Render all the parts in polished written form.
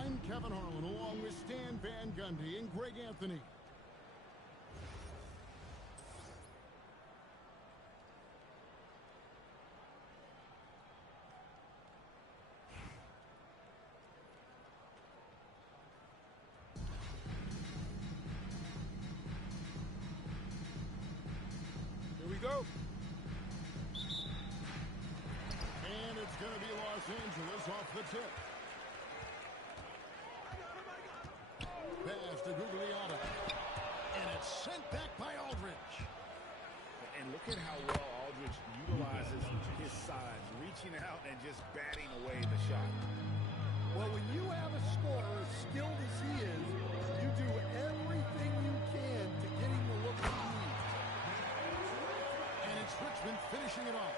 I'm Kevin Harlan, along with Stan Van Gundy and Greg Anthony. Here we go. And it's going to be Los Angeles off the tip. Pass to Gugliotta. And it's sent back by Aldridge. And look at how well Aldridge utilizes his size, reaching out and just batting away the shot. Well, when you have a scorer as skilled as he is, you do everything you can to get him the look he needs. And it's Richmond finishing it off.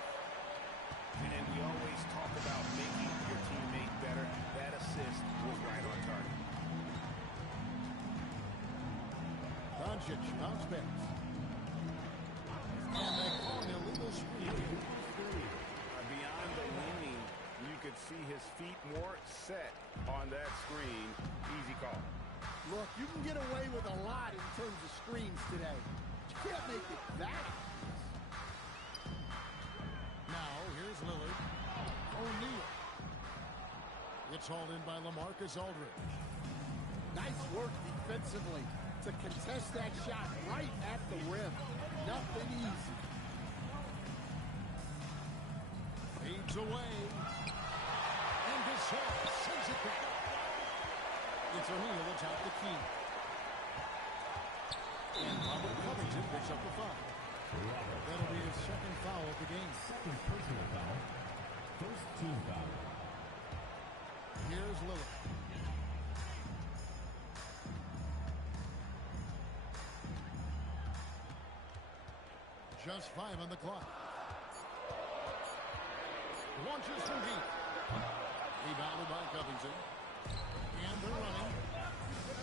And we always talk about making your teammate better. That assist was right on target. Doncic, bounce pass. And they call an illegal screen. Beyond the leaning, you could see his feet more set on that screen. Easy call. Look, you can get away with a lot in terms of screens today. You can't make it that obvious. Now, here's Lillard. O'Neal. It's hauled in by LaMarcus Aldridge. Nice work defensively to contest that shot right at the rim. Nothing easy. Fades away. And Gasol sends it back. It's O'Neal atop the key. And Robert Covington picks up the foul. That'll be his second foul of the game. Second personal foul. First team foul. Here's Lillard. Just 5 on the clock. Launches from deep. Rebounded by Covington. And they're running.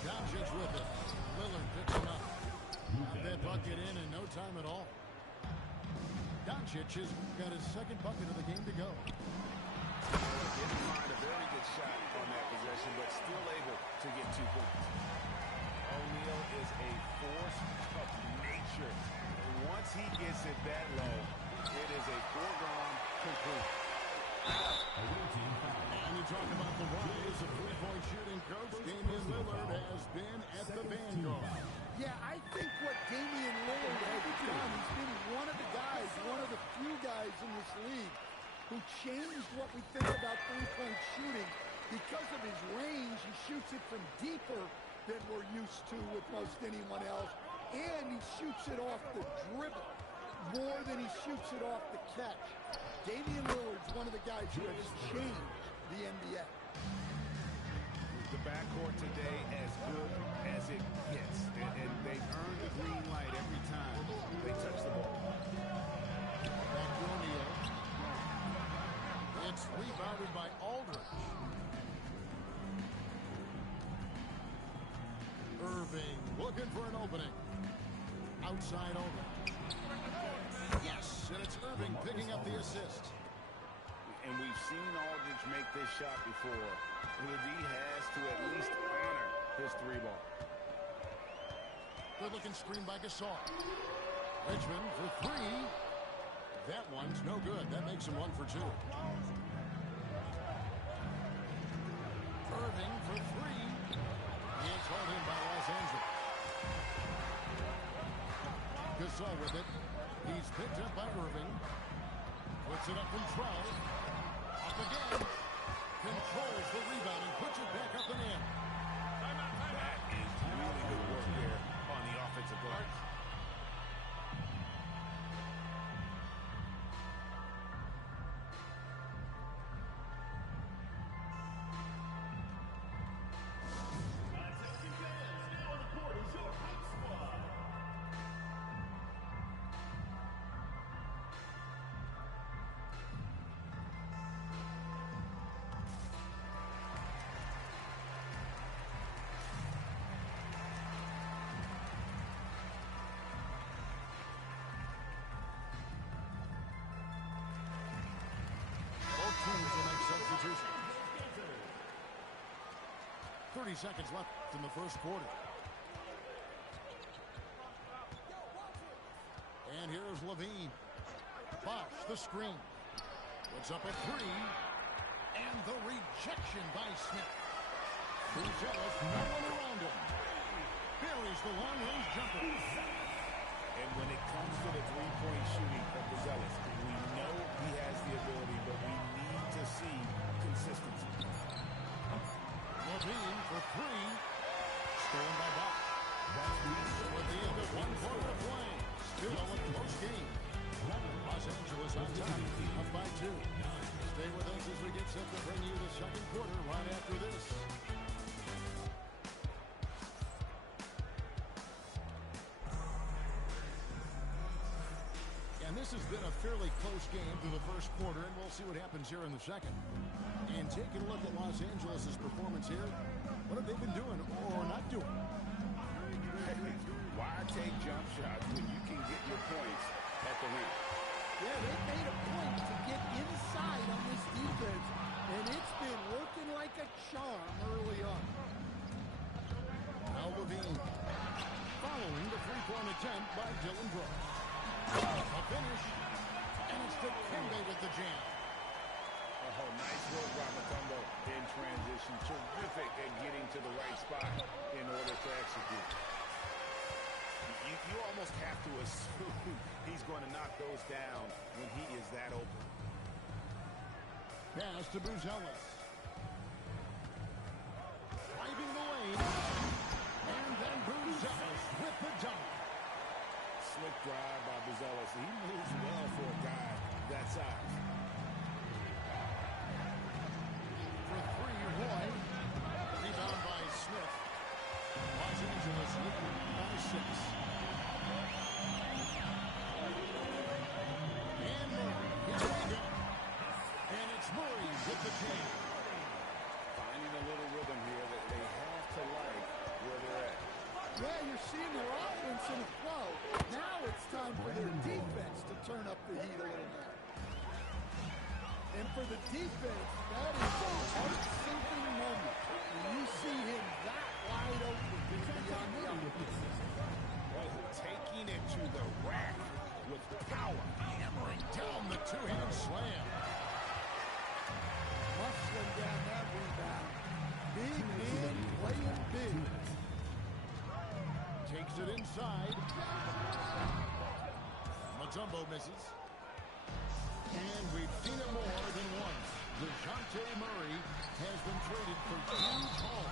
Doncic with it. Lillard picks him up. That bucket in no time at all. Doncic has got his second bucket of the game to go. Didn't find a very good shot on that possession, but still able to get 2 points. O'Neal is a force of nature. Once he gets it that low, it is a foregone conclusion. And you talk about the rise of three-point shooting, coach. Damian Lillard has been at the vanguard. Yeah, I think what Damian Lillard has done, he's been one of the guys, one of the few guys in this league who changed what we think about three-point shooting. Because of his range, he shoots it from deeper than we're used to with most anyone else. And he shoots it off the dribble more than he shoots it off the catch. Damian Lillard's one of the guys who has changed the NBA. The backcourt today as good as it gets. And they've earned the green light every time they touch the ball. Back to O'Neal. It's rebounded by Aldridge. Irving looking for an opening. Outside Aldridge. Yes, and it's Irving picking up the assist. And we've seen Aldridge make this shot before. He has to at least honor his 3-ball. Good-looking screen by Gasol. Richmond for 3. That one's no good. That makes him 1 for 2. Irving for 3. It's hauled in by Los Angeles. Gasol with it. He's picked up by Irving. Puts it up in 12. Up again. Controls the rebound and puts it back up and in. That is really good work there on the offensive glass. 30 seconds left in the first quarter. And here's Levine. Bosch, the screen. Puts up a three. And the rejection by Smith. Buzelis, no one around him. Buries the long-range jumper. And when it comes to the three-point shooting of Buzelis, we know he has the ability, but we need to see consistency. Levine for three. Stolen by Bosch. With the end of one quarter to play. Still a close game. Los Angeles on top, up by 2. Stay with us as we get set to bring you the second quarter right after this. And this has been a fairly close game through the first quarter, and we'll see what happens here in the second. And taking a look at Los Angeles' performance here, what have they been doing or not doing? Why take jump shots when you can get your points at the rim? Yeah, they made a point to get inside on this defense, and it's been working like a charm early on. Now Levine, following the three-point attempt by Dylan Brooks. A finish, and it's Dikembe with the jam. Oh, nice work by Mutombo in transition. Terrific at getting to the right spot in order to execute. You almost have to assume he's going to knock those down when he is that open. Pass to Buzelis. Driving the lane. And then Buzelis with the dunk. Slick drive by Buzelis. He moves well for a guy that size. For three, Roy. Rebound by Smith. Los Angeles leading by 6. And Murray. Here we go. And it's Murray with the jam. Finding a little rhythm here that they have to like where they're at. Yeah, you're seeing their offense in a flow. Now it's time for their defense to turn up the heat a little more. And for the defense, that is a heart-sinking moment when you see him that wide open beyond the offense. Taking it to the rack with power. Hammering down the two-hand slam. Muscling down that rebound. Big man playing big. Takes it inside. Mutombo misses. And we've seen it more than once. DeJounte Murray has been traded for huge haul.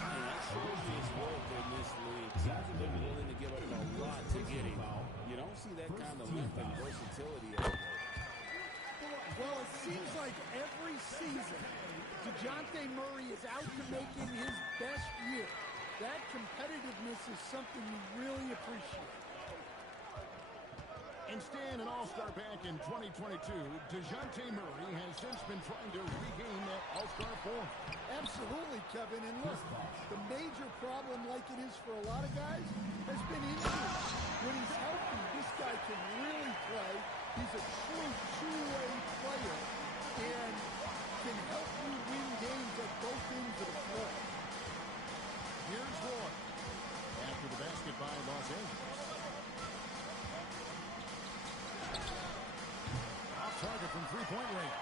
And that shows his worth in this league. Guys have been willing to give up a lot to get him. You don't see that kind of length and versatility anymore. Well, it seems like every season, DeJounte Murray is out to make him his best year. That competitiveness is something you really appreciate. And staying an all-star back in 2022, DeJounte Murray has since been trying to regain that all-star form. Absolutely, Kevin. And look, the major problem, like it is for a lot of guys, has been injuries. When he's healthy, this guy can really play. He's a true two-way player and can help you win games at both ends of the floor. Here's Roy. After the basket by Los Angeles. Off target from three-point range.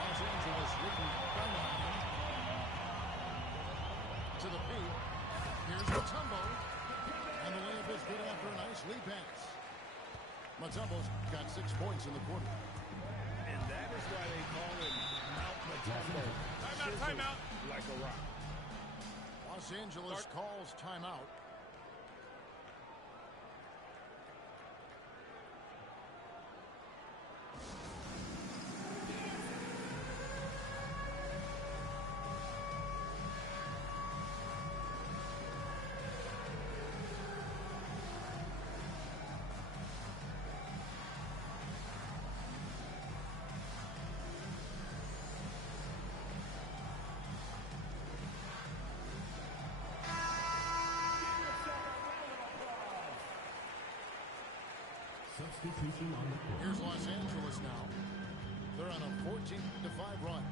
Los Angeles leading by 9. To the paint. Here's Mutombo. And the layup is good after a nice lead pass. Mutombo's got 6 points in the quarter. And that is why they call him Mount Mutombo. Timeout. Like a rock. Los Angeles calls timeout. Substitution on the court. Here's Los Angeles now. They're on a 14-5 run.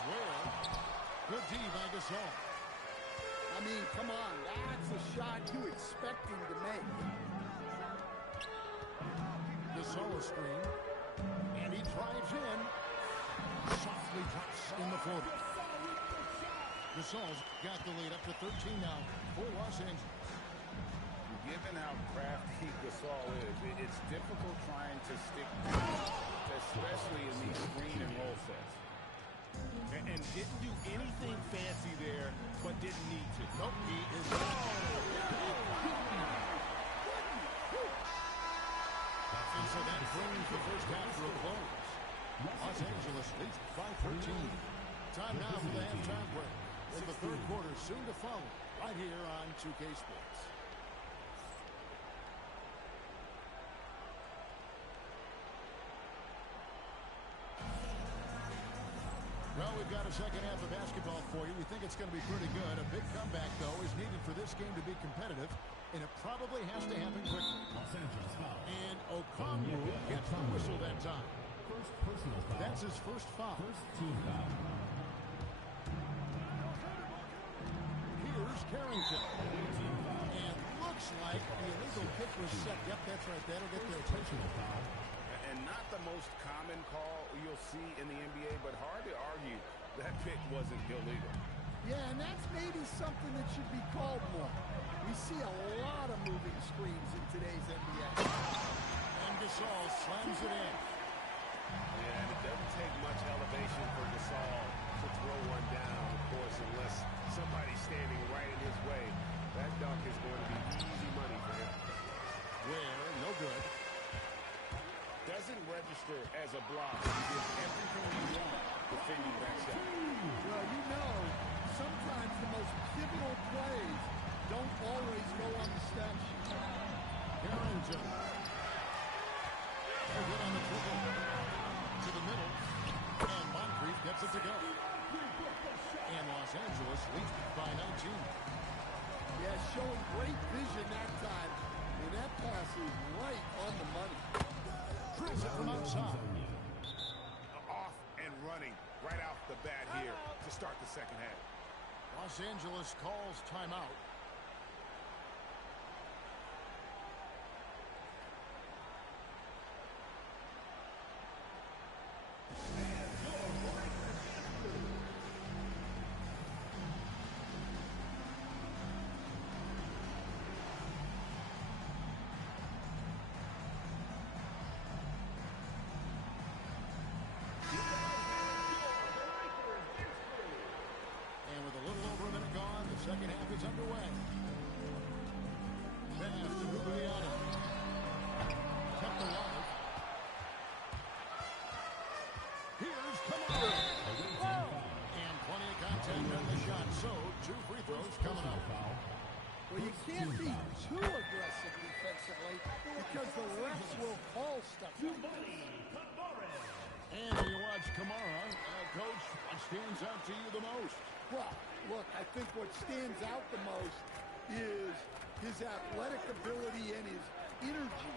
Here's Ware. Good D by Gasol. I mean, come on. That's a shot you expect him to make. Gasol a screen. And he drives in. Softly drops in the floater. Gasol's got the lead up to 13 now for Los Angeles. Given how crafty Gasol is, it's difficult trying to stick to him, especially in these screen and roll sets. And didn't do anything fancy there, but didn't need to. Nope, he is. And so that brings the first half to a close. Los Angeles leads by 13. Time now for the halftime break. With the third quarter soon to follow, right here on 2K Sports. Well, we've got a second half of basketball for you. We think it's going to be pretty good. A big comeback, though, is needed for this game to be competitive, and it probably has to happen quickly. Los Angeles foul. And Okongwu gets the whistle that time. First personal foul. That's his first foul. First team foul. Here's Carrington. And looks like the illegal kick was set. Yep, that's right. That'll get their attention. Foul. And not the most common call you'll see in the NBA, but hard to argue that pick wasn't illegal. Yeah, and that's maybe something that should be called more. We see a lot of moving screens in today's NBA. And Gasol slams it in. Yeah, and it doesn't take much elevation for Gasol to throw one down, of course, unless somebody's standing right in his way. That dunk is going to be easy money for him. Where, no good. Doesn't register as a block. He did everything he wanted defending that shot. Well, you know, sometimes the most pivotal plays don't always go on the stat sheet. Carrington. They're good on the triple. To the middle. And Moncrief gets it to go. And Los Angeles leads by 19. Yeah, showing great vision that time. And that pass is right on the money. Drills it from outside. Off and running right off the bat here to start the second half. Los Angeles calls timeout. Second half is underway. Pass to Rubiano. Kept alive. Here's Kamara. And plenty of contact on the shot. So, 2 free throws coming up. Well, you can't be too aggressive defensively because the refs will call stuff like this. And when you watch Kamara, Coach, what stands out to you the most? Well, look, I think what stands out the most is his athletic ability and his energy.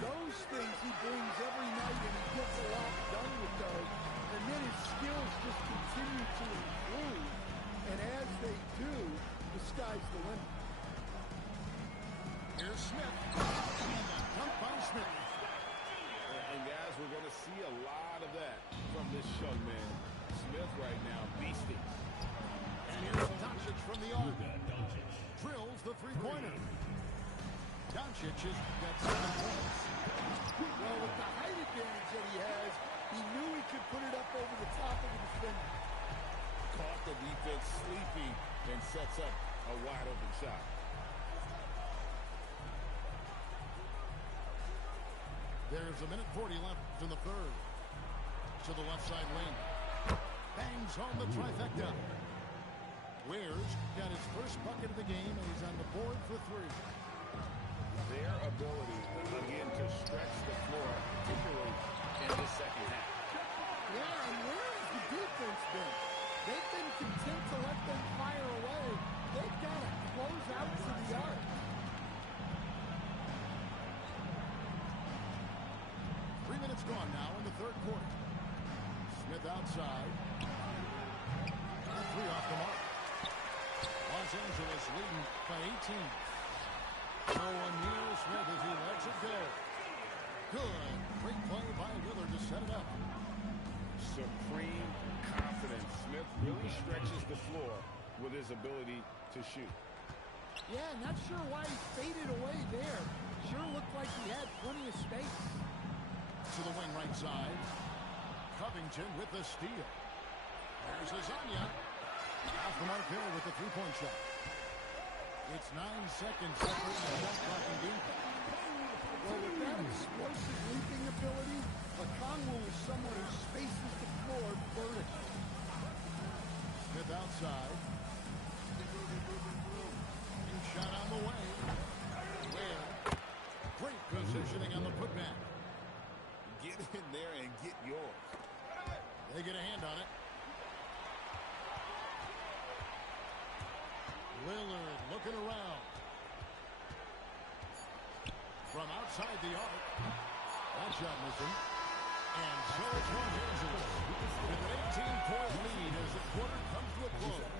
Those things he brings every night, and he gets a lot done with those. And then his skills just continue to improve. And as they do, the sky's the limit. Here's Smith. And a dunk by Smith. And guys, we're going to see a lot of that from this young man. Smith right now, beasting. And here's Doncic from the arc. Drills the three-pointer. Doncic has got 7 points. Well, with the height advantage that he has, he knew he could put it up over the top of the defender. Caught the defense sleeping and sets up a wide-open shot. There's a minute 40 left in the third. To the left side lane. Bangs home the trifecta. Ware's got his first bucket of the game, and he's on the board for 3. Their ability, again, to stretch the floor, particularly in the second half. Yeah, and where has the defense been? They've been content to let them fire away. They've got to close out to the arc. Gone now in the third quarter. Smith outside. 18. No one near Smith as he lets it go. Good. Great play by Lillard to set it up. Supreme confidence. Smith really stretches the floor with his ability to shoot. Yeah, not sure why he faded away there. Sure looked like he had plenty of space. To the wing right side. Covington with the steal. There's Lasagna. Off the mark there with the three-point shot. It's 9 seconds separating the shot clock and game. Well, with that explosive leaping ability, Okongwu is someone who spaces the floor vertically. Smith outside. And shot on the way. Where? Great positioning on the putback. Get in there and get yours. They get a hand on it. Lillard looking around. From outside the arc. That shot missing. And so it's Los Angeles with an 18-point lead as the quarter comes to a close.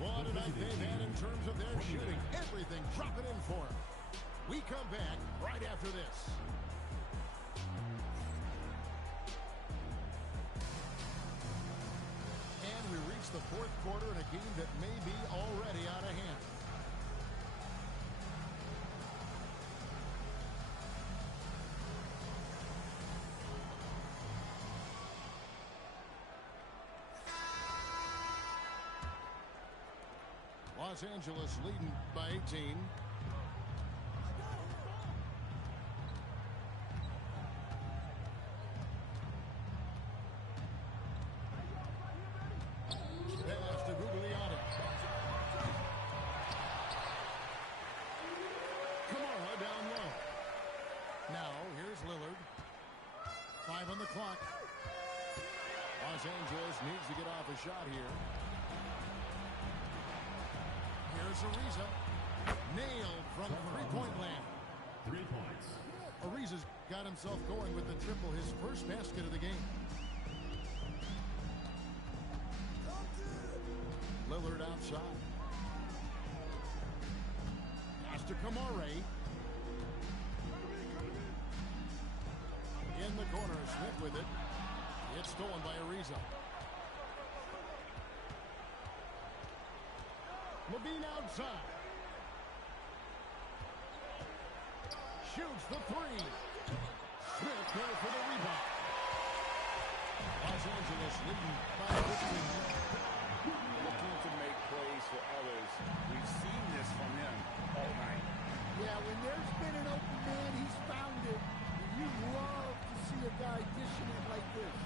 What a night they've had in terms of their shooting. Everything dropping in for them. We come back right after this. And we reach the fourth quarter in a game that may be already out of hand. Los Angeles leading by 18. Pass to Gugliotti. Kamara down low. Now, here's Lillard. 5 on the clock. Los Angeles needs to get off a shot here. Here's Ariza. Nailed from three-point land. 3 points. Ariza's got himself going with the triple, his first basket of the game. Lillard outside. Pass to Kamara. In the corner, Smith with it. It's stolen by Ariza. Levine outside. Shoots the three. Smith there for the rebound. Los Angeles leading by 15. Looking to make plays for others. We've seen this from him all night. Yeah, when there's been an open man, he's found it. And you love to see a guy dishing it like this.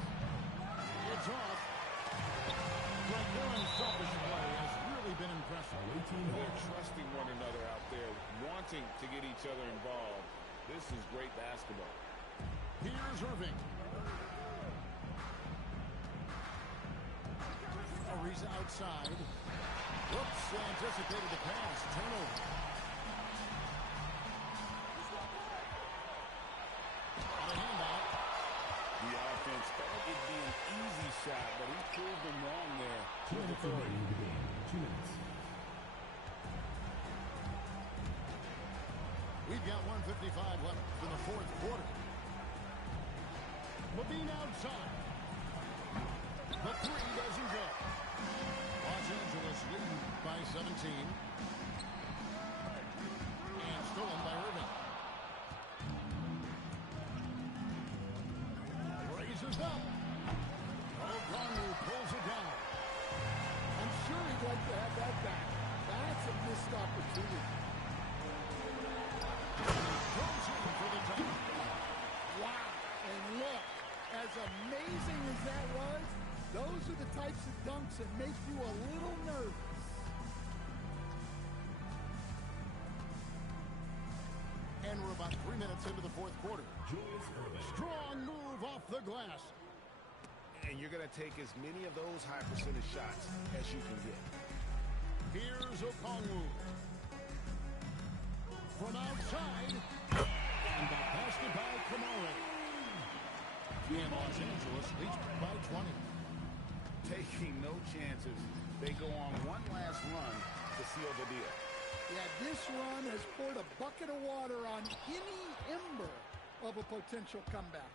It's off. But their unselfish play has really been impressive. They're trusting one another out there, wanting to get each other involved. This is great basketball. Here's Irving. Ariza outside. Whoops, anticipated the pass. Turnover. On a handout. The offense thought it'd be an easy shot, but he proved them wrong there. 2 minutes remaining in the game. 2 minutes. We've got 1:55 left in the fourth quarter. Levine outside. The three doesn't go. Los Angeles leading by 17. And stolen by Irving. Raises up. Okongwu pulls it down. I'm sure he'd like to have that back. That's a missed opportunity. Goes in for the time. Wow. And look, as amazing as that was, those are the types of dunks that make you a little nervous. And we're about 3 minutes into the fourth quarter. Julius Irving. Strong move off the glass. And you're going to take as many of those high percentage shots as you can get. Here's Okongwu. From outside. And got past it by Kamara. And Los Angeles leads by 20. Taking no chances. They go on one last run to seal the deal. Yeah, this run has poured a bucket of water on any ember of a potential comeback.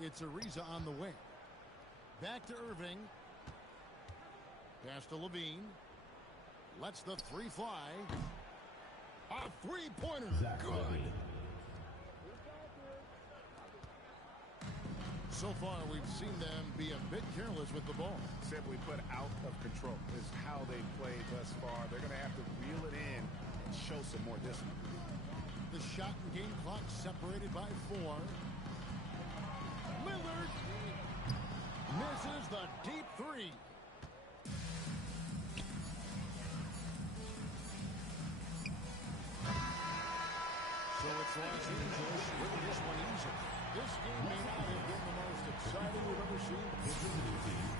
It's Ariza on the wing. Back to Irving. Pass to Levine. Lets the three fly. A three-pointer. Good. So far, we've seen them be a bit careless with the ball. Simply put, out of control is how they played thus far. They're going to have to reel it in and show some more discipline. The shot and game clock separated by 4. Lillard misses the deep three. So it's Los Angeles winning this one easy. This game may not have been the most exciting we've ever seen.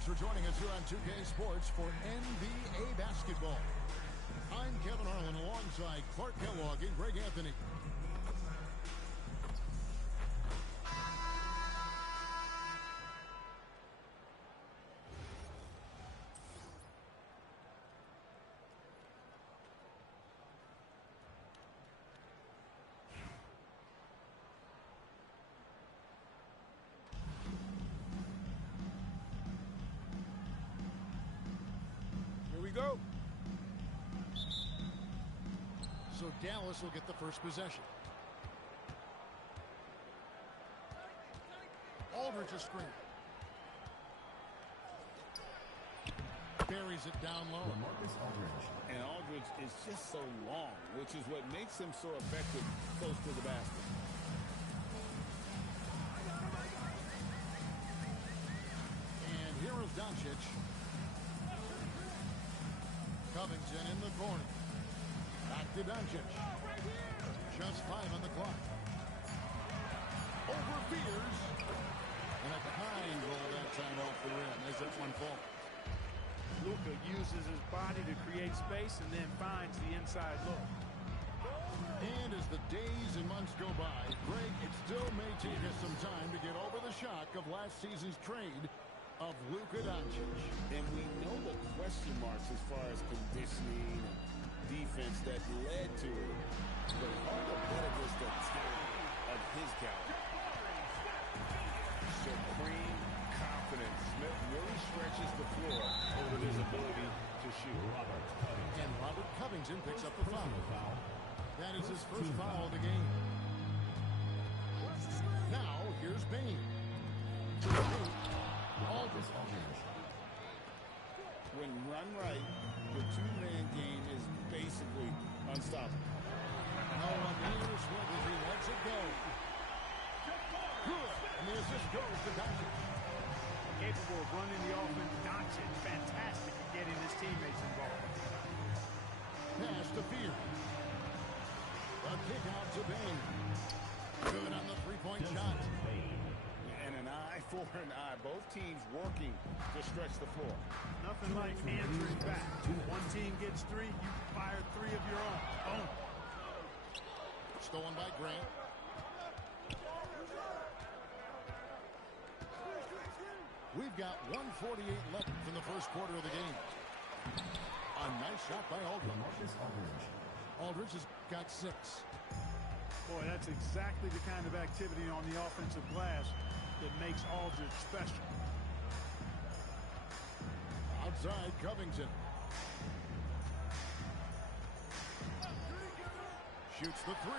Thanks for joining us here on 2K Sports for NBA basketball. I'm Kevin Harlan alongside Clark Kellogg and Greg Anthony. Go. So Dallas will get the first possession. Aldridge is screen. Buries it down low. And Aldridge is just so long, which is what makes him so effective close to the basket. And here is Doncic. Covington in the corner. Back to Doncic. Just 5 on the clock. Over Fears. And a kind roll that time off the rim as that one falls. Luka uses his body to create space and then finds the inside look. And as the days and months go by, Greg, it still may take us some time to get over the shock of last season's trade of Luka Doncic. And we know the question marks as far as conditioning and defense that led to it. But hard to bet against the talent of his caliber. Supreme confidence. Smith really stretches the floor over his ability to shoot. And Robert Covington picks up the foul. That is his first foul of the game. Now, here's Bain. When run right, the two-man game is basically unstoppable. No one near Smith as he lets it go. Good. And the assist goes to Doncic. Capable of running the offense. Doncic, fantastic at getting his teammates involved. Pass to Fear. A kick out to Bain. Good on the three-point shot. And an eye for an eye. Both teams working to stretch the floor. Nothing like answering back. One team gets 3, you fire 3 of your own. Boom. Stolen by Grant. We've got 1:48 left in the first quarter of the game. A nice shot by Aldridge. Aldridge has got 6. Boy, that's exactly the kind of activity on the offensive glass that makes Aldridge special. Outside, Covington. Shoots the 3.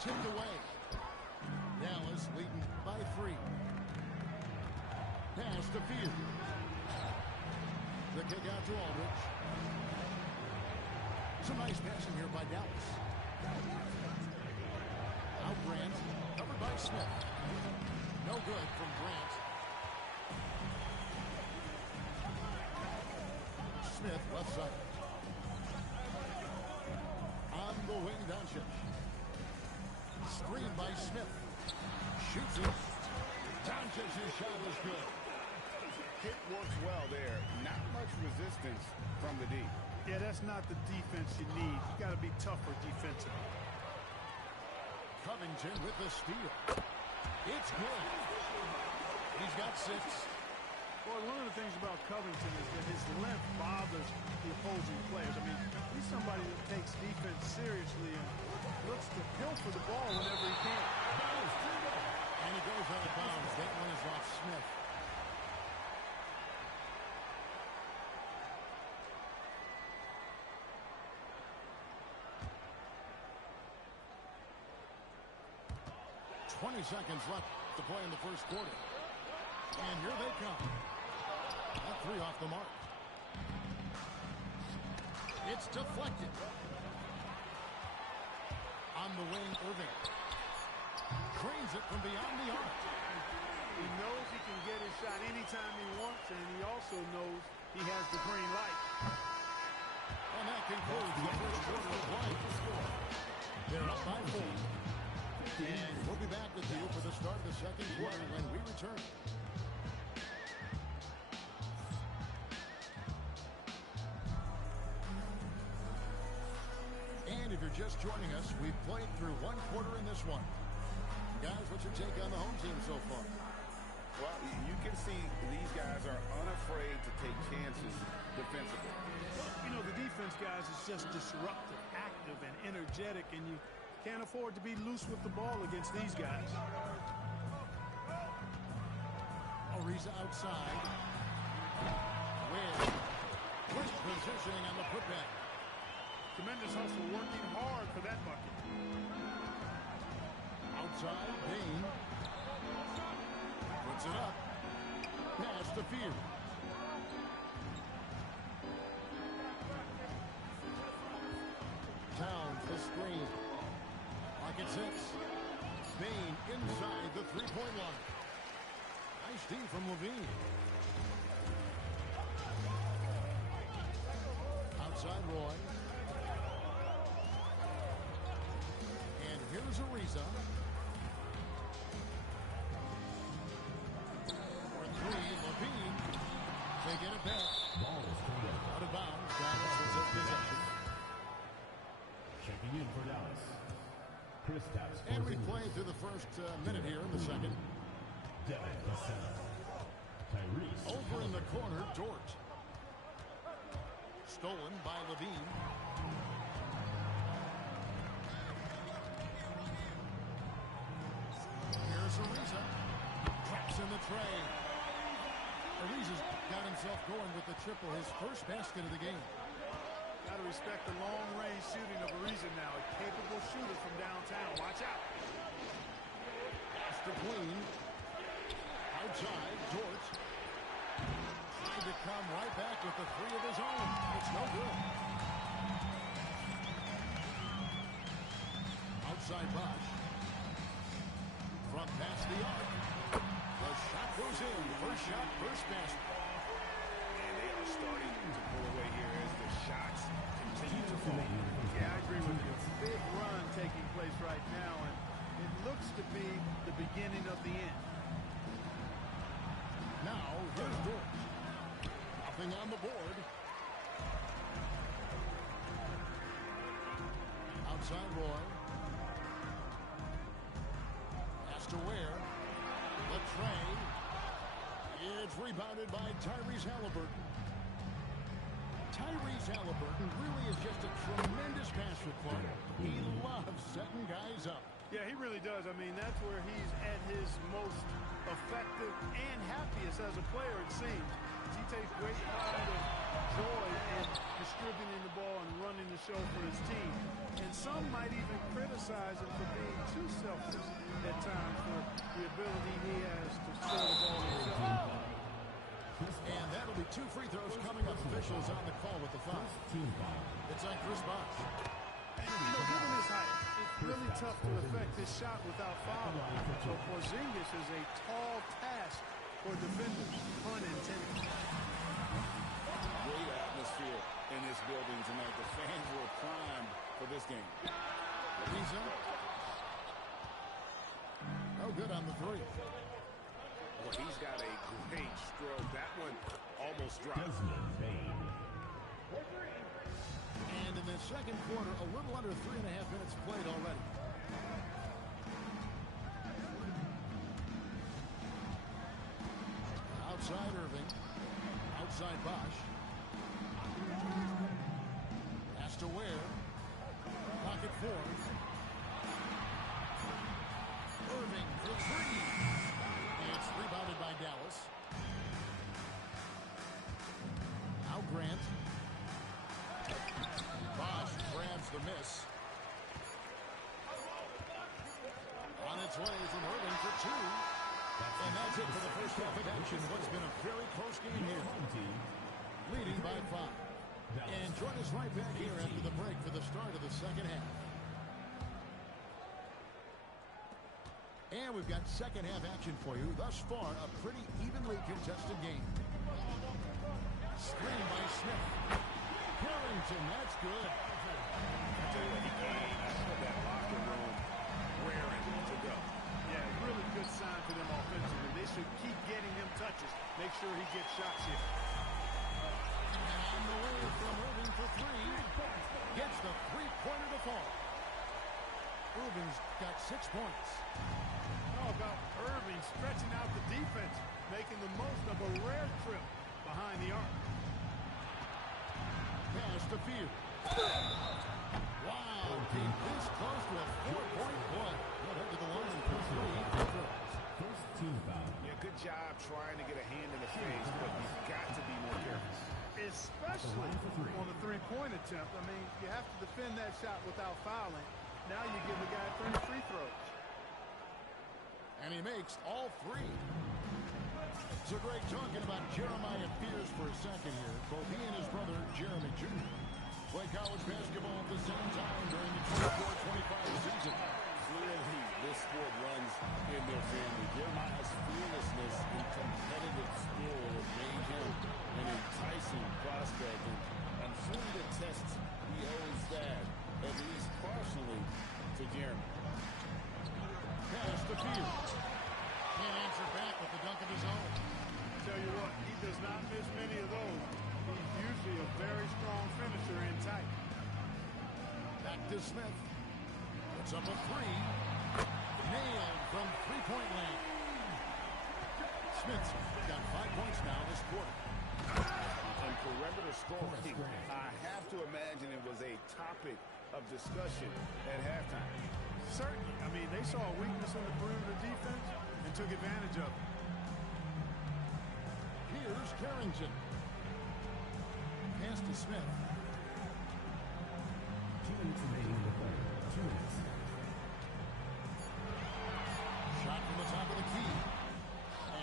Tipped away. Dallas leading by 3. Pass to Fear. The kick out to Aldridge. Some nice passing here by Dallas. Out Grant. Covered by Smith. No good from Grant. Smith left side. On the wing, Doncic. Screen by Smith. Shoots it. Doncic's shot is good. Hit works well there. Not much resistance from the D. Yeah, that's not the defense you need. You got to be tougher defensively. Covington with the steal. It's good. He's got 6. Boy, one of the things about Covington is that his length bothers the opposing players. I mean, he's somebody that takes defense seriously and looks to pilfer the ball whenever he can. And he goes out of bounds. That one is off Smith. Seconds left to play in the first quarter. And here they come. That 3 off the mark. It's deflected. On the wing, Irving. Cranes it from beyond the arc. He knows he can get his shot anytime he wants, and he also knows he has the green light. And that concludes the first quarter of play. They're up by 4. And we'll be back with you for the start of the second quarter when we return. if you're just joining us, we've played through one quarter in this one. Guys, what's your take on the home team so far? Well, you can see these guys are unafraid to take chances defensively. You know, the defense, guys, is just disruptive, active, and energetic, and you can't afford to be loose with the ball against these guys. Ariza outside. With great positioning on the putback. Tremendous hustle, working hard for that bucket. Outside, Bain. Puts it up. Pass to Fear. Towns the screen. Pocket 6. Bain inside the three-point line. Nice D from Levine. Outside Roy. And here's Ariza. For three, Levine. They get it back. Ball is thrown out. Out of bounds. Dallas will take possession. Checking in for Dallas. Chris Tapps. And we play through the first minute here in the second. Devin Vassell. Tyrese. Over in the corner, Dort. Stolen by Levine. Here's Ariza. Traps in the tray. Ariza's got himself going with the triple, his first basket of the game. Got to respect the long-range shooting of Ariza now. A capable shooter from downtown. Watch out. Mr. Queen. Outside, Dort. Trying to come right back with the three of his own. It's no good. Outside Bosch. From past the arc. The shot goes in. First shot, first basket. And they are starting to pull away here as the shots continue to fall. Yeah, I agree with you. Big run taking place right now, and it looks to be the beginning of the end. Now, here's Dort. Nothing on the board. Outside Roy. Pass to Ware. The tray. It's rebounded by Tyrese Halliburton. Tyrese Halliburton really is just a tremendous passer, Clark. He loves setting guys up. Yeah, he really does. I mean, that's where he's at his most effective and happiest as a player, it seems. He takes great pride and joy in distributing the ball and running the show for his team. And some might even criticize him for being too selfish at times for the ability he has to score the ball himself. And that'll be two free throws coming up. Officials on the call with the foul. It's on Chris Bosh. You know, given his height, it's really tough to affect his shot without fouling. So Porzingis is a tall task for defenders, pun intended. Great atmosphere in this building tonight. The fans were primed for this game. Ariza. No good on the three. Well, he's got a great stroke. That one almost dropped. Desmond Bain. And in the second quarter, a little under 3.5 minutes played already. Outside Irving. Outside Bosch. Pass to Ware. Pocket 4. Irving for three. It's rebounded by Dallas. Now Grant. Bosch grabs the miss. On its way from Irving for two. And that's it for the first half of action. What's been a very close game here. Leading by 5. And join us right back here after the break for the start of the second half. And we've got second half action for you. Thus far, a pretty evenly contested game. Screen by Smith. Harrington, that's good. I tell you what, he came out of that locker room raring to go. Yeah, really good sign for them offensively. They should keep getting him touches. Make sure he gets shots here. on the way from Irving for three. Gets the three-pointer to fall. Irving's got 6 points. How about Irving stretching out the defense, making the most of a rare trip behind the arc. Pass to Field. Wow, came this close to a 4-point play. He'll head to the line for three. First team foul. Yeah, good job trying to get a hand in the face, but you've got to be more careful. Especially on the three-point attempt. I mean, you have to defend that shot without fouling. Now you give the guy 3 free throws. And he makes all 3. So Greg, talking about Jeremiah Fears for a second here. Both he and his brother, Jeremy Jr., play college basketball at the same time during the 24-25 season. Clearly, this sport runs in their family. Jeremiah's fearlessness and competitive spirit made him an enticing prospect. And I'm sure the test he owes that, at least partially, to Jeremy. Pass to Field. Can't answer back with the dunk of his own. Tell you what, he does not miss many of those. He's usually a very strong finisher in tight. Back to Smith. Puts up a 3. Nailed from three-point land. Smith's got 5 points now this quarter. And perimeter scoring, I have to imagine it was a topic of discussion at halftime. Certainly. I mean, they saw a weakness in the perimeter defense and took advantage of it. Here's Carrington. Pass to Smith. 2 minutes remaining in the third. 2 minutes. Shot from the top of the key.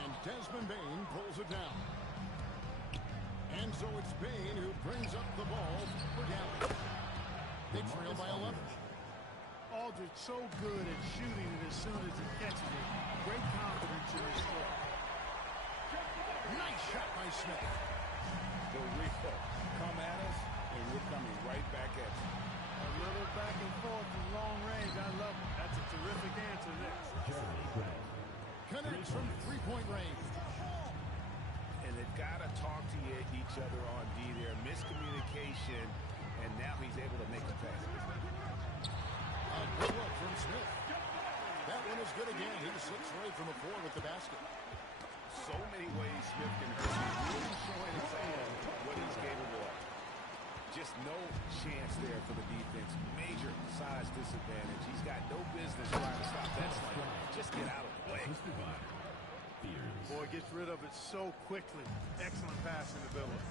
And Desmond Bane pulls it down. And so it's Bane who brings up the ball for Gallup. They trail by 11. Aldridge so good at shooting it as soon as he catches it. Great confidence in his stroke. Nice shot by Smith. The real come at us, and we're coming right back at you. A little back and forth from long range. I love it. That's a terrific answer there. Jeremy Grant. Connects from three-point range. And they've got to talk to each other on D there. Miscommunication, and now he's able to make a pass. A good look from Smith. That one is good again. He slips right from the floor with the basket. So many ways Smith can hurt. He's really showing his hand what he's capable of. Just no chance there for the defense. Major size disadvantage. He's got no business trying to stop that slam. Just get out of the way. Boy, gets rid of it so quickly. Excellent passing ability.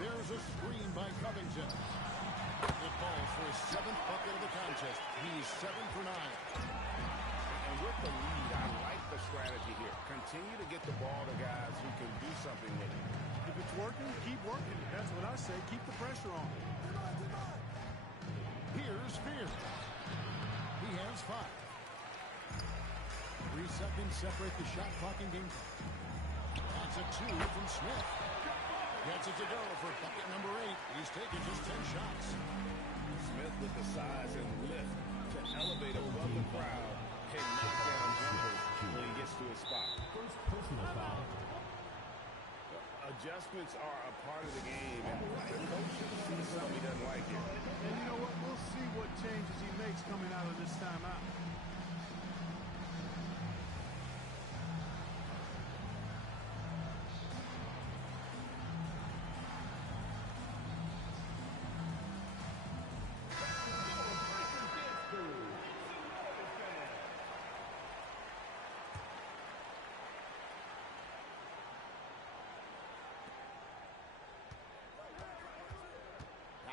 There's a screen by Covington. It falls for his 7th bucket of the contest. He's 7 for 9. And with the lead, I like the strategy here. Continue to get the ball to guys who can do something with it. If it's working, keep working it. That's what I say. Keep the pressure on. Here's Fear. He has 5. 3 seconds separate the shot clock and game clock. That's a 2 from Smith. Gets it to go for bucket number 8. He's taken just 10 shots. Smith with the size and lift to elevate above the crowd and knock down jumpers when he gets to his spot. First personal foul. Adjustments are a part of the game, and the coach sees something he doesn't like here. And you know what? We'll see what changes he makes coming out of this timeout.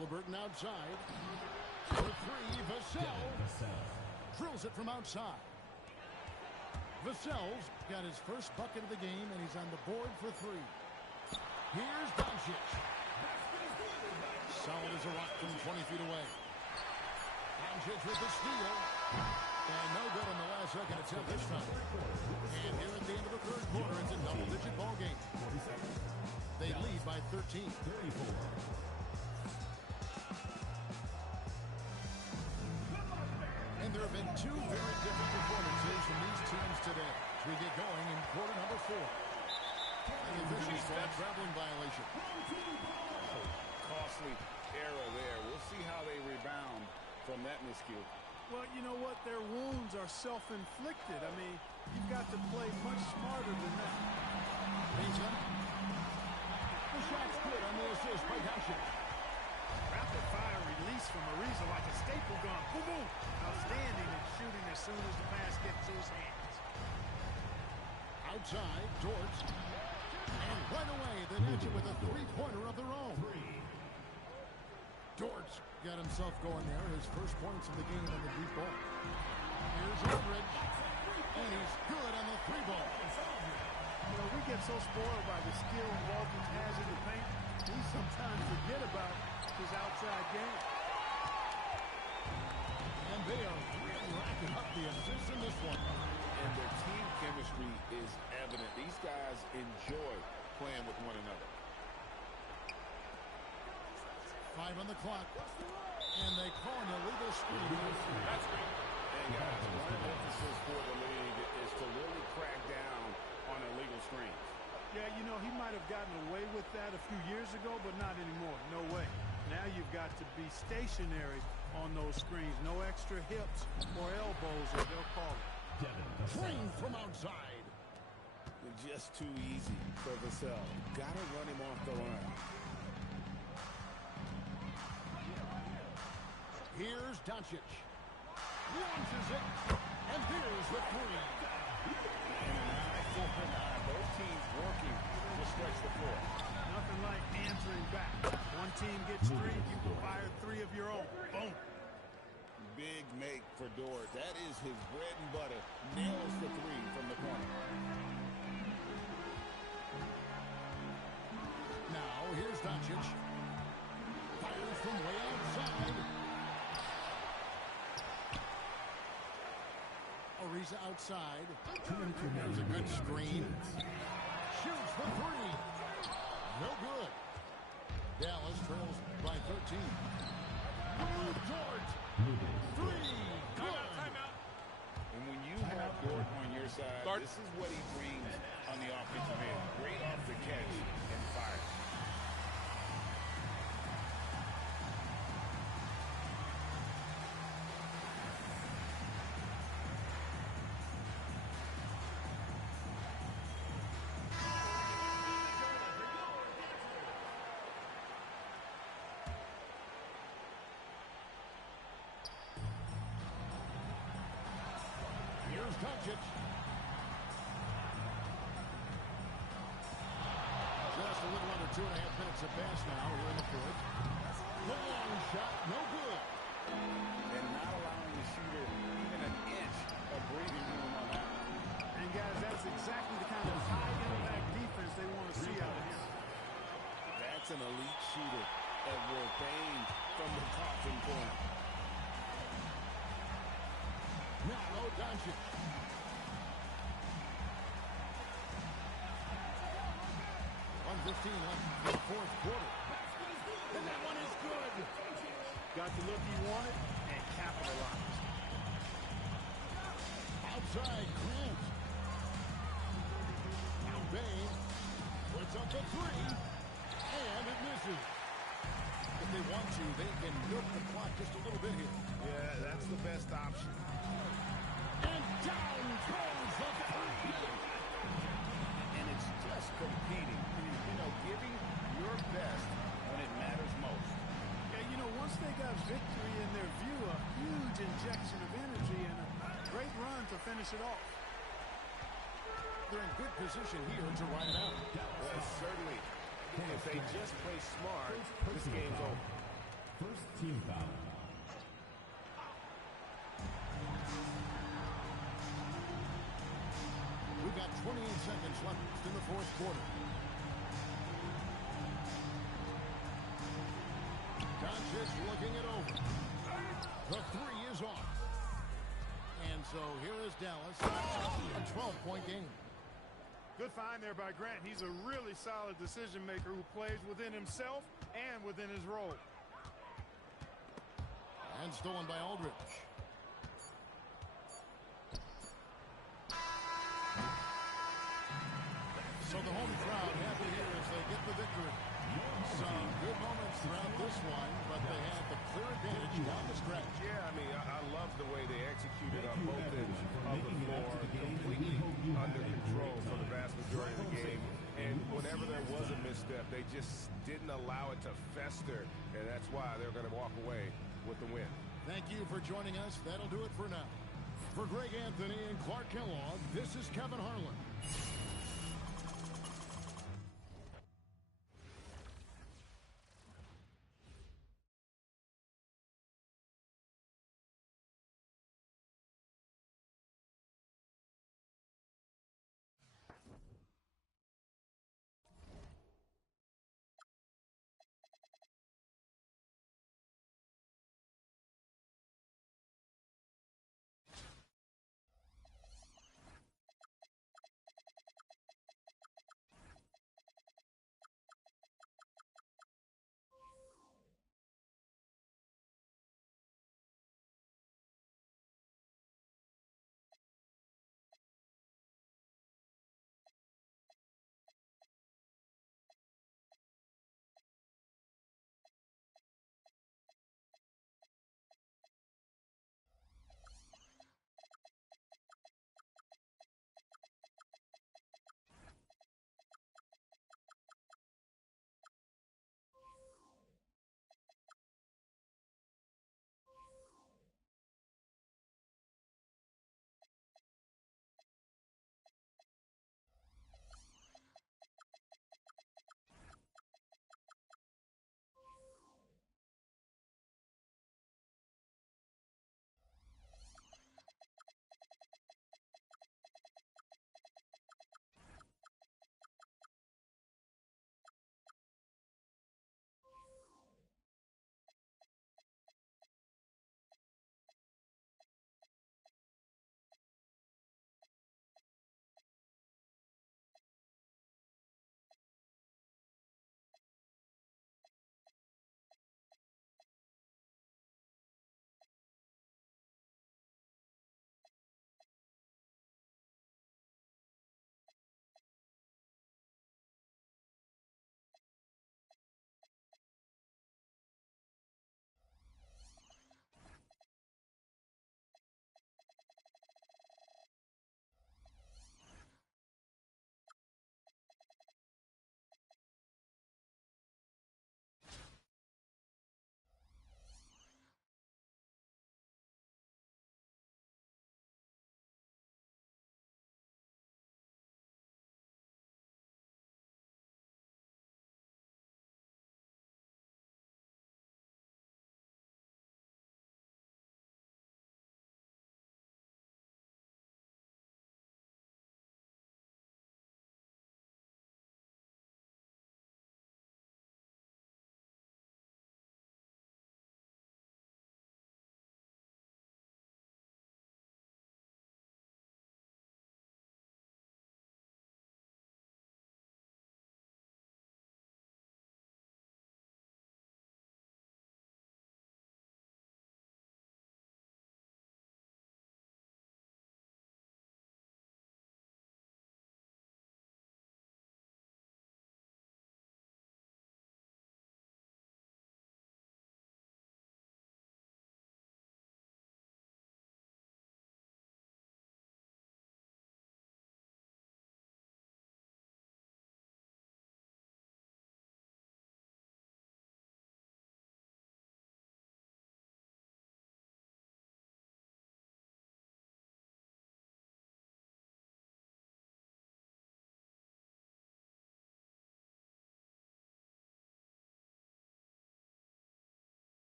Halliburton outside. For 3, Vassell. Drills it from outside. Vassell's got his first bucket of the game, and he's on the board for 3. Here's Doncic. Solid as a rock from 20 feet away. Doncic with the steal. And no good on the last second attempt this time. And here at the end of the third quarter, it's a double-digit ball game. They lead by 13. 34. And there have been 2 very different performances from these teams today as we get going in quarter number 4. And the officials call a traveling violation. Costly error there. We'll see how they rebound from that miscue. Well, you know what? Their wounds are self-inflicted. I mean, you've got to play much smarter than that. Mason. The shot's good on the assist by Doncic. Rapid fire release from Ariza like a staple gun. Boom, boom. Outstanding at shooting as soon as the pass gets to his hands. Outside, Dort. And right away, they match it with a three-pointer of their own. Dort got himself going there. His first points of the game on the deep ball. Here's Aldridge. And he's good on the three ball. You know, we get so spoiled by the skill Walton has in the paint, we sometimes forget about his outside game. And they are really racking up the assists in this one. And their team chemistry is evident. These guys enjoy playing with one another. 5 on the clock. And they call an illegal screen. That's great. And guys, one emphasis for the league is to really crack down on illegal screens. Yeah, you know, he might have gotten away with that a few years ago, but not anymore. No way. Now you've got to be stationary on those screens. No extra hips or elbows, as they'll call it. Train from outside. Just too easy for Vassell. Gotta run him off the line. Here's Doncic. Launches it. And here's the three. And an eye for an eye. Both teams working to stretch the floor. Nothing like answering back. One team gets 3, you can fire 3 of your own. Boom. Big make for Dort. That is his bread and butter. Nails the 3 from the corner. Now, here's Doncic. Fires from way outside. Ariza outside. There's a good screen. Shoots for 3. No good. Dallas trails by 13. Dort. 3. Good. And when you have Dort on your side, this is what he brings on the offensive end. Great off the catch and fire. Here's Doncic. Just a little under 2.5 minutes of pass now here in the fourth. Long shot, no good. And not allowing the shooter even an inch of breathing room on that. And guys, that's exactly the kind of high-impact defense they want to see out of here. That's an elite shooter that will bang from the coffin corner. Now, Doncic. 1:15 left in the fourth quarter. And that one is good. Got the look he wanted and capitalized. Outside, Grant. Now Bain puts up the 3. And it misses. If they want to, they can milk the clock just a little bit here. Yeah, that's the best option. And down goes the 3. And it's just competing. You know, giving your best when it matters most. Yeah, you know, once they got victory in their view, a huge injection of energy and a great run to finish it off. They're in good position here to ride it out. Well, certainly. If they just play smart, this game's over. First team foul. We've got 28 seconds left in the fourth quarter. Doncic looking it over. The 3 is off. And so here is Dallas. A 12-point game. Good find there by Grant. He's a really solid decision maker who plays within himself and within his role. And stolen by Aldridge. So the home crowd victory. Some good moments throughout this one, but they had the clear advantage down the stretch. Yeah, I mean, I love the way they executed on both ends of the floor, completely under control for the vast majority of the game. And whenever there was a misstep, they just didn't allow it to fester, and that's why they're going to walk away with the win. Thank you for joining us. That'll do it for now. For Greg Anthony and Clark Kellogg, this is Kevin Harlan.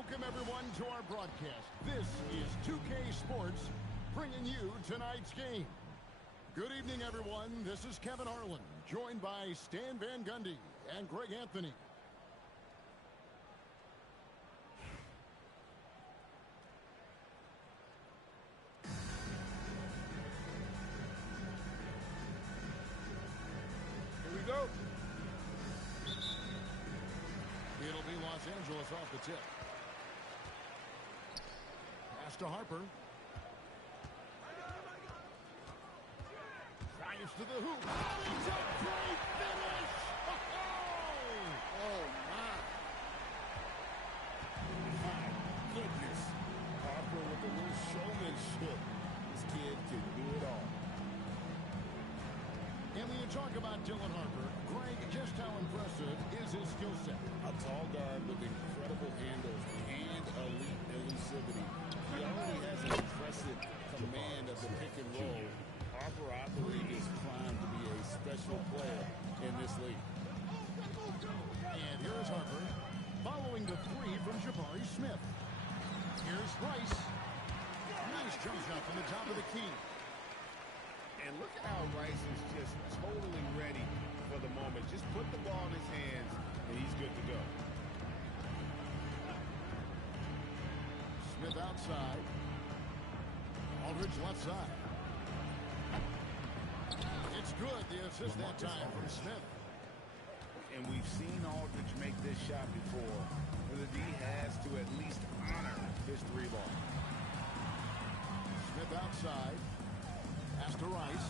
Welcome, everyone, to our broadcast. This is 2K Sports bringing you tonight's game. Good evening, everyone. This is Kevin Harlan, joined by Stan Van Gundy and Greg Anthony. Here we go. It'll be Los Angeles off the tip. Pass to Harper. Drives to the hoop. It's a great finish! Oh, my. My goodness. Harper with a little showmanship. This kid can do it all. And when you talk about Dylan Harper, Greg, just how impressive is his skill set? A tall guard with incredible handles and elite elusivity. He already has an impressive command of the pick and roll. Harper, I believe, is primed to be a special player in this league. And here's Harper, following the three from Jabari Smith. Here's Rice. Nice jump shot from the top of the key. And look at how Rice is just totally ready for the moment. Just put the ball in his hands, and he's good to go. Smith outside. Aldridge left side. It's good. The assist that time from Smith. And we've seen Aldridge make this shot before. The D has to at least honor his three ball. Smith outside. Pass to Rice.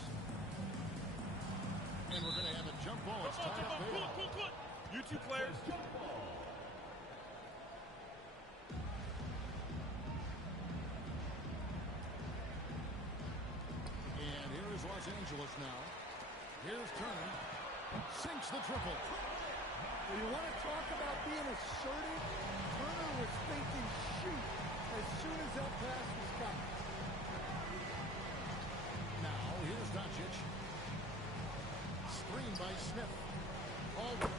And we're going to have a jump ball. It's tied up there. You two players. And here is Los Angeles now. Here's Turner. Sinks the triple. When you want to talk about being assertive, Turner was thinking shoot as soon as that pass was coming. Now, here's Doncic. Screen by Smith. Aldridge.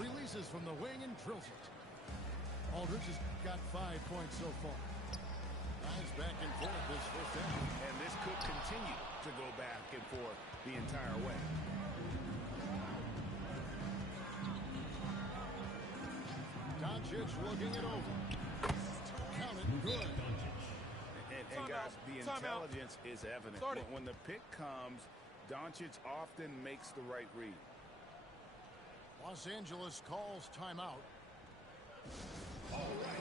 Releases from the wing and drills it. Aldridge has got 5 points so far. Guys back and forth this first half. And this could continue to go back and forth the entire way. Doncic looking it over. Count it. Good. And guys, the intelligence is evident. When the pick comes, Doncic often makes the right read. Los Angeles calls timeout. All right.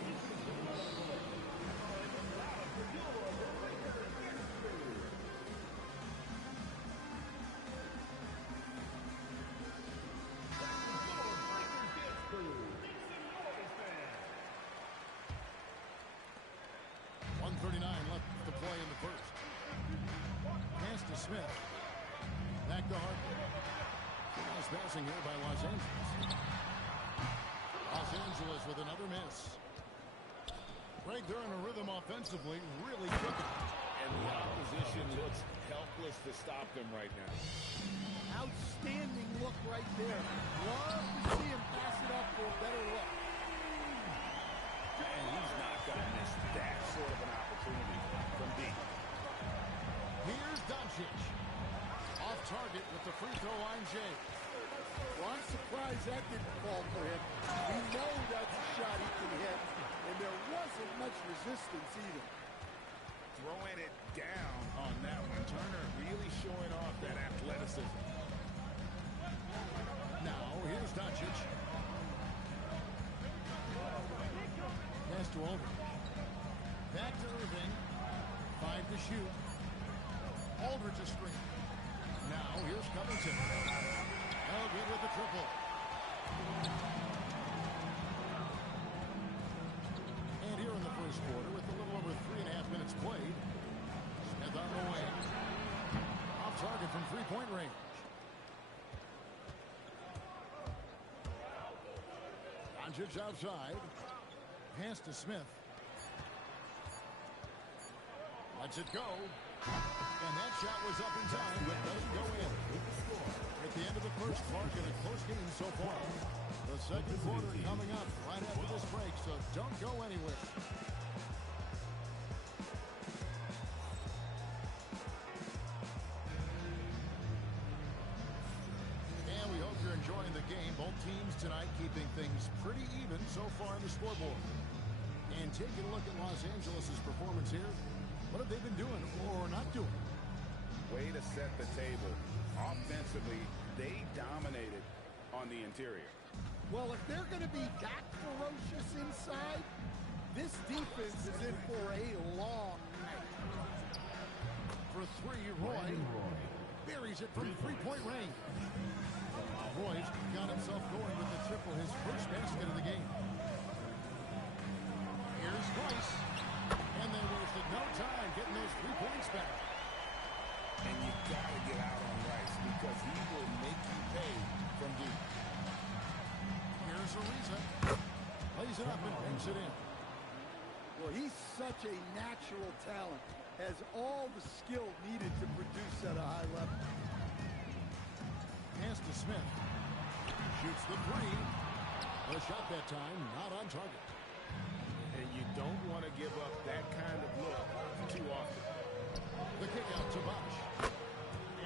Left to play in the first. Pass to Smith. Back to Harper. Nice passing here by Los Angeles. Los Angeles with another miss. Greg, they're in a rhythm offensively, really cooking. And the opposition looks helpless to stop them right now. Outstanding look right there. Love to see him pass it up for a better look. And he's not going to miss that sort of an opportunity from deep. Here's Doncic. Off target with the free throw line Jay. Well, I'm surprised that didn't fall for him. We know that's a shot he can hit, and there wasn't much resistance either. Throwing it down on that one. Turner really showing off that athleticism. Now, here's Doncic. Pass to Aldridge. Back to Irving. 5 to shoot. Aldridge a screen. Now, here's Covington. Held good with the triple. And here in the first quarter, with a little over 3.5 minutes played, Smith on the way. Off target from three-point range. Doncic outside. Pass to Smith. Lets it go. And that shot was up in time, but doesn't go in. At the end of the first, Clark in a close game so far. The second quarter coming up right after this break. teams tonight keeping things pretty even so far in the scoreboard. And taking a look at Los Angeles' performance here, what have they been doing or not doing? Way to set the table. Offensively, they dominated on the interior. Well, if they're going to be that ferocious inside, this defense is in for a long night. For three, Roy buries it from three-point range. Roy's got himself going with the triple, his first basket of the game. Here's Rice, and they wasted no time getting those 3 points back. And you got to get out on Rice because he will make you pay from deep. Here's Ariza. Lays it up and banks it in. Well, he's such a natural talent. Has all the skill needed to produce at a high level. Pass to Smith. Shoots the three. The shot that time not on target. And you don't want to give up that kind of look too often. The kick out to Bosch.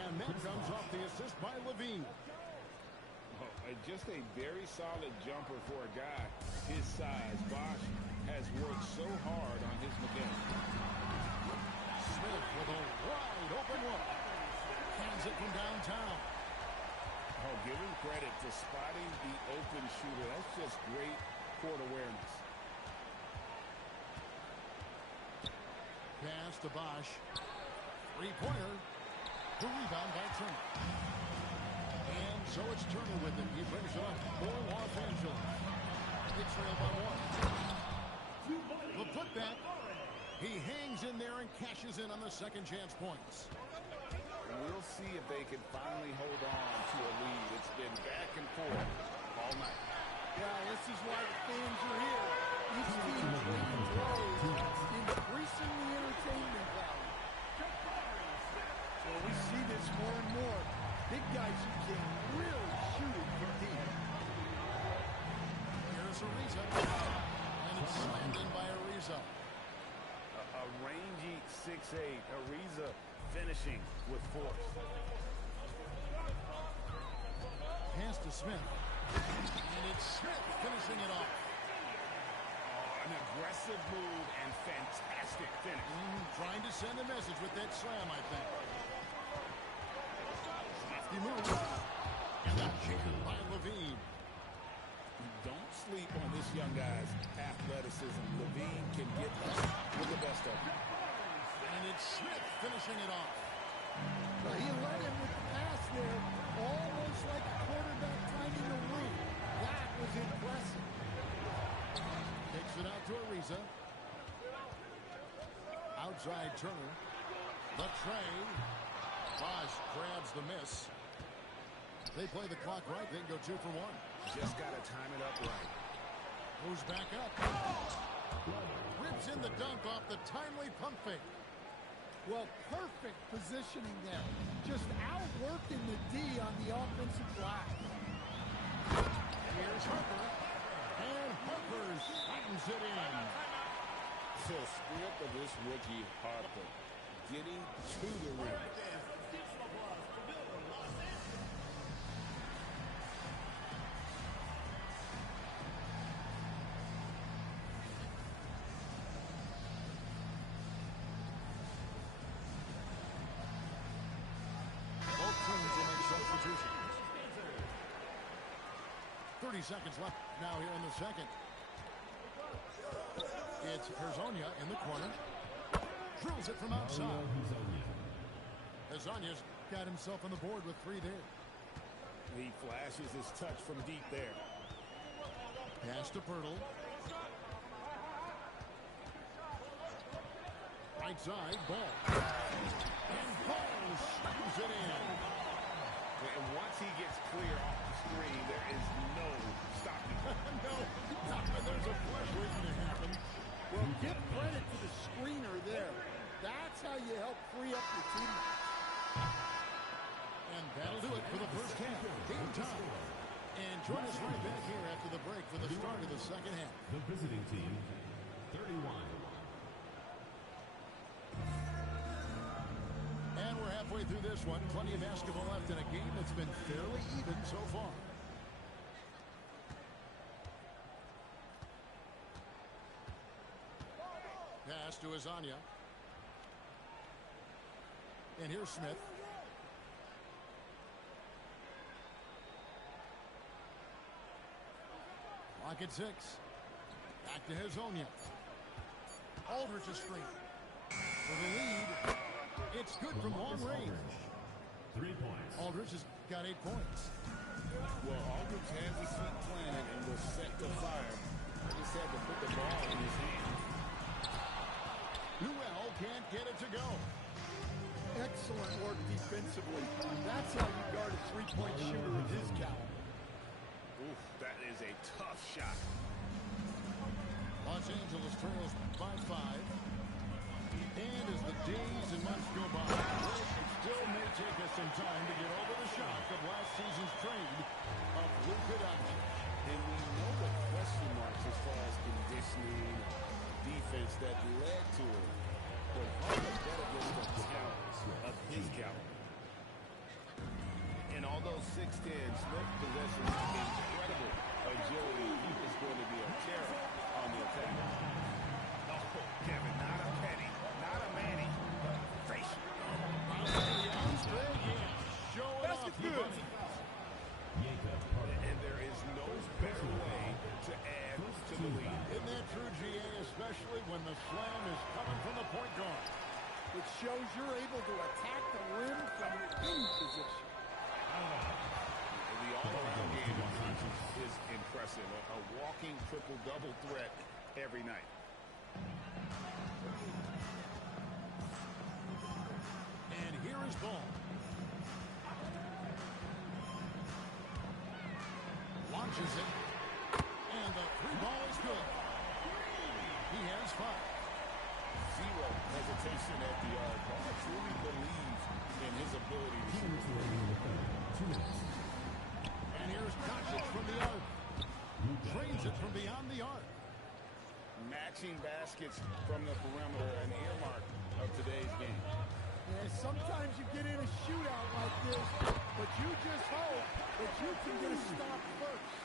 And that comes off the assist by Levine. Just a very solid jumper for a guy his size. Bosch has worked so hard on his mechanics. Smith with a wide open look. Hands it from downtown. Oh, give him credit for spotting the open shooter. That's just great court awareness. Pass to Bosch. Three-pointer. The rebound by Turner. And so it's Turner with it. He brings it up for Los Angeles. They trail by one. The putback. He hangs in there and cashes in on the second chance points. We'll see if they can finally hold on to a lead. It's been back and forth all night. Yeah, this is why the fans are here. Each team playing plays, increasing the entertainment value. So we see this more and more. Big guys who can really shoot it from deep. Here's Ariza. And it's slammed in by Ariza. A rangy 6'8", Ariza finishing with force. Pass to Smith. And it's Smith finishing it off. An aggressive move and fantastic finish. Trying to send a message with that slam, I think. Lefty move. And the jam by Levine. Don't sleep on this young guy's athleticism. Levine can get with the best of him. And it's Smith finishing it off. Well, he led him with the pass there, almost like a quarterback timing the route. That was impressive. Takes it out to Ariza. Outside Turner. The tray. Bosch grabs the miss. They play the clock right. They can go 2 for 1. Just got to time it up right. Moves back up. Rips in the dunk off the timely pump fake. Well, perfect positioning there. Just outworking the D on the offensive glass. Here's Harper. And Harper slams it in. So script of this rookie Harper getting to the rim. Both teams will make substitutions. 30 seconds left now here in the second. It's Hezonja in the corner. Drills it from outside. Hezonja's got himself on the board with 3 there. He flashes his touch from deep there. Pass to Pirtle. Right side, Ball. And Ball slams it in. And once he gets clear off the screen, there is no stopping. No, not when there's a flush waiting to happen. Well, give credit to the screener there. That's how you help free up your teammates. And that'll do it for the first half. Game time. And join us right back here after the break for the start of the second half. The visiting team, 31. And we're halfway through this one. Plenty of basketball left in a game that's been fairly even so far. pass to Azania. And here's Smith. Lock at 6. Back to Hazonia. Aldridge a screen. For the lead. It's good from long range. 3 points. Aldridge has got 8 points. Well, Aldridge has his feet planted and was set to fire. He just had to put the ball in his hand. Newell can't get it to go. Excellent work defensively. That's how you guard a three-point shooter of his caliber. Oof, that is a tough shot. Los Angeles trails by 5. And as the days and months go by, it still may take us some time to get over the shock of last season's trade of Luka Doncic. And we know the question marks as far as conditioning, defense that led to it. But hard to bet against the talent of his caliber. And although 6'10", Smith possesses incredible agility, he is going to be a terror on the attack. Oh, Kevin, not a penny, not a Manny. Face. Show it off, you bunny. And there is no better way to add to the lead. Isn't that true, GA, especially when the slam is coming from the point guard? It shows you're able to attack the rim from any position. The all-around game is impressive. A walking triple-double threat every night. And here is Ball. Launches it. And the 3 ball is good. He has 5. Zero hesitation at the arc. I truly believe in his ability to shoot. And here's Doncic from the arc. Trains it from beyond the arc. Matching baskets from the perimeter, an earmark of today's game. Yeah, sometimes you get in a shootout like this, but you just hope that you can get a stop first.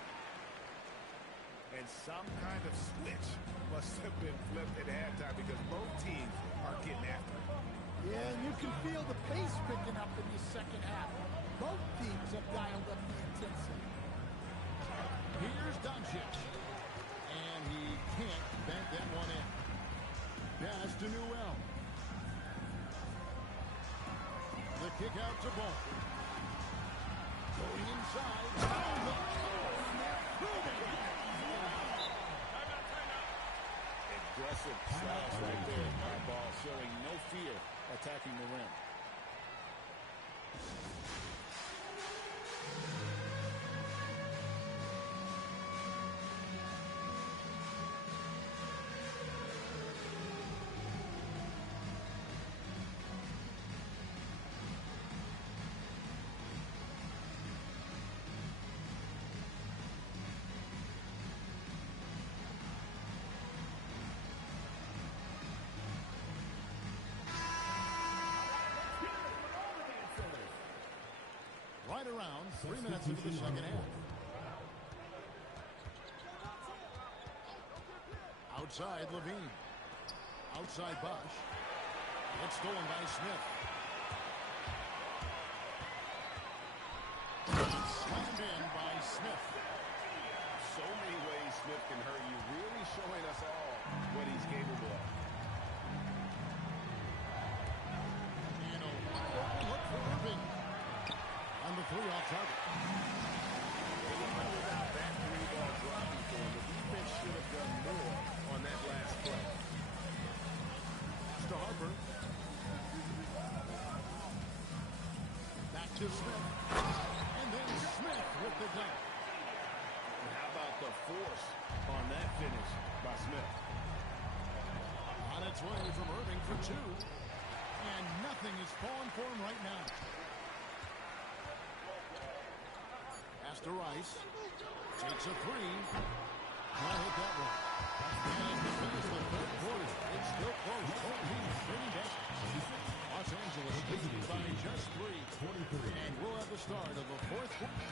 And some kind of switch must have been flipped at halftime because both teams are getting after it. Yeah, and you can feel the pace picking up in the second half. Both teams have dialed up the intensity. Here's Doncic. And he can't bank that one in. Pass to Newell. The kick out to Ball. Going inside. Aggressive slash right there. Ball showing no fear attacking the rim. Right around 3 minutes into the second half. Outside Levine. Outside Bosch. It's stolen by Smith. Slammed in by Smith. So many ways Smith can hurt you, really showing us all what he's capable of. And a look for Irving. On the 3 off target. Even without that 3-ball dropping for him, the defense should have done more on that last play. To Harper. Back to Smith. And then Smith with the dunk. And how about the force on that finish by Smith? On its way from Irving for 2. And nothing is falling for him right now. Pass to Rice. Takes a 3. Can't hit that one. And to finish the third quarter, it's still close. 14 straight baskets. Los Angeles leads by just 3. And we'll have the start of the fourth quarter.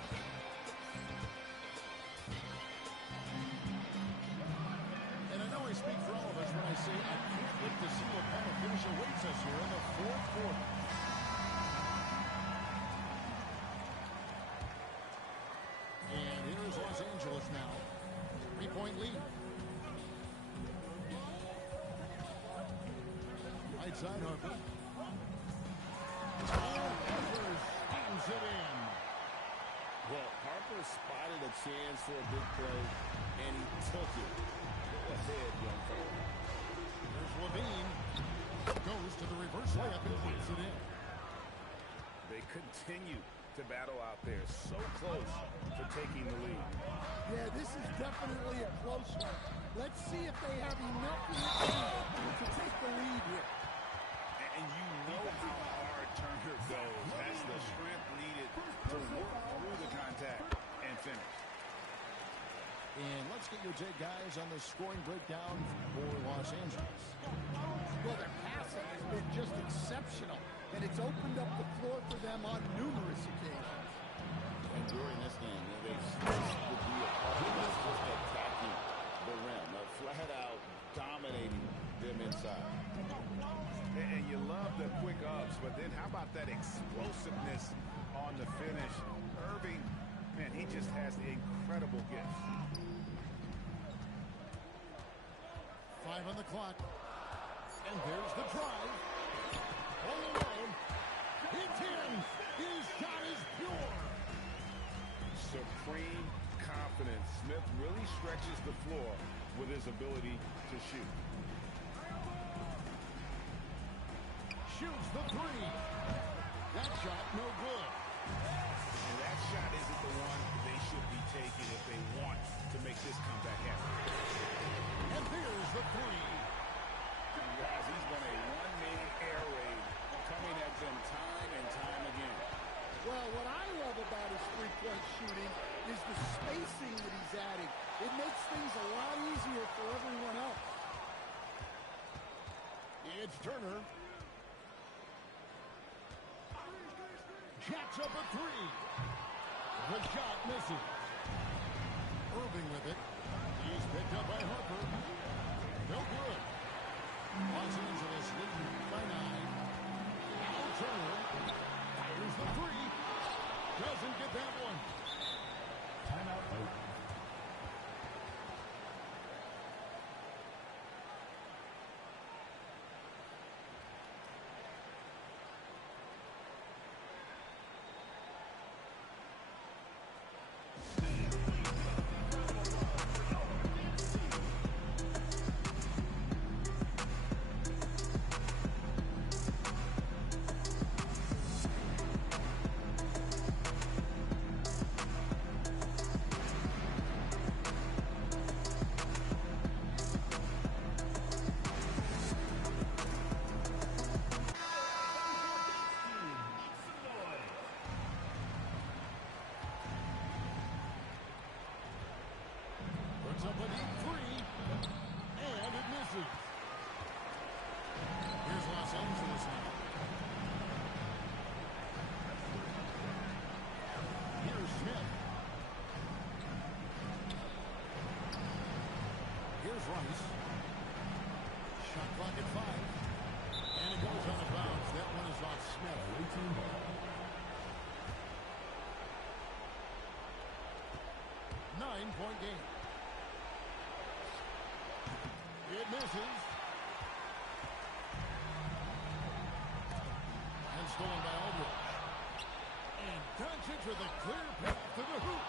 And I know I speak for all of us when I say I can't wait to see what kind of finish awaits us here in the fourth quarter. And here is Los Angeles now. 3-point lead. Right side, Harper. And Harper slams it in. Well, Harper spotted a chance for a big play, and he took it. Go ahead, young fella. There's Levine. Goes to the reverse layup and puts it in. They continue to battle out there, so close to taking the lead. Yeah, this is definitely a close one. Let's see if they have enough in the team to take the lead here. And you know how hard Turner goes. Has the strength needed to work through the contact and finish. And let's get your take, guys, on the scoring breakdown for Los Angeles. Well, their passing has been just exceptional, and it's opened up the floor for them on numerous occasions. And during this game, they switched the deal. Not just attacking the rim, flat out dominating them inside. And you love the quick ups, but then how about that explosiveness on the finish? Irving, man, he just has incredible gifts. 5 on the clock. And there's the drive. All alone. It's in. His shot is pure. Supreme confidence. Smith really stretches the floor with his ability to shoot. Shoots the three. That shot no good. And that shot isn't the one they should be taking if they want to make this comeback happen. And here's the three. Guys, he's been a one-man air raid coming at them time and time again. Well, what I love about his three-point shooting is the spacing that he's adding. It makes things a lot easier for everyone else. It's Turner. Jacks up a three. The shot misses. Irving with it. He's picked up by Harper. No good. Los Angeles leading by 9. Now Turner fires the three. Doesn't get that one. Timeout. Puts up a deep three. And it misses. Here's Los Angeles now. Here's Smith. Here's Rice. Shot clock at 5. And it goes out of bounds. That one is off Smith. 9-point game. It misses. And stolen by Aldridge. And Doncic with a clear path to the hoop.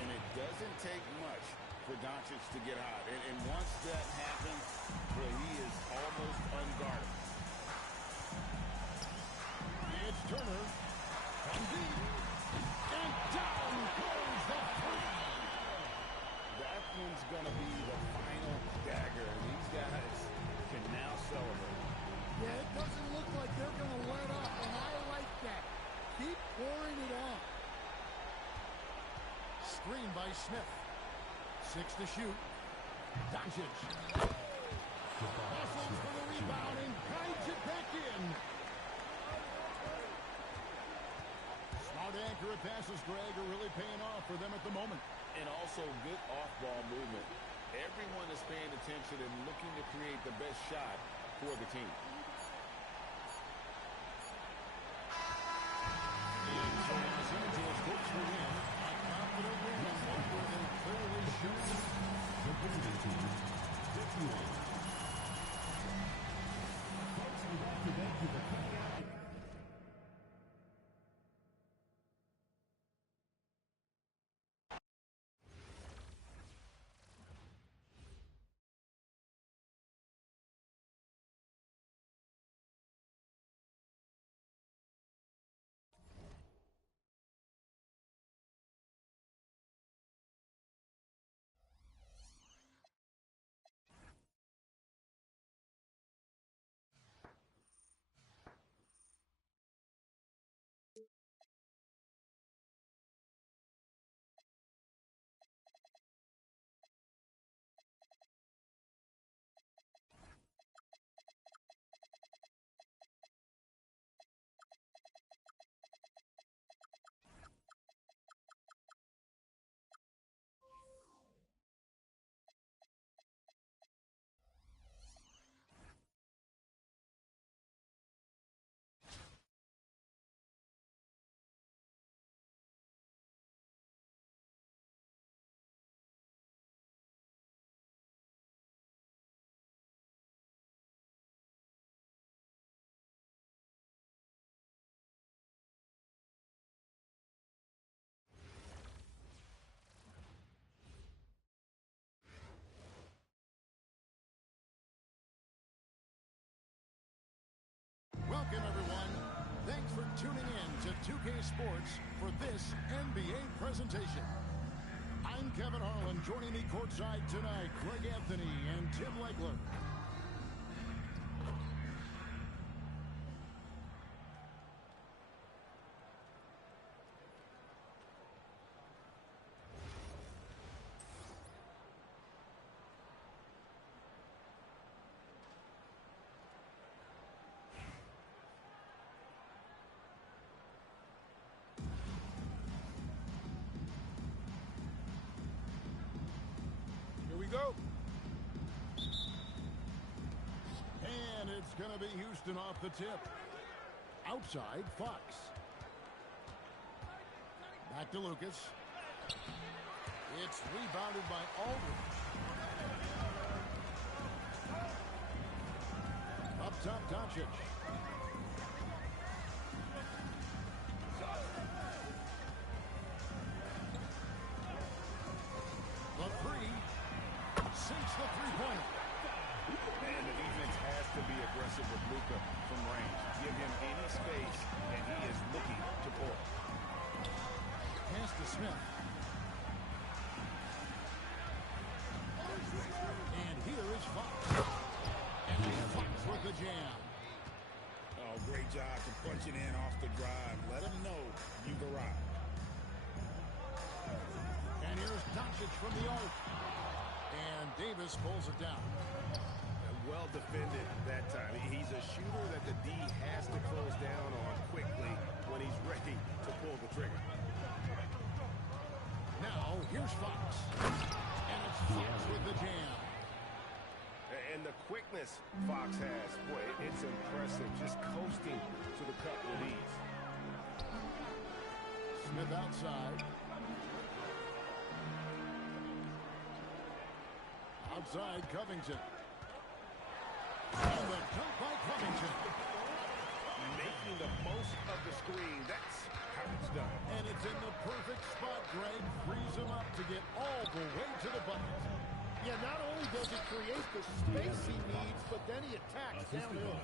And it doesn't take much for Doncic to get hot. And once that happens, well, he is almost unguarded. It's Turner. From deep. And down goes the three. That one's going to be the final dagger. And these guys can now celebrate. Yeah, it doesn't look like they're going to let up, and I like that. Keep pouring it on. Screen by Smith. 6 to shoot. Doncic. Hustles for the rebound and guides it back in. Smart, accurate passes, Greg, are really paying off for them at the moment. And also good off-ball movement. Everyone is paying attention and looking to create the best shot for the team. And so Los Angeles hopes to win. A confident win and one where they clearly showed The visiting team, 51. Folks, we'd like to thank you for coming out. Welcome, everyone. Thanks for tuning in to 2K Sports for this NBA presentation. I'm Kevin Harlan. Joining me courtside tonight, Greg Anthony and Tim Legler. Go. And it's going to be Houston off the tip. Outside, Fox. Back to Lucas. It's rebounded by Aldridge. Up top, Doncic. The three. Sinks the three-pointer. And the defense has to be aggressive with Luka from range. Give him any space, and he is looking to pull. Pass to Smith. And here is Fox. And Fox with the jam. Oh, great job to punch it in off the drive. Let him know you've arrived. And here's Doncic from the arc. And Davis pulls it down. Well defended that time. He's a shooter that the D has to close down on quickly when he's ready to pull the trigger. Now, here's Fox. And it's Fox with the jam. And the quickness Fox has, boy, it's impressive. Just coasting to the cup with ease. Smith outside. Outside, Covington. And the dunk by Covington. Making the most of the screen. That's how it's done. And it's in the perfect spot, Greg. Frees him up to get all the way to the bucket. Yeah, not only does it create the space he needs, but then he attacks downhill.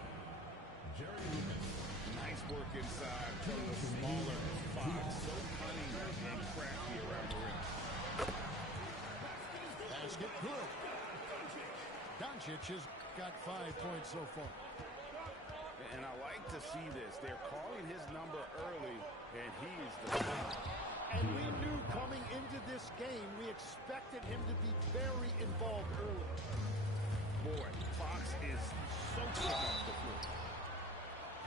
Jerry Lucas. Nice work inside from the smaller Fox. So cunning and crafty around the rim. Basket good. Doncic has got 5 points so far. And I like to see this. They're calling his number early, and he's the star. And we knew coming into this game, we expected him to be very involved early. Boy, Fox is so quick off the floor.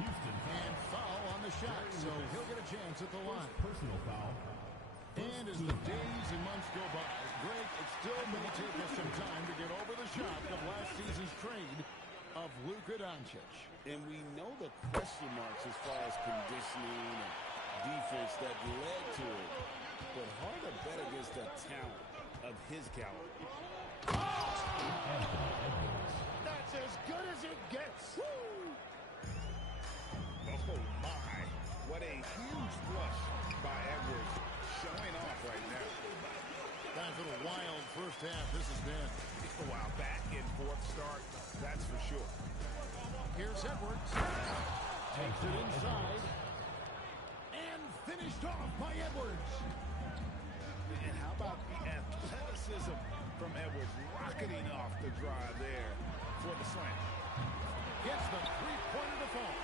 Houston. And foul on the shot, so he'll get a chance at the line. Personal foul. And as the days and months go by, Greg, it still may take us some time to get over the shock of last season's trade of Luka Doncic. And we know the question marks as far as conditioning and defense that led to it. But hard to bet against the talent of his caliber. That's as good as it gets. Woo! Oh, my. What a huge flush by Edwards, showing off right now. That's a wild first half this has been. Wow, back and forth start, that's for sure. Here's Edwards. Takes it inside. And finished off by Edwards. And how about the athleticism from Edwards, rocketing off the drive there for the slam. Gets the three-pointer to fall.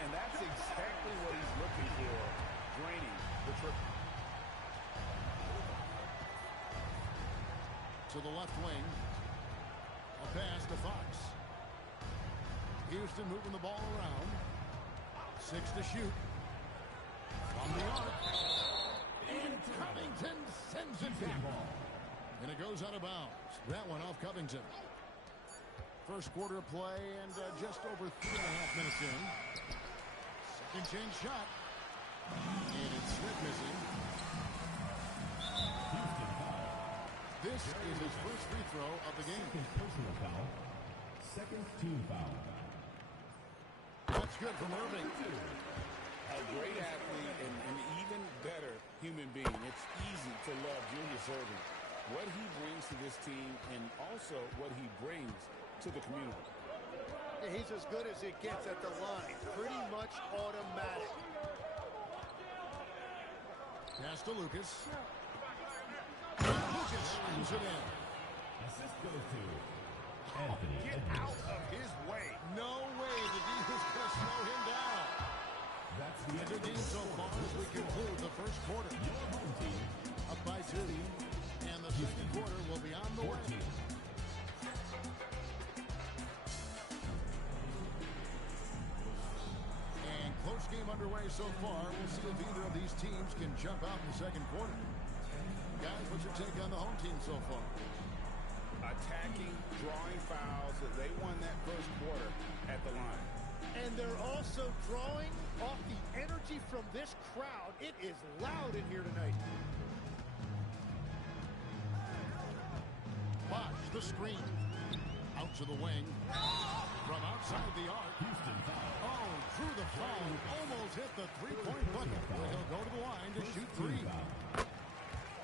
And that's exactly what he's looking for, draining the triple. To the left wing. A pass to Fox. Houston moving the ball around. 6 to shoot. From the arc. And Covington sends it back. And it goes out of bounds. That one off Covington. First quarter of play and just over 3.5 minutes in. Second change shot. And it's Smith missing. This is his first free throw of the game. Second personal foul. Second team foul. That's good from Irving. A great athlete and an even better human being. It's easy to love Julius Irving. What he brings to this team and also what he brings to the community. He's as good as it gets at the line. Pretty much automatic. Pass to Lucas. Lucas screams it in. Assist goes to Anthony Get Edwards. out of his way. No way the D is going to slow him down. That's the And the game so far as we conclude the first quarter. Your home team. Up by 2. And the second quarter will be on the way. 14. And close game underway so far. We'll see if either of these teams can jump out in the second quarter. Guys, what's your take on the home team so far? Attacking, drawing fouls. They won that first quarter at the line. And they're also drawing off the energy from this crowd. It is loud in here tonight. Bosh, the screen. Out to the wing. From outside the arc. Houston foul. Oh, through the foul. Almost hit the three-point bucket. He'll go to the line to shoot 3.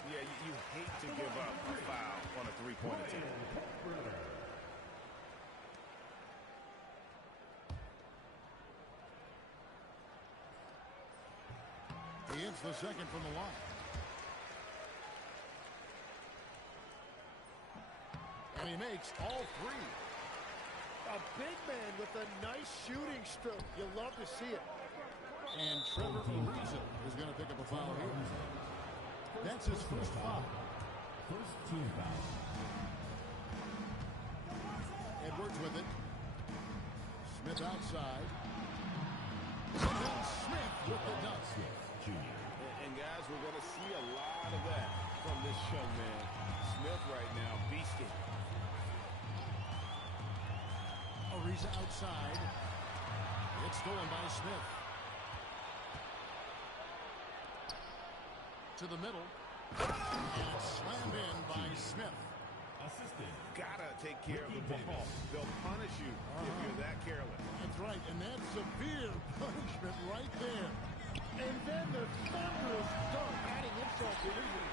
Yeah, you hate to give up a foul on a three-point attempt. He hits the second from the line. And he makes all 3. A big man with a nice shooting stroke. You love to see it. And Trevor Ariza is going to pick up a foul here. That's his first foul. First team foul. Edwards with it. Smith outside. And then Smith with the dunk. Smith Jr. And guys, we're going to see a lot of that from this young man. Smith right now, beasting. Ariza outside. It's stolen by Smith. To the middle. And slammed in by Smith. Assisted. Gotta take care of the ball. They'll punish you if you're that careless. That's right, and that's severe punishment right there. And then the thunderous dunk, adding insult to injury.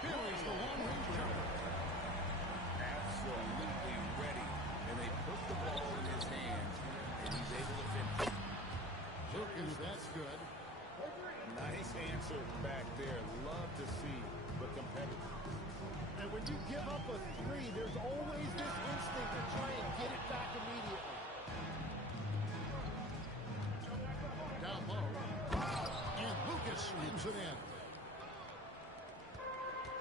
Here is the long-range cover. Absolutely ready. And they put the ball in his hands, and he's able to finish. Lucas, that's good. Nice answer back there. Love to see the competitor. And when you give up a 3, there's always this instinct to try and get it back immediately. Down low. And Lucas slams it in.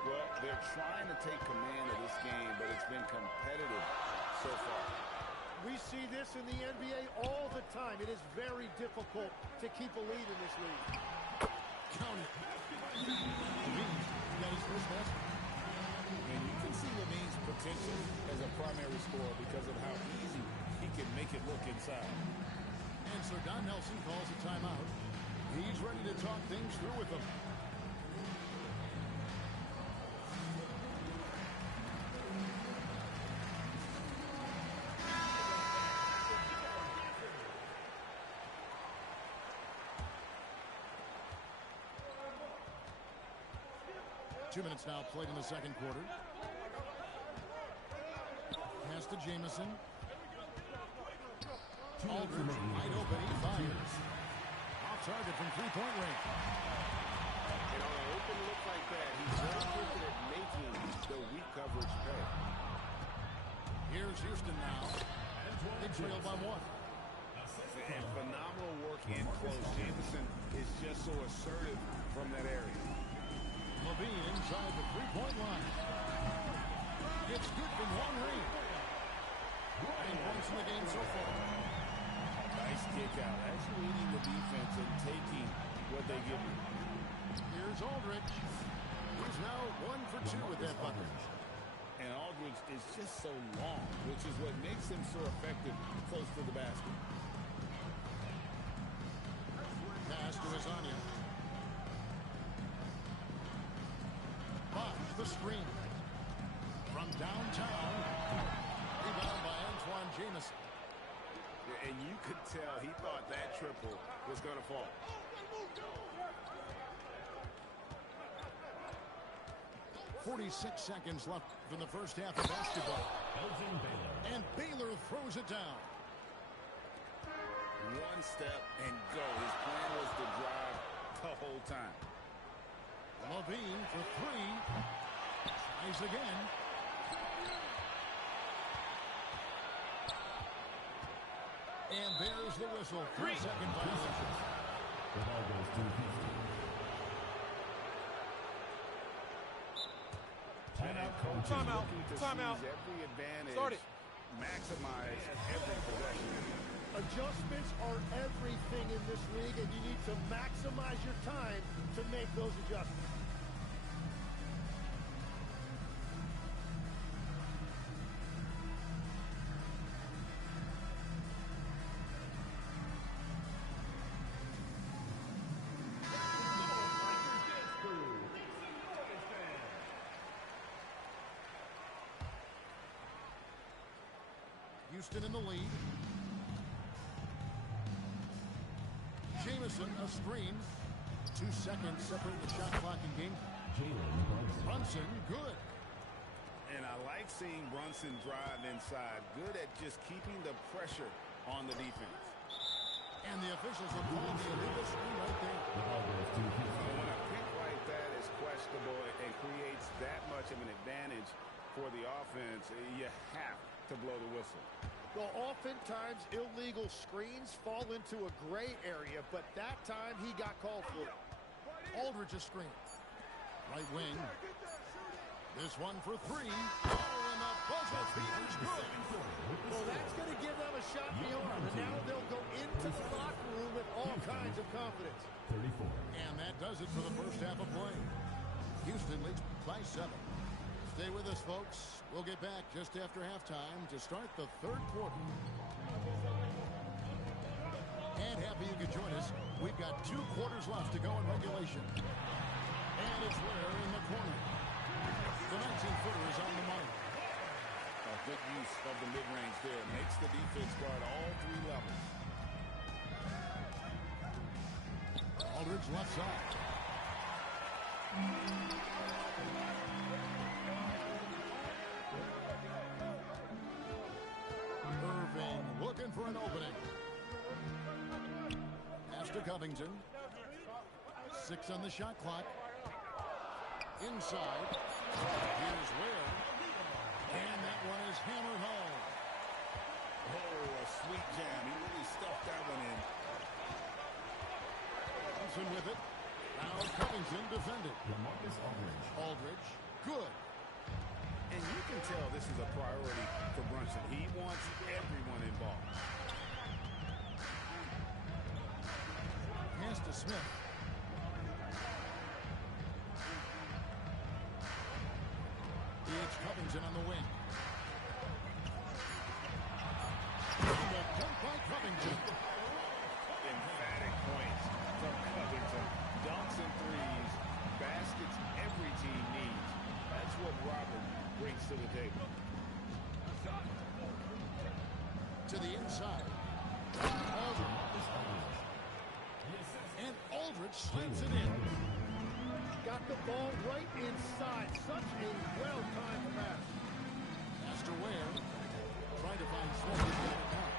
Well, they're trying to take command of this game, but it's been competitive so far. We see this in the NBA all the time. It is very difficult to keep a lead in this league. Count it. Got his first basket. And you can see Levine's potential as a primary scorer because of how easy he can make it look inside. And Sir Don Nelson calls a timeout. He's ready to talk things through with them. Two minutes now played in the second quarter. Pass to Jamison. Aldridge wide open. He fires. Off target from three-point range. And on an open look like that, he's very gifted at making the weak coverage pay. Here's Houston now. They trail by one. And phenomenal work in close. Jamison is just so assertive from that area. Levine inside the three-point line. It's good from long range. And points in the game so far. Nice kick out. That's reading the defense and taking what they give you. Here's Aldridge. He's now 1 for 2 with that bucket. And Aldridge is just so long, which is what makes him so effective close to the basket. Pass to Azania. Bosh the screen. From downtown. Rebound by Antoine Jamison. And you could tell he thought that triple was going to fall. .46 seconds left in the first half of basketball. And Baylor throws it down. One step and go. His plan was to drive the whole time. Levine for three. Tries again. And there's the whistle. 3-second violation. The ball goes to Houston. Timeout. Timeout. Every advantage. Start it. Maximize every possession. Adjustments are everything in this league, and you need to maximize your time to make those adjustments. Houston in the lead. Jamison, a screen. 2 seconds separate the shot clock and game. Brunson, good. And I like seeing Brunson drive inside. Good at just keeping the pressure on the defense. And the officials have called the illegal screen right there. When a pick like that is questionable and creates that much of an advantage for the offense, you have to blow the whistle. Well, oftentimes illegal screens fall into a gray area, but that time he got called for it. Aldridge a screen. Right wing. This one for three. Oh, and the buzzer beater's good. Well, that's going to give them a shot in the arm, and now they'll go into the locker room with all kinds of confidence. 34. And that does it for the first half of play. Houston leads by 7. Stay with us, folks. We'll get back just after halftime to start the third quarter. And happy you could join us. We've got 2 quarters left to go in regulation. And it's Ware in the corner. The 19-footer is on the money. A good use of the mid-range there. Makes the defense guard all 3 levels. Aldridge left side. Irving looking for an opening. Pass to Covington. 6 on the shot clock. Inside. Here's Ware. And that one is hammered home. Oh, a sweet jam. He really stuffed that one in. Johnson with it. Now Covington defended. LaMarcus Aldridge. Aldridge. Good. And you can tell this is a priority for Brunson. He wants everyone involved. Pass to Smith. He Covington on the wing. And the dunk by Covington. Emphatic points from Covington. Dunks and threes. Baskets every team needs. That's what Robert brings to the table. To the inside. Aldridge. And Aldridge slams it in. Got the ball right inside. Such a well-timed pass. Pass to Ware. Trying to find Smith. He's got it now.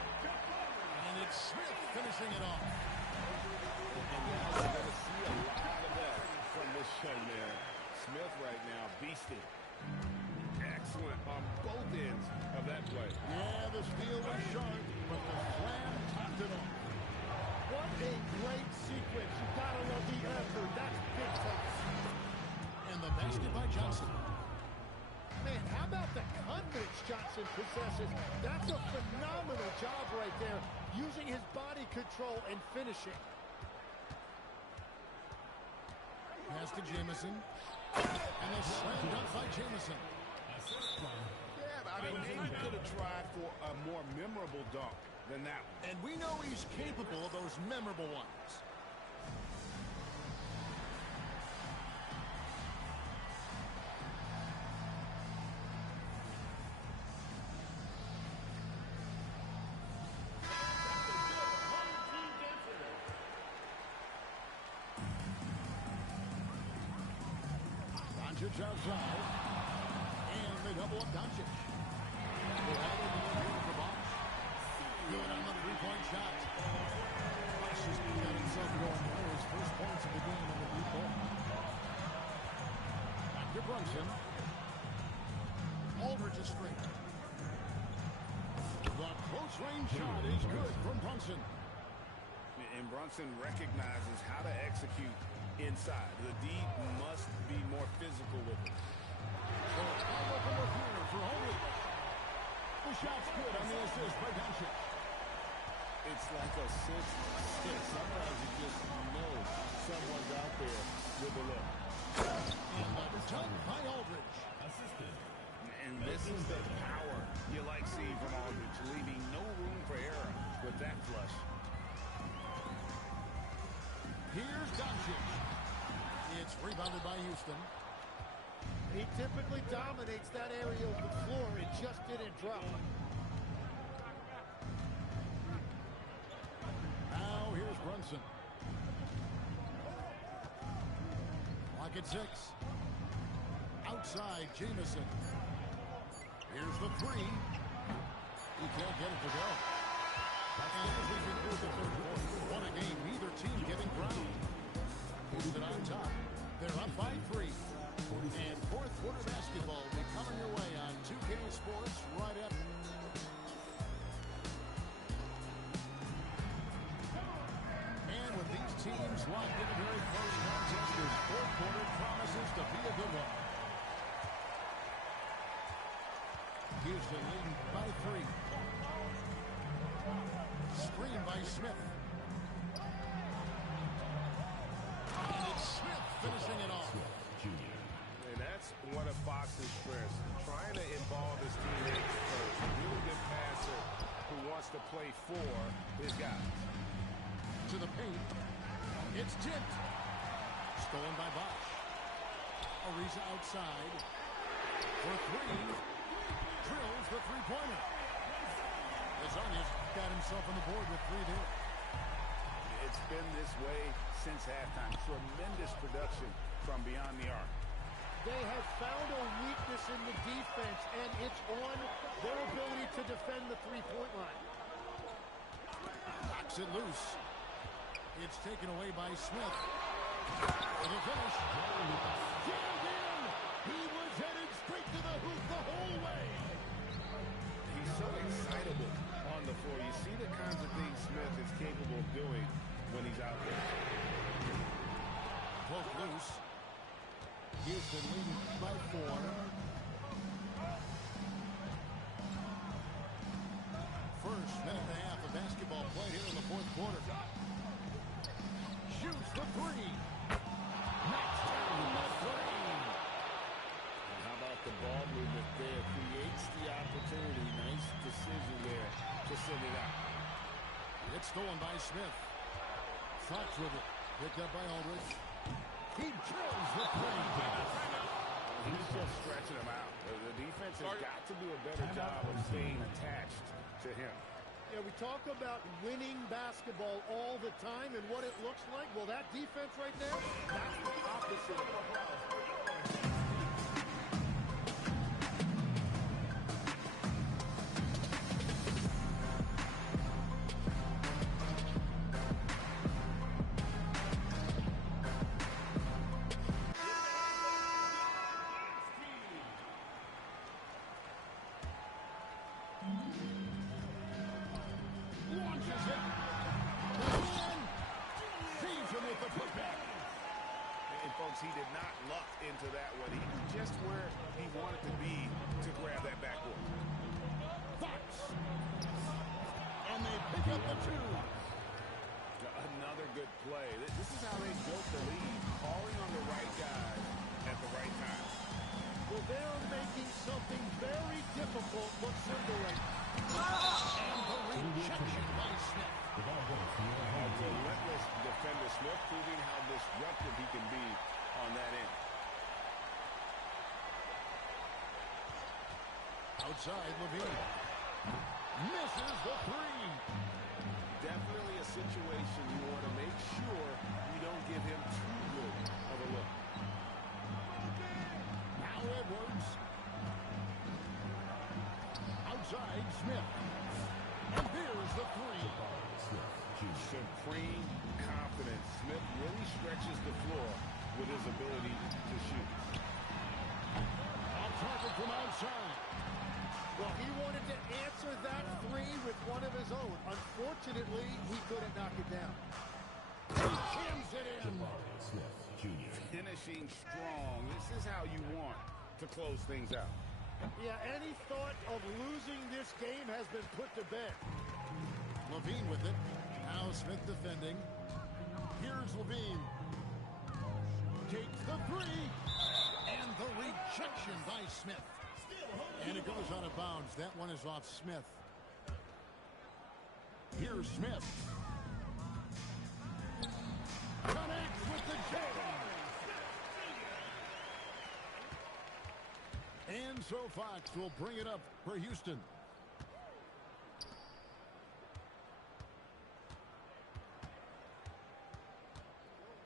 And it's Smith finishing it off. And now we're going to see a lot of that from this young man. Smith right now beasting. Excellent on both ends of that play. Yeah, the steal was sharp, but the slam topped it off. What a great sequence. You gotta love the effort. That's big time. And the basket by Johnson. Man, how about the confidence Johnson possesses? That's a phenomenal job right there, using his body control and finishing. Pass to Jamison. And a slam dunk by Jamison. Yeah, I mean, maybe could have tried for a more memorable dunk than that one. And we know he's capable of those memorable ones. Doncic outside. And they double up Doncic. Good on the three-point shot. Bosch just got himself going there. His first points of the game on the blue ball. Back to Brunson. Aldridge is straight. The close-range shot is good from Brunson. And Brunson recognizes how to execute inside. The D must be more physical with it. So I'll look over here for Aldridge. The shot's good on the assist by Doncic. It's like a sixth stick. Sometimes you just know someone's out there with a look. And the dunk by Aldridge. And this is the power you like seeing from Aldridge, leaving no room for error with that flush. Here's Doncic. It's rebounded by Houston. He typically dominates that area of the floor. It just didn't drop. Now here's Brunson. Clock at 6. Outside, Jamison. Here's the three. He can't get it to go. And as we conclude the third quarter, one a game, neither team getting ground. Houston on top. They're up by 3. And fourth quarter basketball will be coming your way on 2K Sports right up. And with these teams locked in a very close contest, this fourth quarter promises to be a good one. Houston leading by 3. Screen by Smith. And it's Smith finishing it off. And that's one of Fox's strengths, trying to involve his teammates first. A really good passer who wants to play for his guys. To the paint. It's tipped. Stolen by Bosch. Ariza outside. For 3. Drills the three-pointer. Lasagna's got himself on the board with 3 there. It's been this way since halftime. Tremendous production from beyond the arc. They have found a weakness in the defense, and it's on their ability to defend the three-point line. Knocks it loose. It's taken away by Smith. For the finish. Jammed in. He was headed straight to the hoop the whole way. He's so excitable on the floor. You see the kinds of things Smith is capable of doing when he's out there. Both loose. Houston leading by 4. First minute and a half of basketball played here in the fourth quarter. Shoots the 3. Knocks down the 3. And how about the ball movement there? send it out. It's stolen by Smith. Fox with it. Picked up by Aldridge. He drills the three. He's just stretching him out. The defense has got to do a better job of staying attached to him. Yeah, we talk about winning basketball all the time and what it looks like. Well, that defense right there, that's the opposite of it. He did not luck into that one. He was just where he wanted to be to grab that backboard. Fox. And they pick up the two. Another good play. This is how they built the lead. Calling on the right guy at the right time. Well, they're making something very difficult look simple right now. And the rejection by Smith. A relentless defender. Smith proving how disruptive he can be on that end. Outside, Levine. Misses the three. Definitely a situation you want to make sure you don't give him too good of a look. Now Edwards. Outside, Smith. And here's the three. Supreme confidence. Smith really stretches the floor with his ability to shoot. Off target from outside. Well, he wanted to answer that three with one of his own. Unfortunately, he couldn't knock it down. He jams it in. Finishing strong. This is how you want to close things out. Yeah, any thought of losing this game has been put to bed. Levine with it. Now Smith defending. Here's Levine. Takes the three. And the rejection by Smith. And it goes out of bounds. That one is off Smith. Here's Smith. Connects with the J. And so Fox will bring it up for Houston.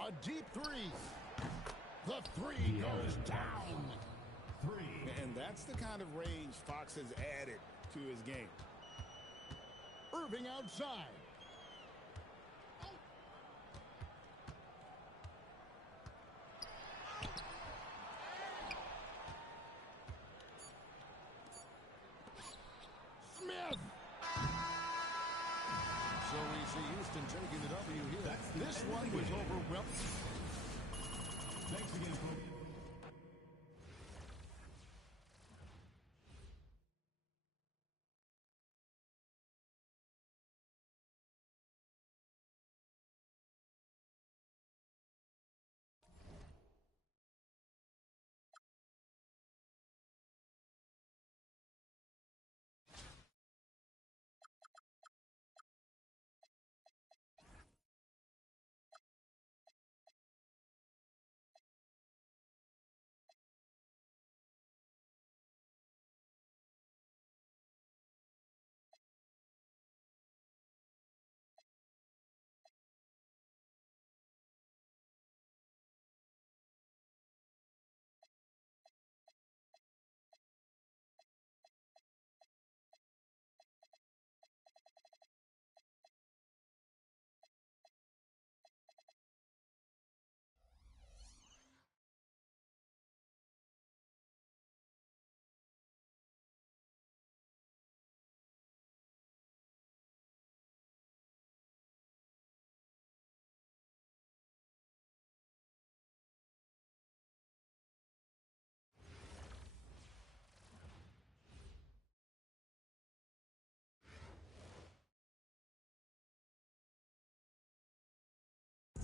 A deep three. The three goes down. And that's the kind of range Fox has added to his game. Irving outside. Smith. So we see Houston taking the W here. This one was overwhelming. Thanks again, folks.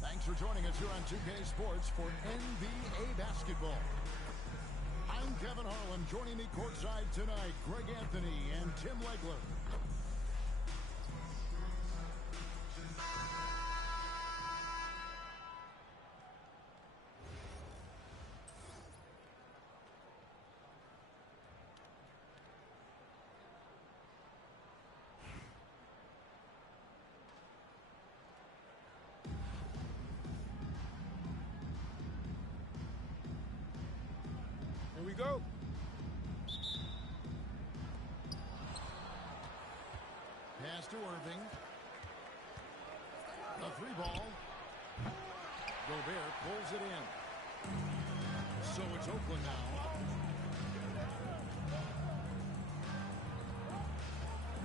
Thanks for joining us here on 2K Sports for NBA basketball. I'm Kevin Harlan. Joining me courtside tonight, Greg Anthony and Tim Legler. Here we go. Pass to Irving. A three ball. Gobert pulls it in. So it's Oakland now.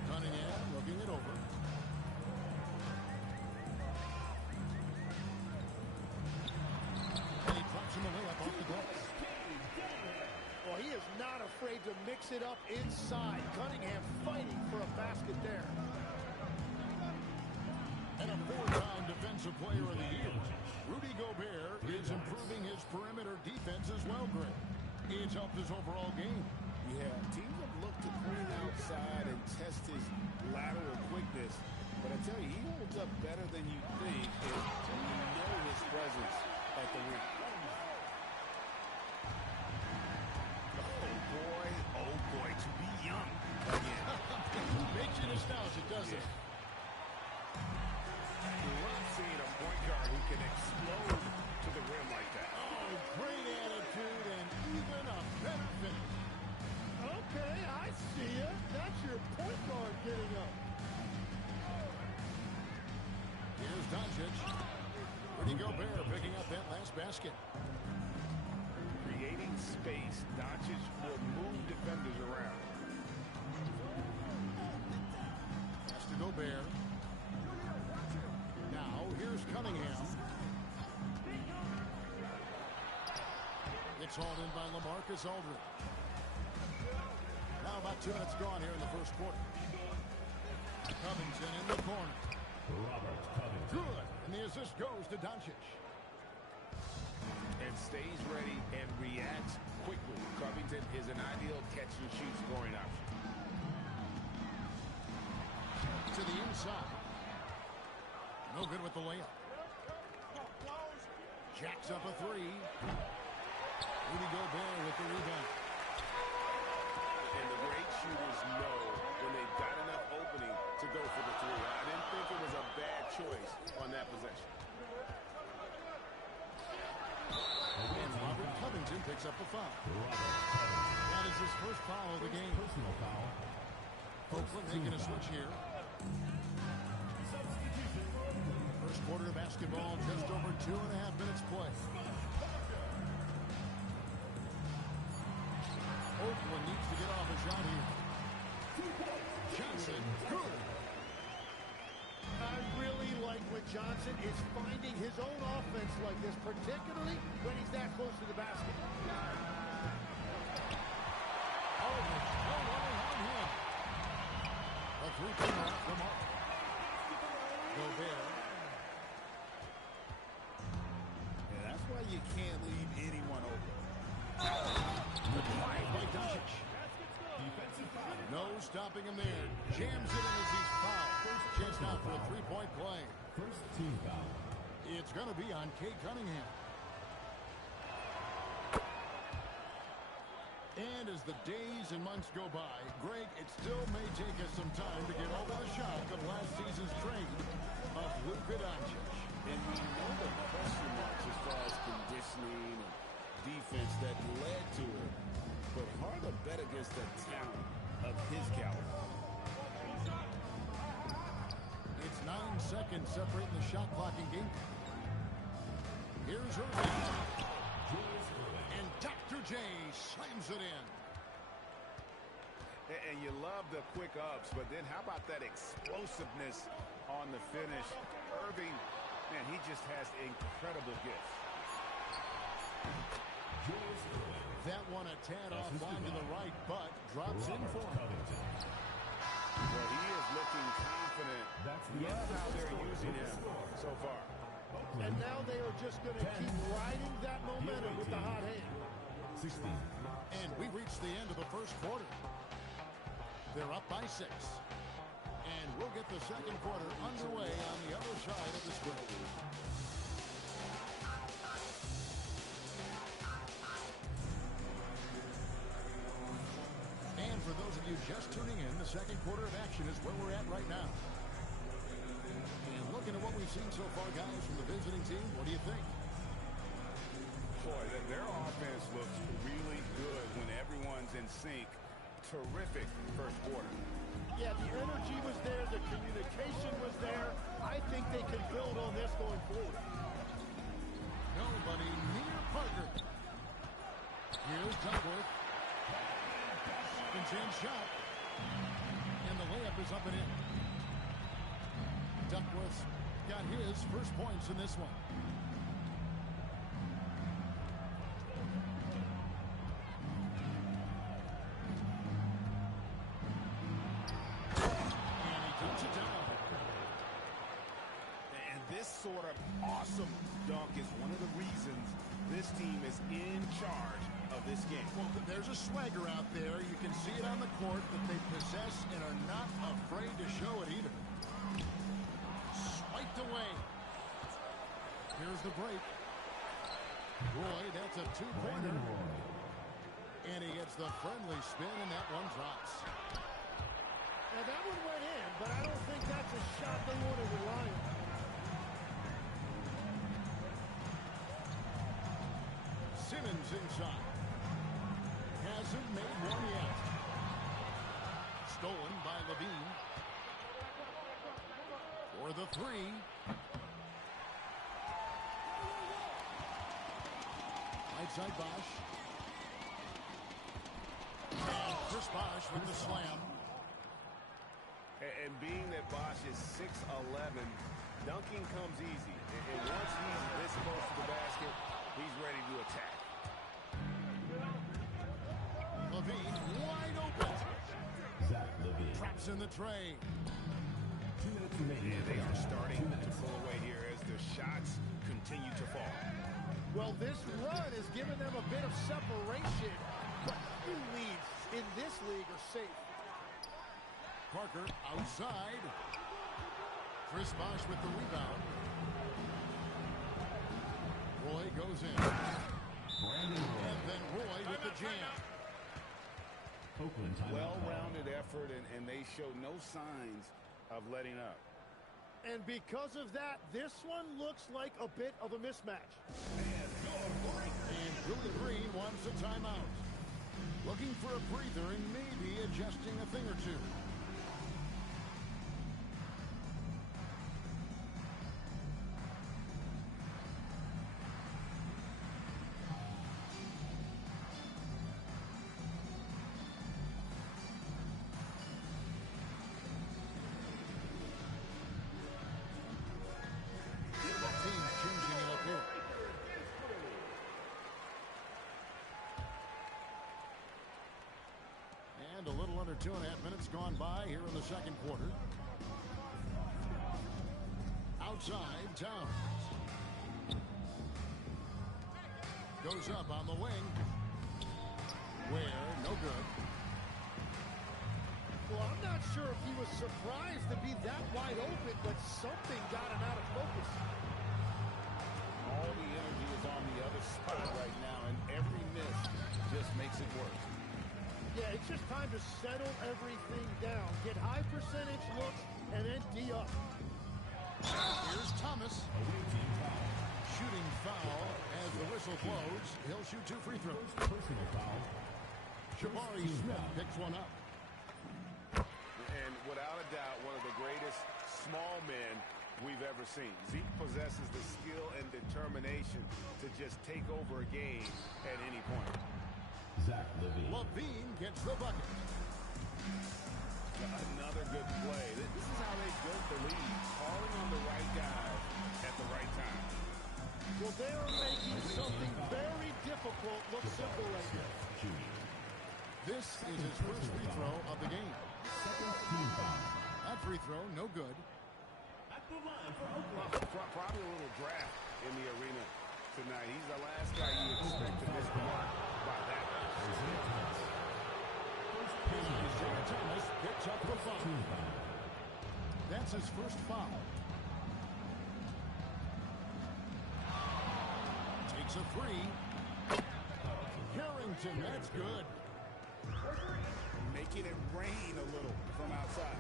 Cunningham looking it over. And he drops him a layup off the glass. Well, he is not afraid to mix it up inside. Cunningham fighting for a basket there. And a four-time Defensive Player of the Year. Rudy Gobert is improving his perimeter defense as well, Greg. It's helped his overall game. Yeah, teams have looked to put him outside and test his lateral quickness. But I tell you, he holds up better than you think if you know his presence at the rim. Oh boy, to be young again. Makes you nostalgic, doesn't it? Love seeing a point guard who can explode to the rim like that. Oh, great attitude and even a better finish. Okay, I see you. That's your point guard getting up. Here's Doncic. Rudy Gobert picking up that last basket. Creating space, Doncic will move defenders around. Pass to Gobert. Now, here's Cunningham. It's hauled in by LaMarcus Aldridge. Now about 2 minutes gone here in the first quarter. Covington in the corner. Robert Covington. Good. And the assist goes to Doncic. And stays ready and reacts quickly. Covington is an ideal catch-and-shoot scoring option. To the inside. No good with the layup. Jacks up a three. Rudy Gobert with the rebound. And the great shooters know when they've got enough opening to go for the three. I didn't think it was a bad choice on that possession. And Robert Covington picks up the foul. That is his first foul of the game. Personal foul. Oakland making a switch here. First quarter of basketball, just over 2.5 minutes play. Oakland needs to get off a shot here. Johnson, good. I really like when Johnson is finding his own offense like this, particularly when he's that close to the basket. Oh, no running on him. A three-pointer off the mark. Gobert. Yeah, that's why you can't leave anyone open. Good drive by Doncic. Defensive foul. No stopping him there. Jams it in as he's fouled. Chance now for a three-point play. First team foul. It's going to be on Kate Cunningham. And as the days and months go by, Greg, it still may take us some time to get over the shock of last season's trade of Luka Doncic. And we know the question marks as far as conditioning and defense that led to it. But hard to bet against the talent of his caliber. It's 9 seconds separating the shot clock and game. Here's Irving. And Dr. J slams it in. And you love the quick ups, but then how about that explosiveness on the finish? Irving, man, he just has incredible gifts. That one a tad offline to the right, but drops in for him. Well, he is looking confident. Love how they're using him so far. And now they are just going to keep riding that momentum with the hot hand. 16. And we reached the end of the first quarter. They're up by 6. And we'll get the second quarter underway on the other side of the screen. And for those of you just tuning in, the second quarter of action is where we're at right now. And looking at what we've seen so far, guys, from the visiting team, what do you think? Boy, their offense looks really good when everyone's in sync. Terrific first quarter. Yeah, the energy was there, the communication was there. I think they can build on this going forward. Nobody near Parker. Here's Duckworth. Chance shot. And the layup is up and in. Duckworth's got his first points in this one. Sort of awesome dunk is one of the reasons this team is in charge of this game. Well, there's a swagger out there. You can see it on the court that they possess and are not afraid to show it either. Swiped away. Here's the break. Roy, that's a two-pointer. And he gets the friendly spin, and that one drops. Now, that one went in, but I don't think that's a shot they want to rely on. Simmons inside. Hasn't made one yet. Stolen by Levine. For the three. Right side Bosch. And Chris Bosch with the slam. And being that Bosch is 6'11", dunking comes easy. And once he's this close to the basket, he's ready to attack. Levine wide open. Zach Levine. Traps in the tray. 2 minutes remaining. And they are starting to pull away here as the shots continue to fall. Well, this run has given them a bit of separation, but few leads in this league are safe. Parker outside. Chris Bosch with the rebound. Roy goes in. And then Roy with the jam. Oakland timeout. Well-rounded effort, and they show no signs of letting up. And because of that, this one looks like a bit of a mismatch. And Billy Green wants a timeout. Looking for a breather and maybe adjusting a thing or two. A little under 2.5 minutes gone by here in the second quarter. Outside, Towns. Goes up on the wing. Where, no good. Well, I'm not sure if he was surprised to be that wide open, but something got him out of focus. All the energy is on the other spot right now, and every miss just makes it worse. Yeah, it's just time to settle everything down. Get high percentage looks and then D up. Here's Thomas. Shooting foul as the whistle blows. He'll shoot 2 free throws. Personal foul. Jabari Smith picks one up. And without a doubt, one of the greatest small men we've ever seen. Zeke possesses the skill and determination to just take over a game at any point. Zach Levine. Levine gets the bucket. Another good play. This is how they built the lead. Calling on the right guys at the right time. Well, they are making something very difficult look simple right now. This is his first free throw of the game. Second team foul. That free throw, no good. At the line for Oakland. Probably a little draft in the arena tonight. He's the last guy you expect to miss the mark by that. Isaiah Thomas picks up the foul. That's his first foul. Takes a three. Harrington, that's good. Making it rain a little from outside.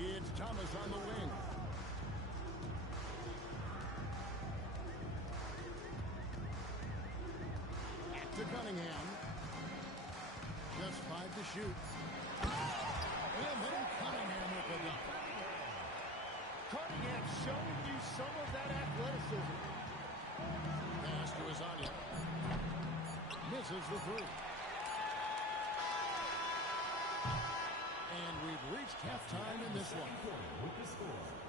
It's Thomas on the wing. Back to Cunningham. Just 5 to shoot. And then Cunningham with the dunk. Cunningham showing you some of that athleticism. Pass to Azania. Misses the three. And we've reached halftime in this one.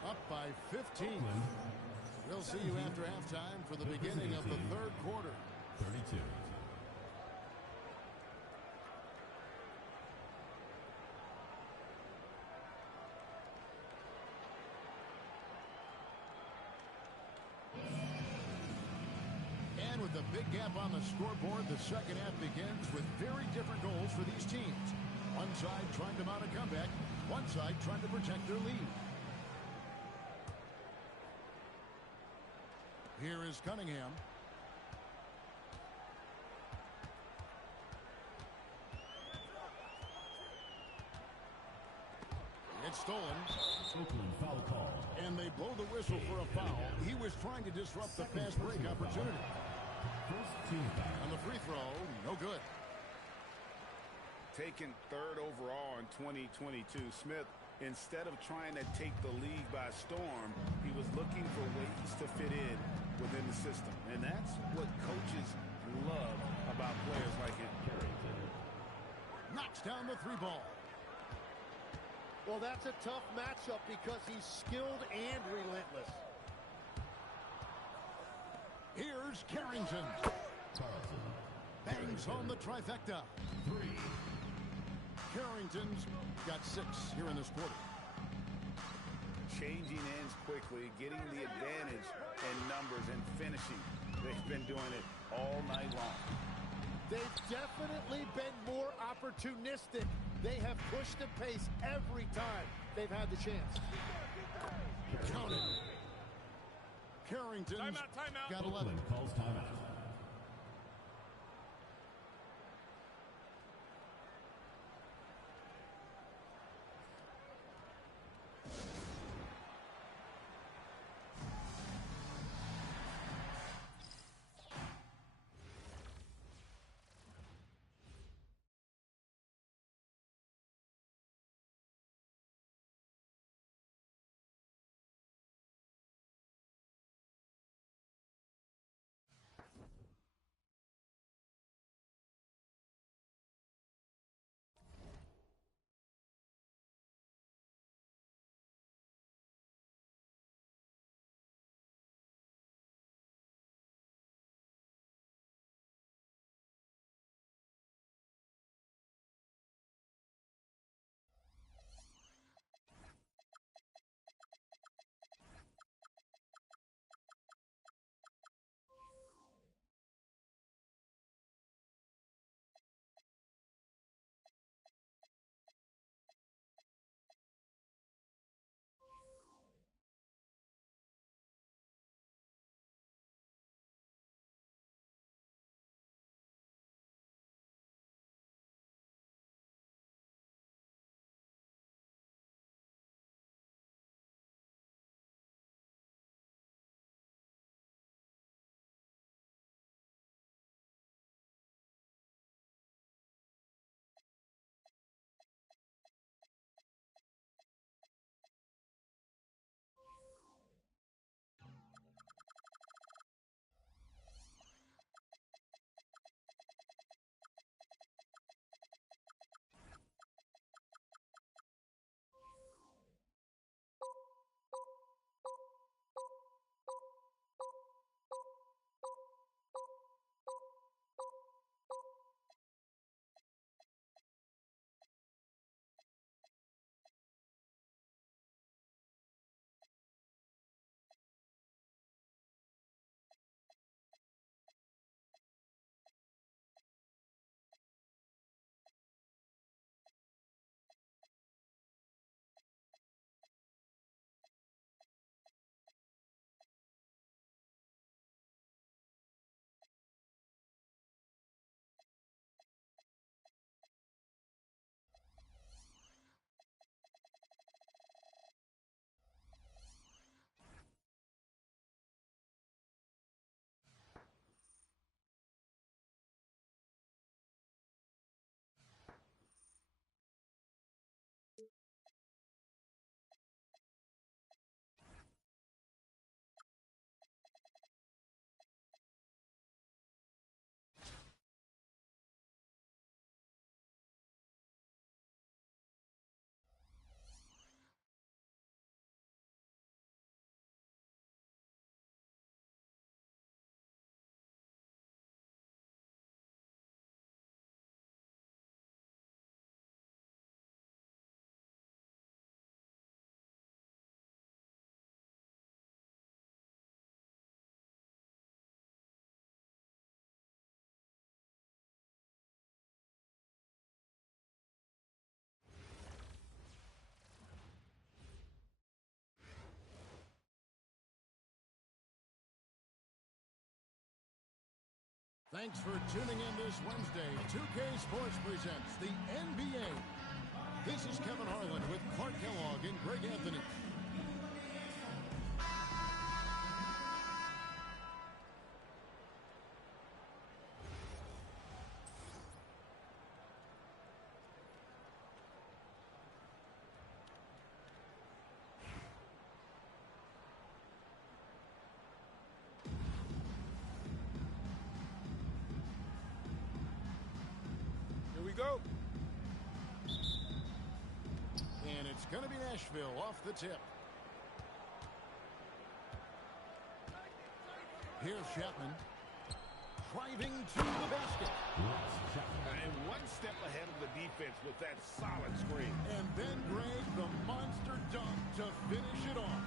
Up by 15. We'll see you after halftime for the beginning of the third quarter. 32. And with the big gap on the scoreboard, the second half begins with very different goals for these teams. One side trying to mount a comeback, one side trying to protect their lead. Here is Cunningham. It's stolen. Oakland foul call. And they blow the whistle for a foul. He was trying to disrupt the fast break opportunity. First team foul. On the free throw, no good. Taken third overall in 2022, Smith, instead of trying to take the league by storm, he was looking for ways to fit in within the system. And that's what coaches love about players like him. Knocks down the three ball. Well, that's a tough matchup because he's skilled and relentless. Here's Carrington. Carlson. Bangs home the trifecta. 3. Carrington's got 6 here in this quarter. Changing ends quickly, getting the advantage in numbers and finishing. They've been doing it all night long. They've definitely been more opportunistic. They have pushed the pace every time they've had the chance. Counted. Carrington's Timeout. got 11. Oakland calls timeout. Thanks for tuning in this Wednesday. 2K Sports presents the NBA. This is Kevin Harlan with Clark Kellogg and Greg Anthony. Go. And it's going to be Nashville off the tip. Here's Chapman. Driving to the basket. And one step ahead of the defense with that solid screen. And then Greg, the monster dunk to finish it off.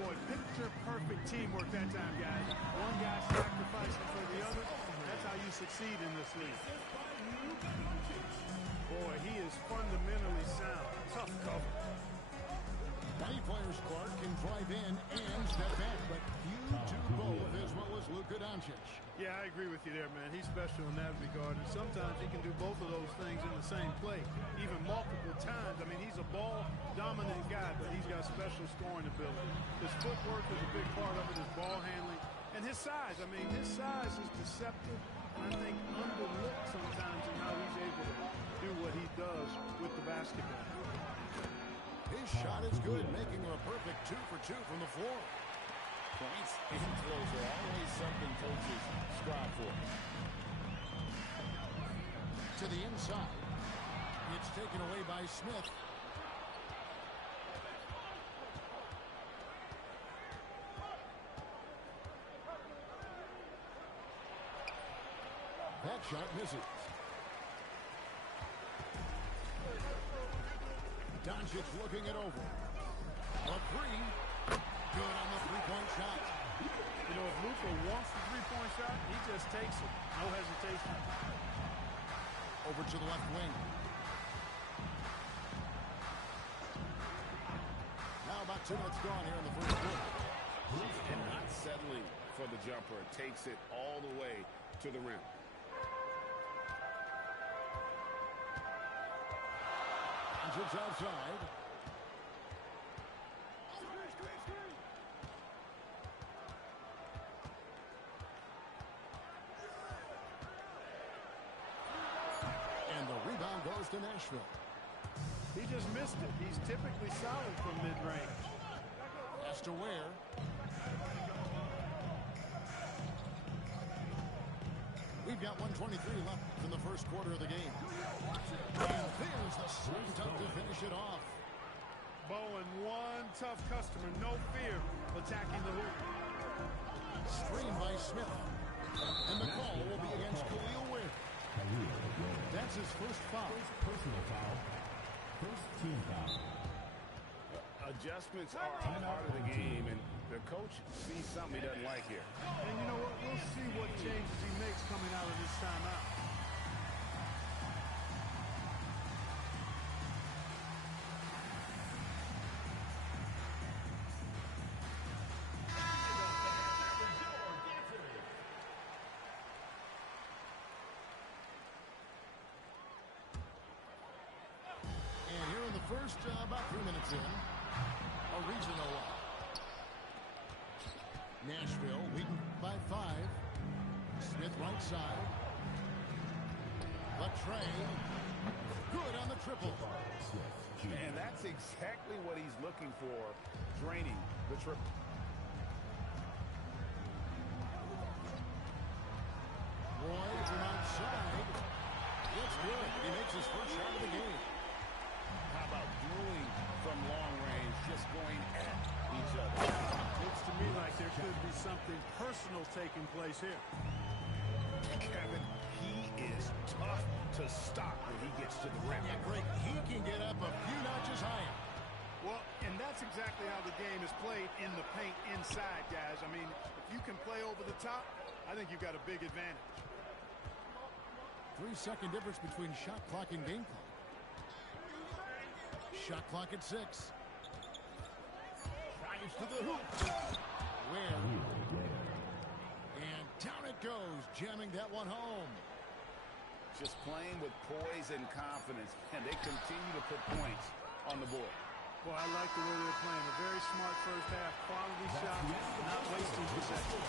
Boy, picture-perfect teamwork that time, guys. One guy sacrificing for the other. That's how you succeed in this league. Boy, he is fundamentally sound. Tough cover. Many players, Clark, can drive in and step back, but few do both as well as Luka Doncic. Yeah, I agree with you there, man. He's special in that regard, and sometimes he can do both of those things in the same play, even multiple times. I mean, he's a ball-dominant guy, but he's got special scoring ability. His footwork is a big part of it, his ball handling, and his size. I mean, his size is deceptive, and I think underlooked sometimes in how he's able to do what he does with the basketball. His shot is good, making a perfect 2 for 2 from the floor. Points and throws are always something coaches strive for. To the inside. It's taken away by Smith. That shot misses. Doncic looking it over. A three. Good on the three-point shot. You know, if Luka wants the three-point shot, he just takes it. No hesitation. Over to the left wing. Now about 2 minutes gone here in the first quarter. And not settling for the jumper. Takes it all the way to the rim. It's outside. And the rebound goes to Nashville. He just missed it. He's typically solid from mid-range. Has to wear. We've got 1:23 left in the first quarter of the game. And there's the slam dunk to finish it off. Bowen, one tough customer, no fear, attacking the hoop. Screen by Smith. And the call will be against Khalil Wynn. That's his first foul. Personal foul. First team foul. Adjustments are a part of the game, and the coach sees something he doesn't like here. And you know what? We'll see what changes he makes coming out of this timeout. And here in the first, about 3 minutes in, a regional. Nashville leading by 5. Smith right side. Latre. Good on the triple. And that's exactly what he's looking for, draining the triple. Roy from outside. It's good. He makes his first shot of the game. How about dueling from long range, just going at each other? Looks to me like there could be something personal taking place here. Kevin, he is tough to stop when he gets to the rim. Yeah, Greg, he can get up a few notches higher. Well, and that's exactly how the game is played in the paint inside, guys. I mean, if you can play over the top, I think you've got a big advantage. 3-second difference between shot clock and game clock. Shot clock at 6. Drives to the hoop. Where? And down it goes, jamming that one home. Just playing with poise and confidence, and they continue to put points on the board. Well, I like the way they're playing. A very smart first half. Quality shot, not wasting possession.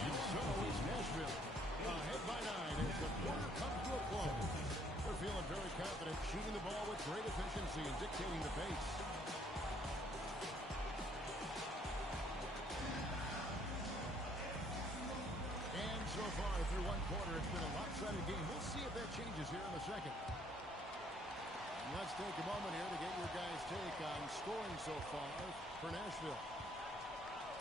And so is Nashville. Ahead by 9 as the quarter comes to a close. They're feeling very confident, shooting the ball with great efficiency and dictating the pace. And so far through one quarter, it's been a lopsided game. We'll see if that changes here in the second. Let's take a moment here to get your guys' take on scoring so far for Nashville.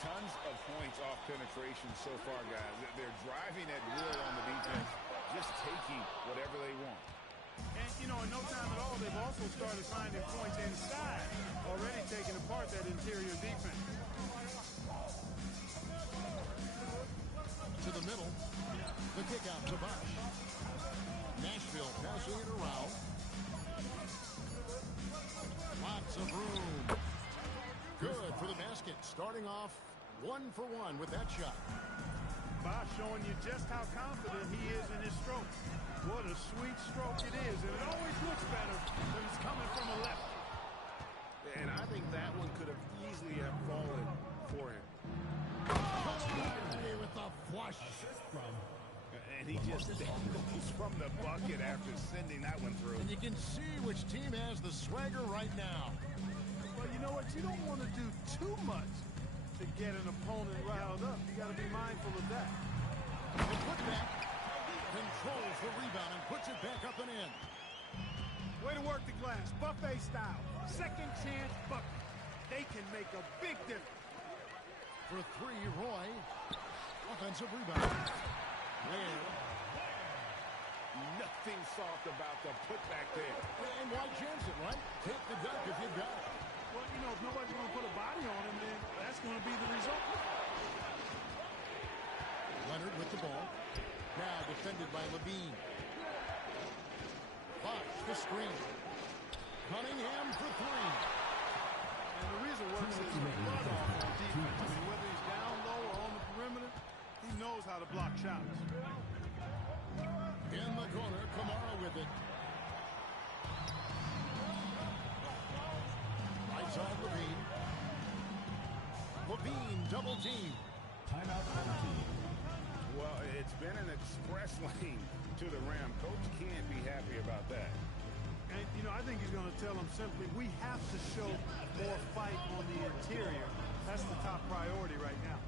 Tons of points off penetration so far, guys. They're driving at will on the defense, just taking whatever they want. And, you know, in no time at all, they've also started finding points inside, already taking apart that interior defense. To the middle, the kick out to Bosch. Nashville passing it around. Lots of room. Good for the basket. Starting off 1 for 1 with that shot. Bosch showing you just how confident he is in his stroke. What a sweet stroke it is, and it always looks better when it's coming from a left. And I think that one could have easily have fallen for him. With the flush. And he just goes from the bucket after sending that one through. And you can see which team has the swagger right now. But you know what? You don't want to do too much to get an opponent riled up. You got to be mindful of that. The putback controls the rebound and puts it back up and in. Way to work the glass, buffet style. Second chance bucket. They can make a big difference. For 3, Roy. Offensive rebound. There. Nothing soft about the putback there. And why chance it, right? Take the dunk if you've got it. Well, you know, if nobody's going to put a body on him, then that's going to be the result. Leonard with the ball. Now defended by Levine. Bosch, the screen. Cunningham for 3. And the reason works is butt off on defense. I mean, whether he's down low or on the perimeter, he knows how to block shots. In the corner, Kamara with it. Right side, Levine. Levine, double team. Timeout for the team. Well, it's been an express lane to the rim. Coach can't be happy about that. And, you know, I think he's going to tell them simply, we have to show more fight on the interior. That's the top priority right now.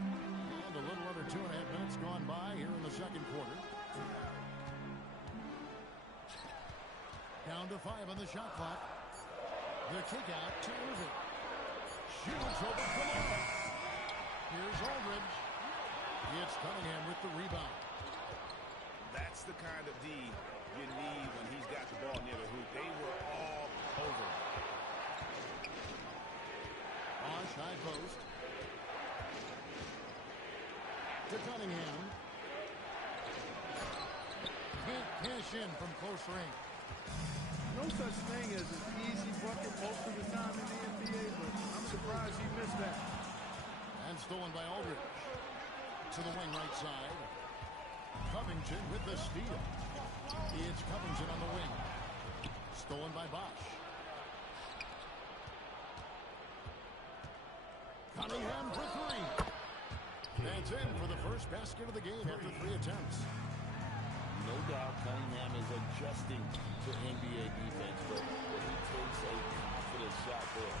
And a little under 2.5 minutes gone by here in the second quarter. Down to 5 on the shot clock. The kick out to Irving. Shoots over Kamara. Here's Aldridge. It's Cunningham with the rebound. That's the kind of D you need when he's got the ball near the hoop. They were all over. Bosch, high post. To Cunningham. Can't cash in from close range. No such thing as an easy bucket most of the time in the NBA, but I'm surprised he missed that. And stolen by Aldridge. To the wing right side. Covington with the steal. It's Covington on the wing. Stolen by Bosch. Cunningham for 3. That's in for the first basket of the game after 3 attempts. No doubt Cunningham is adjusting to NBA defense, but he takes a confident shot there.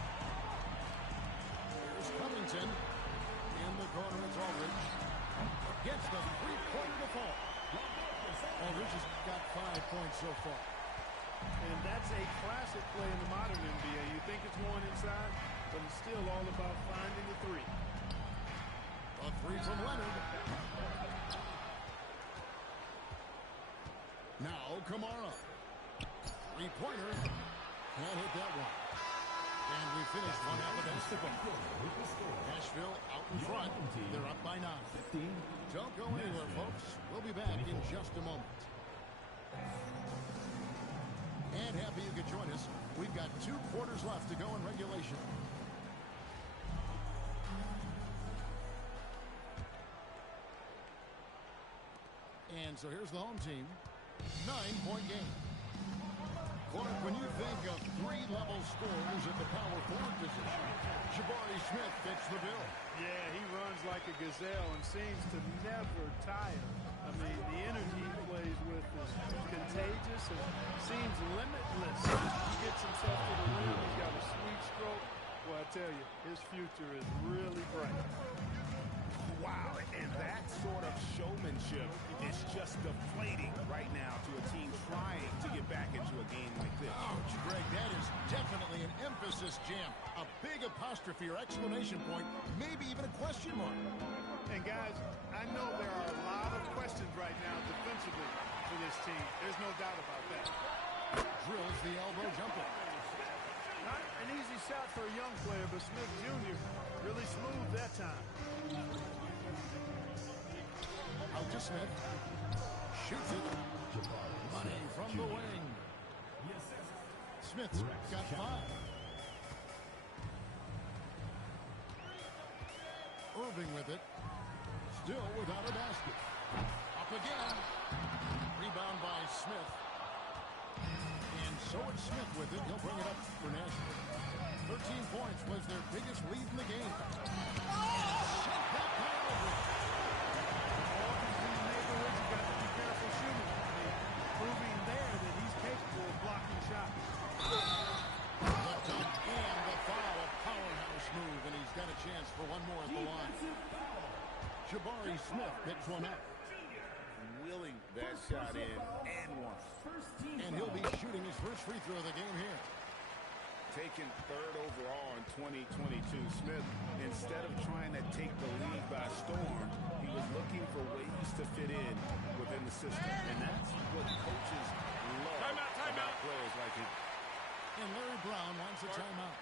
Here's Covington. In the corner, it's Aldridge. Gets the three-pointer to fall. Aldridge has got 5 points so far. And that's a classic play in the modern NBA. You think it's going inside, but it's still all about finding the 3. A 3 from Leonard. Now Kamara. Three-pointer. Can't hit that one. And we finished one half of basketball. Nashville out in front. They're up by 9. Don't go anywhere, folks. We'll be back in just a moment. And happy you could join us. We've got 2 quarters left to go in regulation. And so here's the home team. 9-point game. Clark, when you think of 3-level scorers at the power forward position, Jabari Smith fits the bill. Yeah, he runs like a gazelle and seems to never tire. I mean, the energy he plays with is contagious and seems limitless. He gets himself to the rim. He's got a sweet stroke. Well, I tell you, his future is really bright. Wow, and that sort of showmanship is just deflating right now to a team trying to get back into a game like this. Ouch, Greg, that is definitely an emphasis jam. A big apostrophe or exclamation point, maybe even a question mark. And guys, I know there are a lot of questions right now defensively for this team. There's no doubt about that. Drills the elbow jumper. Not an easy shot for a young player, but Smith Jr. really smooth that time. Out to Smith. Shoots it. Money from the wing. Smith's got 5. Irving with it. Still without a basket. Up again. Rebound by Smith. And so it's Smith with it. He'll bring it up for Nashville. 13 points was their biggest lead in the game. Shot back by Irving. Proving there that he's capable of blocking shots. The dunk and the foul, a powerhouse move, and he's got a chance for one more at the line. Jabari Smith picks one up. Willing that shot in and one. And he'll be shooting his first free throw of the game here. Taken 3rd overall in 2022, Smith, instead of trying to take the lead by storm, he was looking for ways to fit in within the system. And that's what coaches love about players like him. And Larry Brown wants a timeout.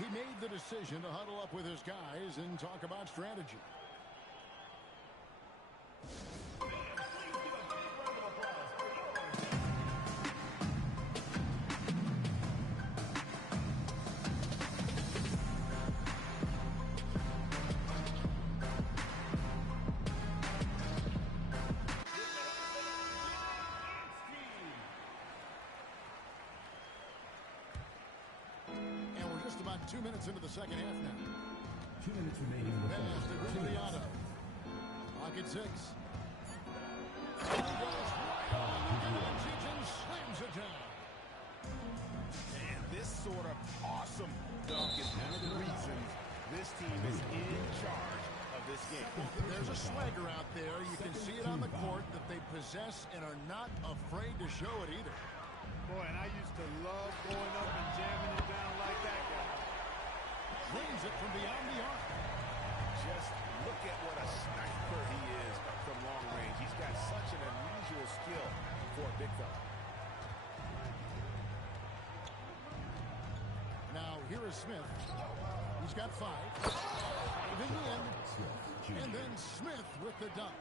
He made the decision to huddle up with his guys and talk about strategy. And we're just about 2 minutes into the second half now. 2 minutes remaining in the Pass to Guglielmo. Clock at 6. And he goes right on Doncic and slams it down. And this sort of awesome dunk is one of the reasons this team is in charge of this game. There's a swagger out there. You can see it on the court that they possess and are not afraid to show it either. Boy, and I used to love going up and jamming it down like that guy. Drains it from beyond the arc. Just look at what a sniper he is from long range. He's got such an unusual skill for a big fella. Now, here is Smith. He's got 5. In the end. And then Smith with the dunk.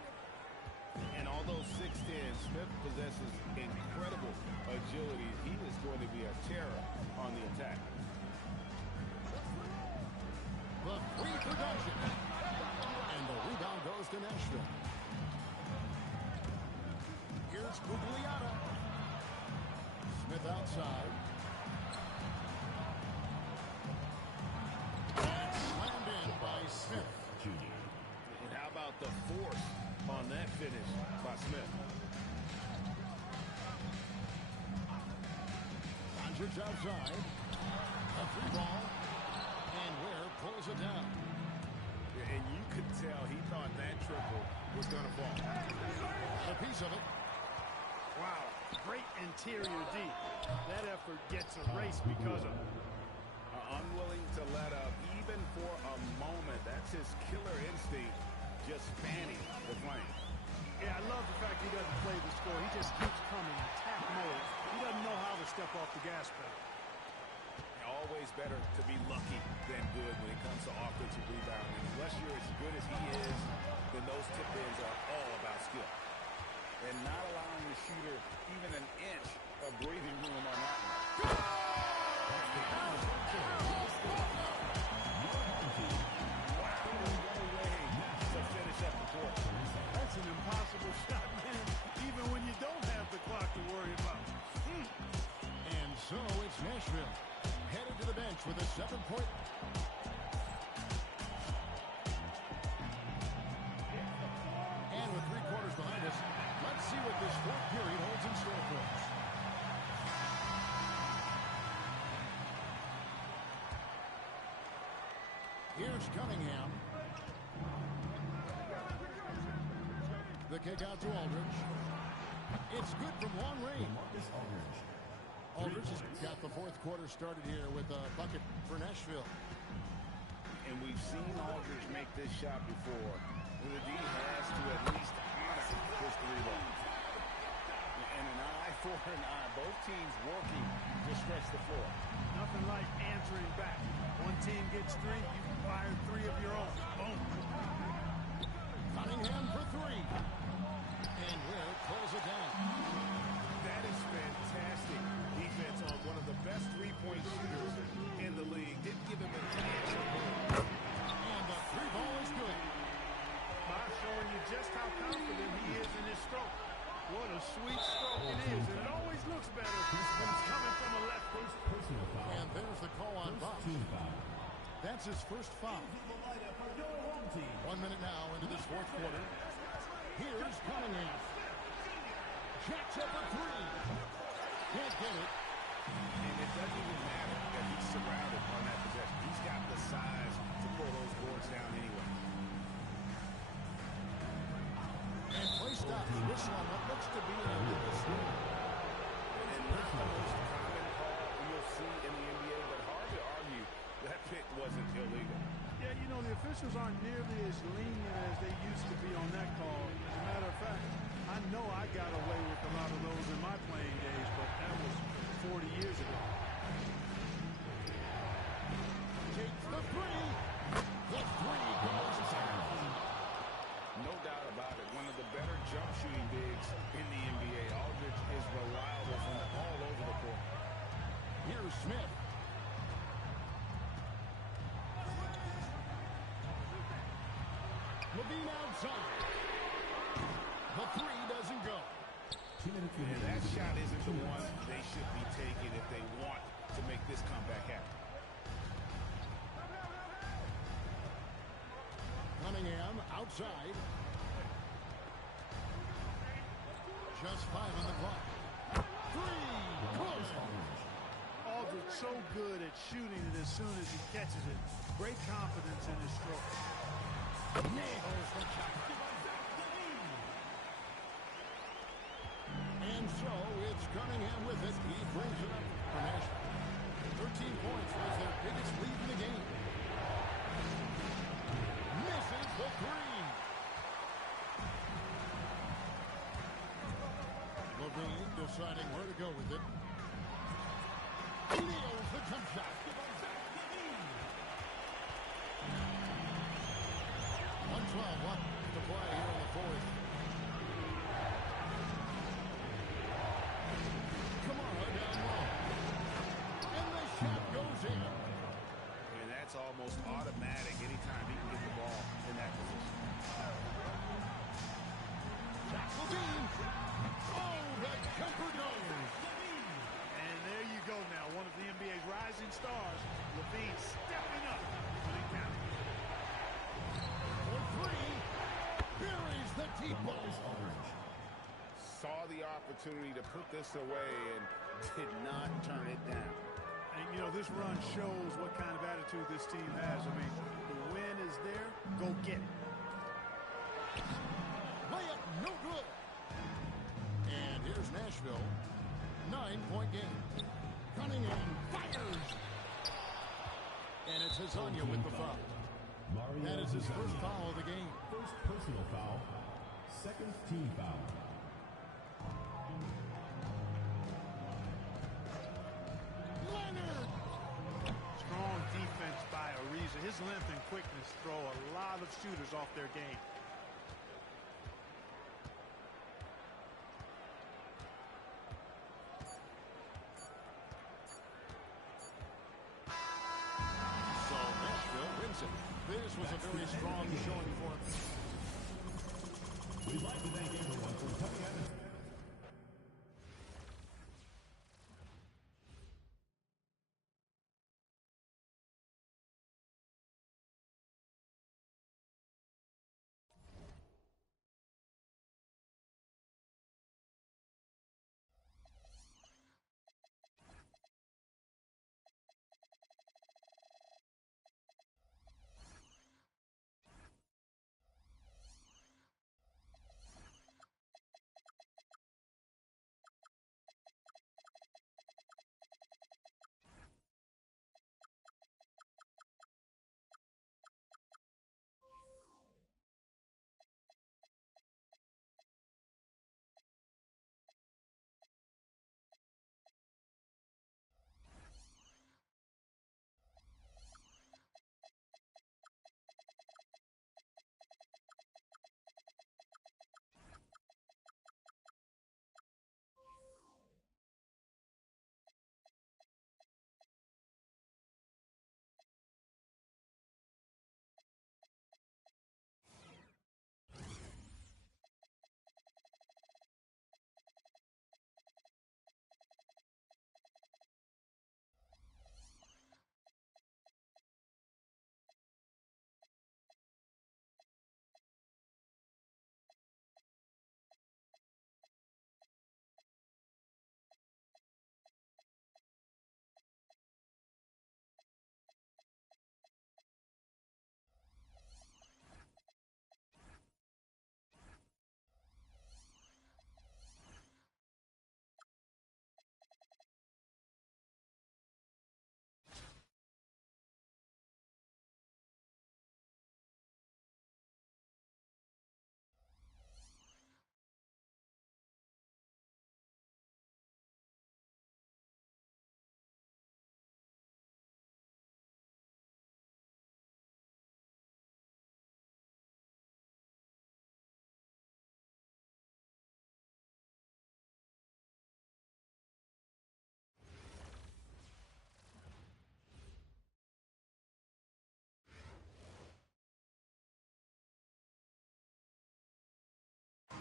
And although 6'10", Smith possesses incredible agility. He is going to be a terror on the attack. The 3 for Doncic. And the rebound goes to Nashville. Here's Guglielmo. Smith outside. And slammed in by Smith. And how about the force on that finish by Smith? Doncic outside. A 3 ball. And Ware pulls it down. And you could tell he thought that triple was going to fall. A piece of it. Wow, great interior D. That effort gets erased because of it. Unwilling to let up even for a moment. That's his killer instinct, just fanning the flame. Yeah, I love the fact he doesn't play the score. He just keeps coming, attack mode. He doesn't know how to step off the gas pedal. always better to be lucky than good when it comes to offensive rebounding. Unless you're as good as he is, then those tip-ins are all about skill. And not allowing the shooter even an inch of breathing room on that one. Wow, what a way to finish up the quarter. That's an impossible shot, man, even when you don't have the clock to worry about. And so it's Nashville headed to the bench with a 7-point. And with 3 quarters behind us, let's see what this fourth period holds in store for us. Here's Cunningham. The kick out to Aldridge. It's good from long range. Aldridge has got the fourth quarter started here with a bucket for Nashville. And we've seen Aldridge make this shot before. The D has to at least honor this 3-ball. And an eye for an eye. Both teams working to stretch the floor. Nothing like answering back. One team gets 3, you fire 3 of your own. Boom. Cunningham for 3. And Ware pulls it down. That is fantastic defense on one of the best three-point shooters in the league. Didn't give him a chance. And the 3-ball is good. Bob showing you just how confident he is in his stroke. What a sweet stroke it is, and it always looks better when it's coming from a left. And there's the call on Bob. That's his first foul. 1 minute now into this fourth quarter. Here's Cunningham. Jacks up a 3. Can't get it. And it doesn't even matter that he's surrounded on that possession. He's got the size to pull those boards down anyway. And play stops. This one, what looks to be an illegal swing. And not the most common call you'll see in the NBA, but hard to argue that pick wasn't illegal. Yeah, you know, the officials aren't nearly as lenient as they used to be on that call. As a matter of fact, I know I got away with a lot of those in my playing days, but that was 40 years ago. Takes the 3. The 3 goes down. No doubt about it. One of the better jump shooting bigs in the NBA. Aldridge is reliable from all over the court. Here's Smith. Levine outside. The 3 doesn't go. 2 minutes And remaining. that shot isn't the one they should be taking if they want to make this comeback happen. Cunningham outside. Just 5 on the clock. 3. Close. Aldridge so good at shooting it as soon as he catches it. Great confidence in his stroke. Nails the shot. And so it's Cunningham with it. He brings it up for Nashville. 13 points was their biggest lead in the game. Misses the 3. Levine deciding where to go with it. Nails the jump shot. 1:12 left to play here in the fourth. Kamara down low. And the shot goes in. And that's almost automatic anytime he can get the ball in that position. Jack Levine. Oh, the jumper goes. And there you go now. One of the NBA's rising stars, Levine stepping up when it counts. For 3. Buries the deep ball. Saw the opportunity to put this away and did not turn it down. And, you know, this run shows what kind of attitude this team has. I mean, the win is there. Go get it. Layup no good. And here's Nashville. 9-point game. Cunningham fires. And it's Hazonia with the foul. That is his first foul of the game. First personal foul. Second team foul. Leonard. and quickness throw a lot of shooters off their game. So Nashville wins it. This was a very strong showing for him. We'd like to thank everyone for coming out.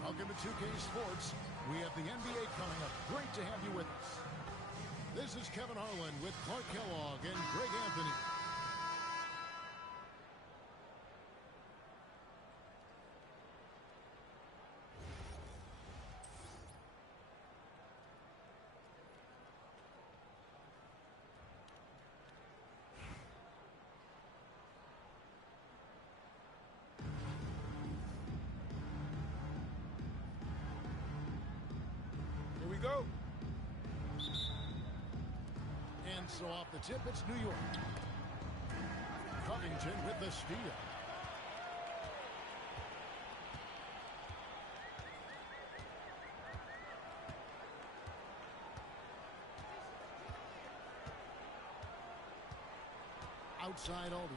Welcome to 2K Sports. We have the NBA coming up. Great to have you with us. This is Kevin Harlan with Clark Kellogg and Greg Anthony. Go. And so off the tip, it's New York. Covington with the steal. Outside Aldridge.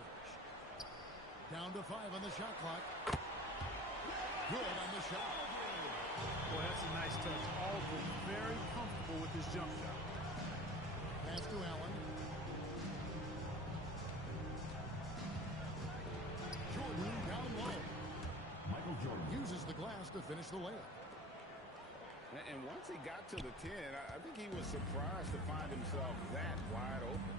Down to 5 on the shot clock. Good on the shot. Boy, that's a nice touch. Aldridge very comfortable with his jump shot. Pass to Allen. Jordan down low. Michael Jordan Uses the glass to finish the layup. And once he got to the 10, I think he was surprised to find himself that wide open.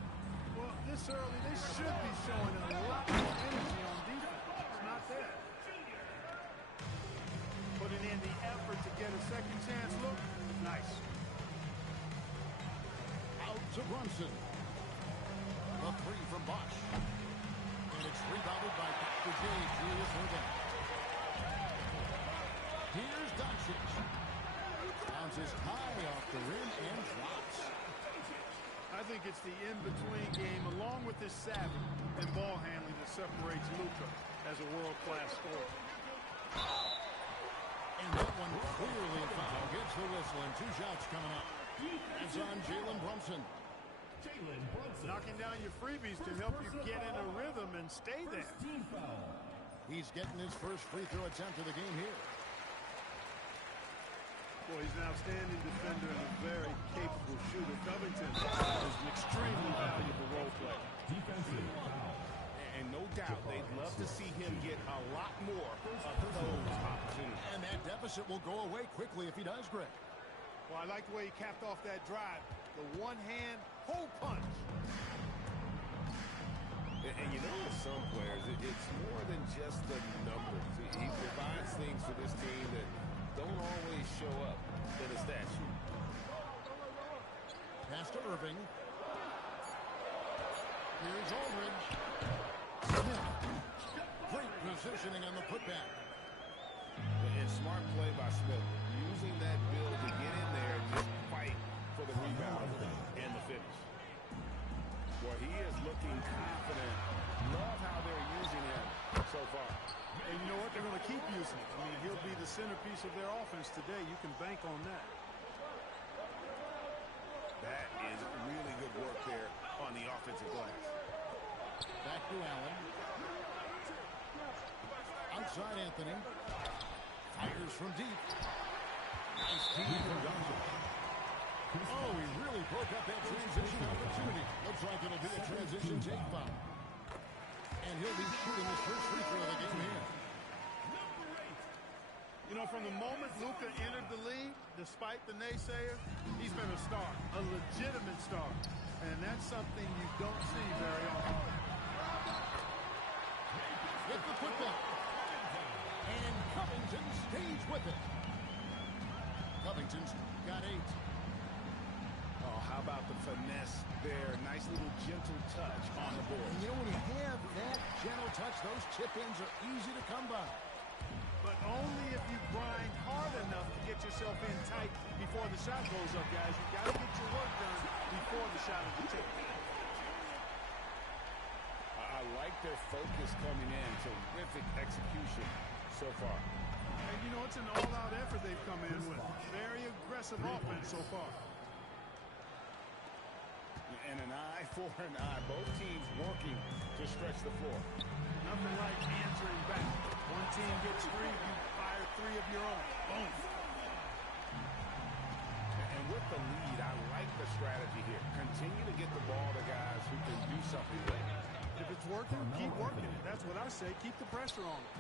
Well, this early, they should be showing a lot more energy on defense. It's not there. Putting in the effort to get a second chance look. Nice. Out to Brunson. A three from Bosch. And it's rebounded by Dr. J. Julius Erving. Here's Doncic. Bounces high off the rim and drops. I think it's the in-between game, along with his savvy and ball handling, that separates Luka as a world-class scorer. And that one clearly a foul. Gets the whistle and 2 shots coming up. It's on Jalen Brunson. Knocking down your freebies can help you get in a rhythm and stay there. Team foul. He's getting his first free throw attempt of the game here. Boy, he's an outstanding defender and a very capable shooter. Covington is an extremely valuable role player. Defensive foul. And no doubt, they'd love to see him get a lot more of those opportunities. And that deficit will go away quickly if he does, Greg. Well, I like the way he capped off that drive. The one-hand hole punch. And you know, with some players, it's more than just the numbers. He provides things for this team that don't always show up in a stat sheet. Pass to Irving. Here's Aldridge. Great positioning on the putback. And smart play by Smith, using that build to get in there and just fight for the rebound and the finish. Well, he is looking confident. Love how they're using him so far. And you know what? They're going to keep using him. I mean, he'll be the centerpiece of their offense today. You can bank on that. That is really good work there on the offensive glass. Back to Allen. Outside Anthony. Fires from deep. Nice team from Johnson. Oh, he really broke up that transition opportunity. Looks like it'll be a transition take foul. And he'll be shooting his first free throw of the game here. You know, from the moment Luka entered the league, despite the naysayers, he's been a star, a legitimate star. And that's something you don't see very often. With the putback. And Covington stays with it. Covington's got 8. Oh, how about the finesse there? Nice little gentle touch on the board. And you know, when you have that gentle touch, those chip-ins are easy to come by. But only if you grind hard enough to get yourself in tight before the shot goes up, guys. You've got to get your work done before the shot is taken. I like their focus coming in. Terrific execution so far. And you know, it's an all-out effort they've come in with. Very aggressive offense so far. And an eye for an eye. Both teams working to stretch the floor. Nothing like answering back. One team gets 3, you fire 3 of your own. Boom. And with the lead, I like the strategy here. Continue to get the ball to guys who can do something with it. If it's working, keep working it. That's what I say. Keep the pressure on it.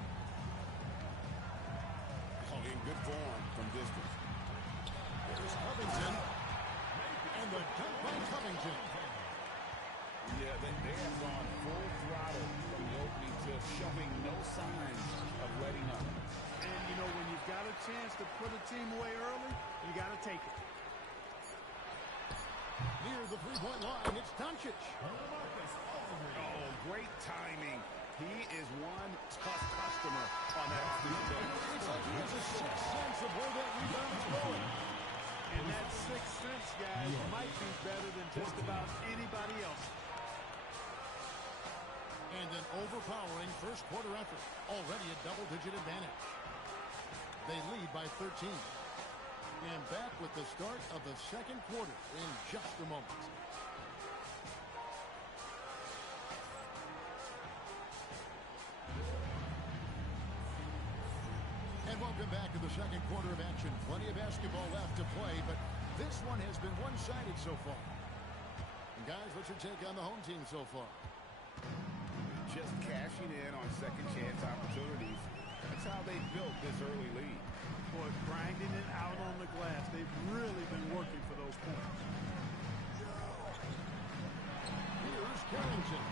Oh, in good form from distance. There's Covington. And the dunk by Covington. Yeah, they have gone full throttle from the opening tip, showing no signs of letting up. And, you know, when you've got a chance to put a team away early, you got to take it. Near the three-point line, it's Doncic. Oh, great timing. He is one tough customer on that offensive team. It's like he has a sixth sense of where that rebound is going. And that sixth sense, guys, might be better than just about anybody else. And an overpowering first quarter effort. Already a double-digit advantage. They lead by 13. And back with the start of the second quarter in just a moment. And welcome back to the second quarter of action. Plenty of basketball left to play, but this one has been one-sided so far. And guys, what's your take on the home team so far? Just cashing in on second chance opportunities. That's how they built this early lead. Boy, grinding it out on the glass. They've really been working for those points. Here's Carrington.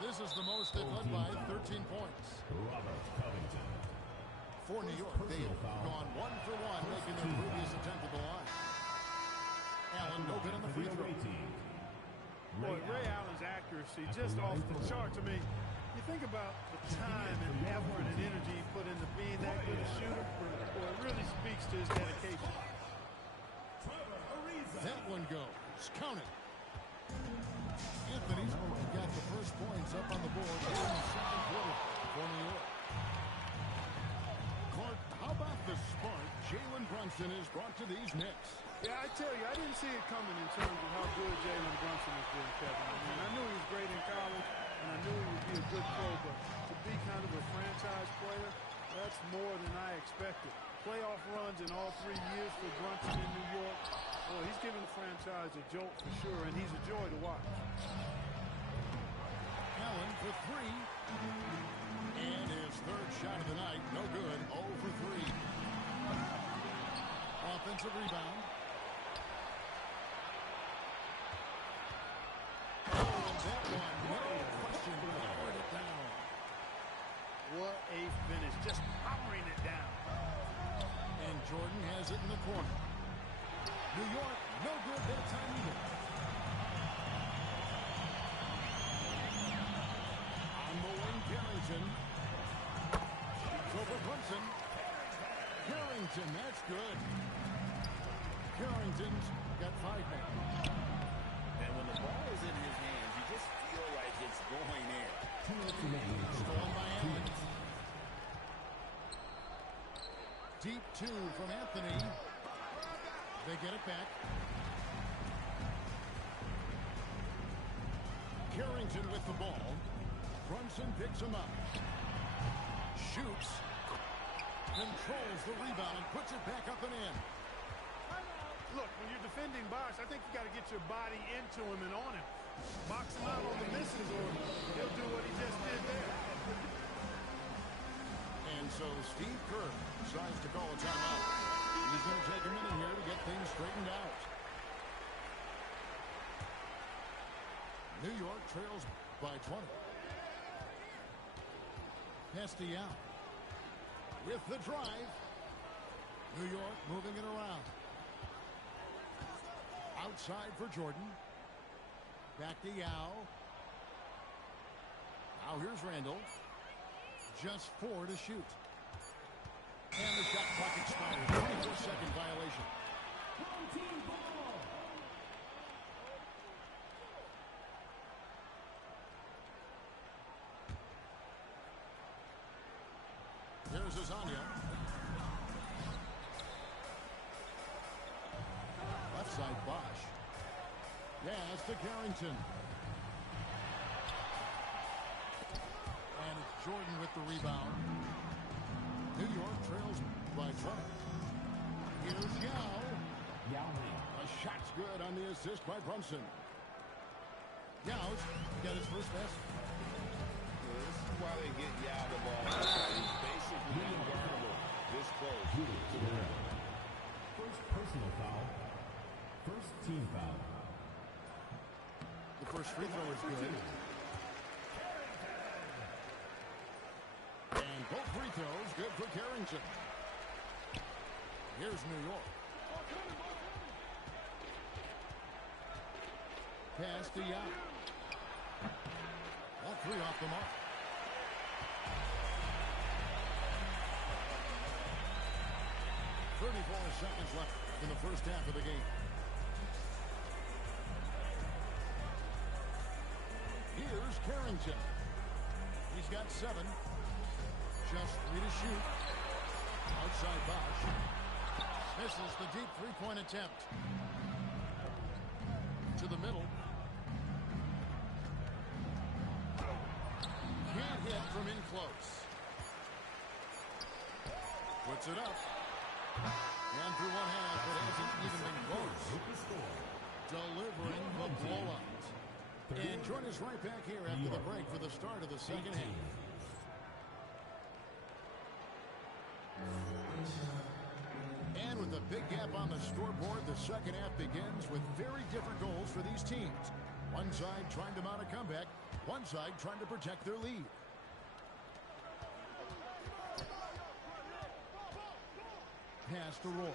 This is the most they've led by 13 points. Robert Covington. For New York, they've gone 1 for 1, making their previous attempt at the line. Allen, no good on the free throw. Boy, Ray Allen's accuracy just off the charts. I mean, you think about the time and effort and energy he put into being that good a shooter. Boy, it really speaks to his dedication. That one goes. Count it. Anthony's got the first points up on the board in the second quarter for New York. Clark, how about the spark Jalen Brunson has brought to these Knicks? Yeah, I tell you, I didn't see it coming in terms of how good Jalen Brunson has been, Kevin. I mean, I knew he was great in college, and I knew he would be a good pro, but to be kind of a franchise player, that's more than I expected. Playoff runs in all 3 years for Brunson in New York. Well, he's giving the franchise a jolt for sure, and he's a joy to watch. Allen for three. And his third shot of the night, no good, 0 for 3. Offensive rebound. Oh, that one, no question, lowered it down. What a finish, just powering it down. And Jordan has it in the corner. New York, no good that time either. On the wing, Carrington. Shoots over Brunson. Carrington, that's good. Carrington's got 5 men. And when the ball is in his hands, you just feel like it's going in. Stolen by Allen. Deep 2 from Anthony. They get it back. Carrington with the ball. Brunson picks him up. Shoots. Controls the rebound and puts it back up and in. Look, when you're defending Bosh, I think you got to get your body into him and on him. Box him out on the misses, or he'll do what he just did there. And so Steve Kerr decides to call a timeout. He's going to take a minute here to get things straightened out. New York trails by 20. Castellano with the drive. New York moving it around. Outside for Jordan. Back to Yao. Now here's Randall. Just 4 to shoot. And the shot clock expires. 24-second violation. Here's Azania. Left side Bosh. Yes to Carrington. And it's Jordan with the rebound. New York trails by 20. Here's Yao. A shot's good on the assist by Brunson. Yao's got his first basket. This is why they get Yao the ball. He's basically unguardable this close. First personal foul. First team foul. The first free throw is good. And both free throws good for Carrington. Here's New York. Pass to Yao. All 3 off the mark. Seconds left in the first half of the game. Here's Carrington. He's got 7. Just 3 to shoot. Outside Bosh. Misses the deep three-point attempt. To the middle. Can't hit from in close. Puts it up. And through one half, it hasn't even been close. Delivering the blowout. And join us right back here after the break for the start of the second half. And with a big gap on the scoreboard, the second half begins with very different goals for these teams. One side trying to mount a comeback, one side trying to protect their lead. Pass to Roy.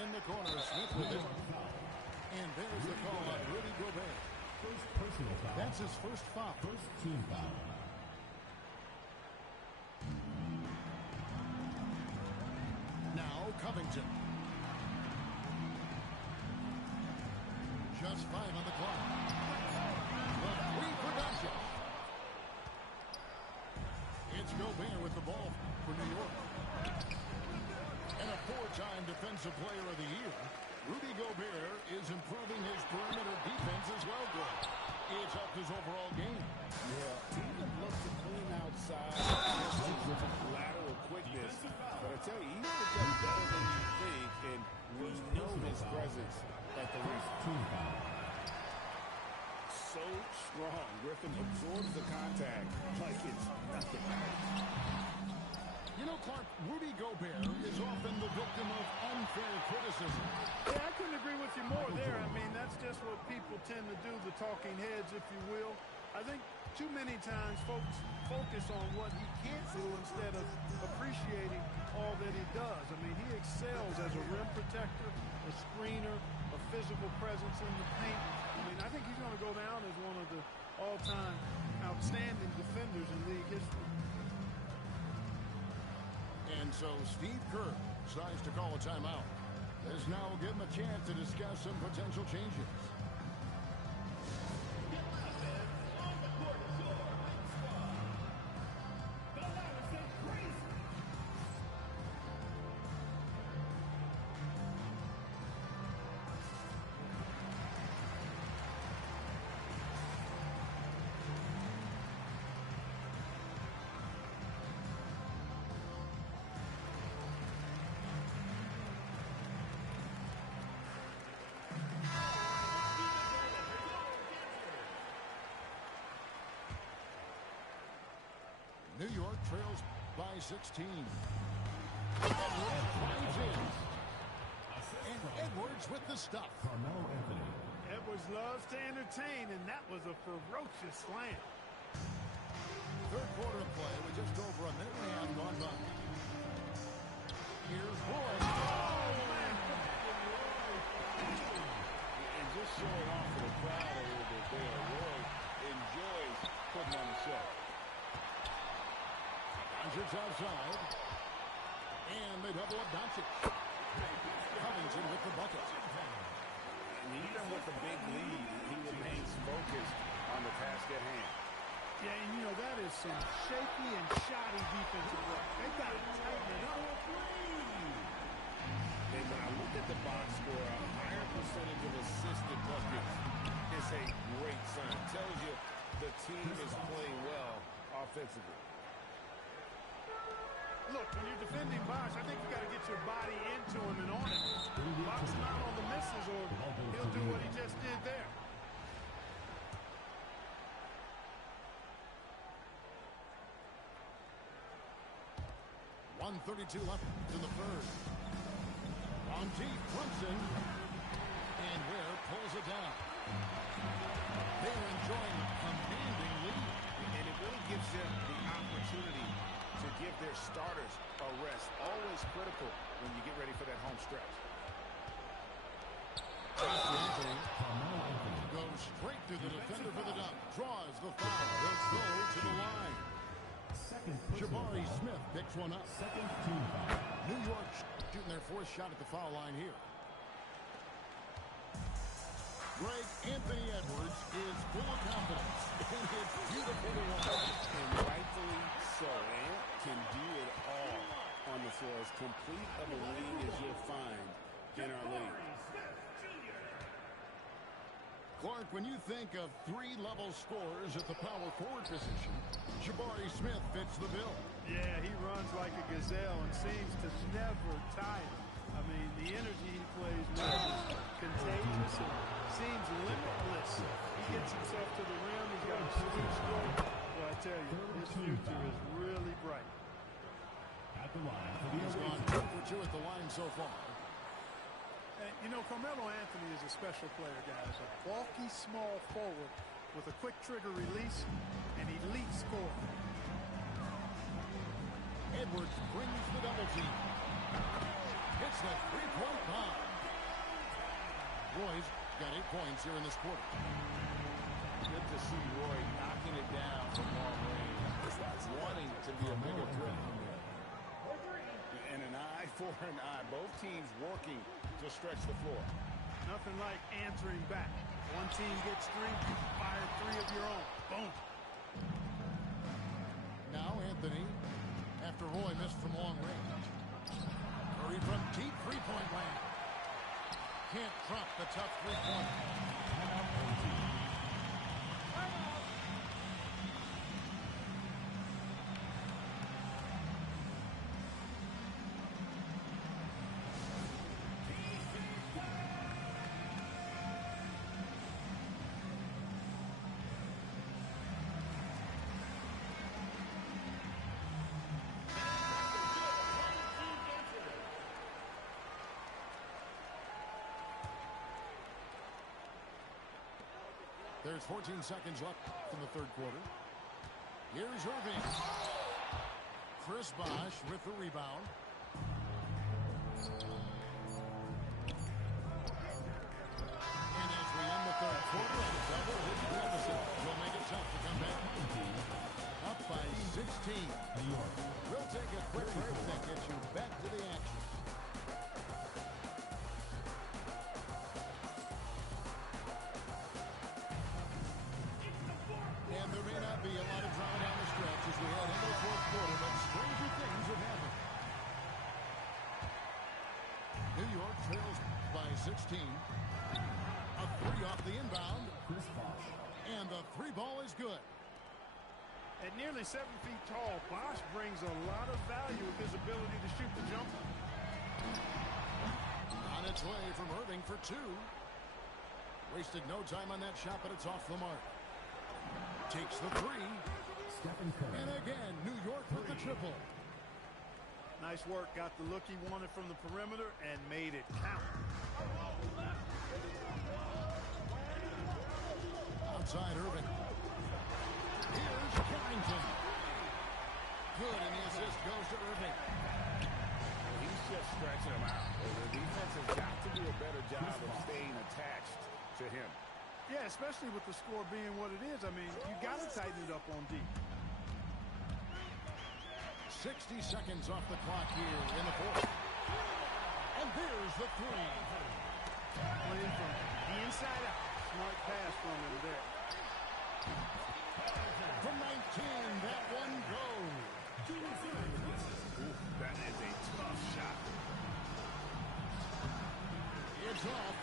In the corner, Smith with it. And there's the call on Rudy Gobert. First personal foul. That's his first foul. First team foul. Now Covington. Just 5 on the clock. The 3 for Doncic. It's Gobert with the ball for New York. And a 4-time two-time Defensive Player of the Year, Rudy Gobert is improving his perimeter defense as well, Greg. It's helped his overall game. Yeah, he can look to clean outside with lateral quickness. But I tell you, he's projected better than you think, and we know his presence at the rim. So strong. Griffin absorbs the contact like it's nothing. You know, Clark, Rudy Gobert is often the victim of unfair criticism. Yeah, I couldn't agree with you more there. I mean, that's just what people tend to do, the talking heads, if you will. I think too many times folks focus on what he can't do instead of appreciating all that he does. I mean, he excels as a rim protector, a screener, a physical presence in the paint. I mean, I think he's going to go down as one of the all-time outstanding defenders in league history. And so Steve Kerr decides to call a timeout. This now will give him a chance to discuss some potential changes. New York trails by 16. Edwards drives in. And Edwards with the stuff. Edwards loves to entertain, and that was a ferocious slam. Third quarter of play with just over a minute and a half gone by. Here's Roy. Oh, man. And just showing off for the crowd a little bit there. Roy enjoys putting on the show. Doncic outside. And they double up Doncic. Covington with the bucket. And even with the big lead, he remains focused on the task at hand. Yeah, and you know, that is some shaky and shoddy defensive work. They got to tighten it up. And when I look at the box score, a higher percentage of assisted buckets is a great sign. Tells you the team is playing well offensively. Look, when you're defending Bosh, I think you got to get your body into him and on him. Bosh not on the misses, or he'll do what he just did there. .132 left in the third. On deep, Brunson. And Ware pulls it down. They're enjoying a commanding lead. And it really gives them the opportunity to give their starters a rest. Always critical when you get ready for that home stretch. Goes straight to the defender for the dunk. Draws the foul. They'll go to the line. Jabari Smith picks one up. New York shooting their fourth shot at the foul line here. Greg, Anthony Edwards is full of confidence. And it's beautiful to watch. And rightfully so. Ant can do it all on the floor. As complete of a league as you'll find in our league. Clark, when you think of three-level scorers at the power forward position, Jabari Smith fits the bill. Yeah, he runs like a gazelle and seems to never tire. I mean, the energy he plays with is contagious and seems limitless. He gets himself to the rim. He's got a sweet stroke. Well, I tell you, his future is really bright. He's gone 2 for 2 at the line so far. You know, Carmelo Anthony is a special player, guys. A bulky, small forward with a quick trigger release and elite score. Edwards brings the double team. Hits the three-point bomb. Roy's got 8 points here in this quarter. Good to see Roy knocking it down from long range. Wanting to be a bigger threat. And an eye for an eye. Both teams working to stretch the floor. Nothing like answering back. One team gets 3, you fire 3 of your own. Boom. Now Anthony, after Roy missed from long range. Curry from Deep three-point land. Can't drop the tough three-pointer. There's 14 seconds left in the third quarter. Here's Irving. Chris Bosh with the rebound. And as we end the third quarter, a double-digit deficit will make it tough to come back. Up by 16. We'll take a quick break that gets you back to the action. And there may not be a lot of drama down the stretch as we head into the fourth quarter, but stranger things have happened. New York trails by 16. A three off the inbound. And the three ball is good. At nearly 7 feet tall, Bosh brings a lot of value with his ability to shoot the jumper. On its way from Irving for two. Wasted no time on that shot, but it's off the mark. Takes the three. And again, New York with the triple. Nice work. Got the look he wanted from the perimeter and made it count. Outside Irving. Here's Carrington. Good, and the assist goes to Irving. Well, he's just stretching him out. The defense has got to do a better job of staying attached to him. Yeah, especially with the score being what it is. I mean, you got to tighten it up on D. 60 seconds off the clock here in the fourth. And there's the three. Playing from the inside out. Smart pass from him there. From 19, that one goes. That is a tough shot. It's off.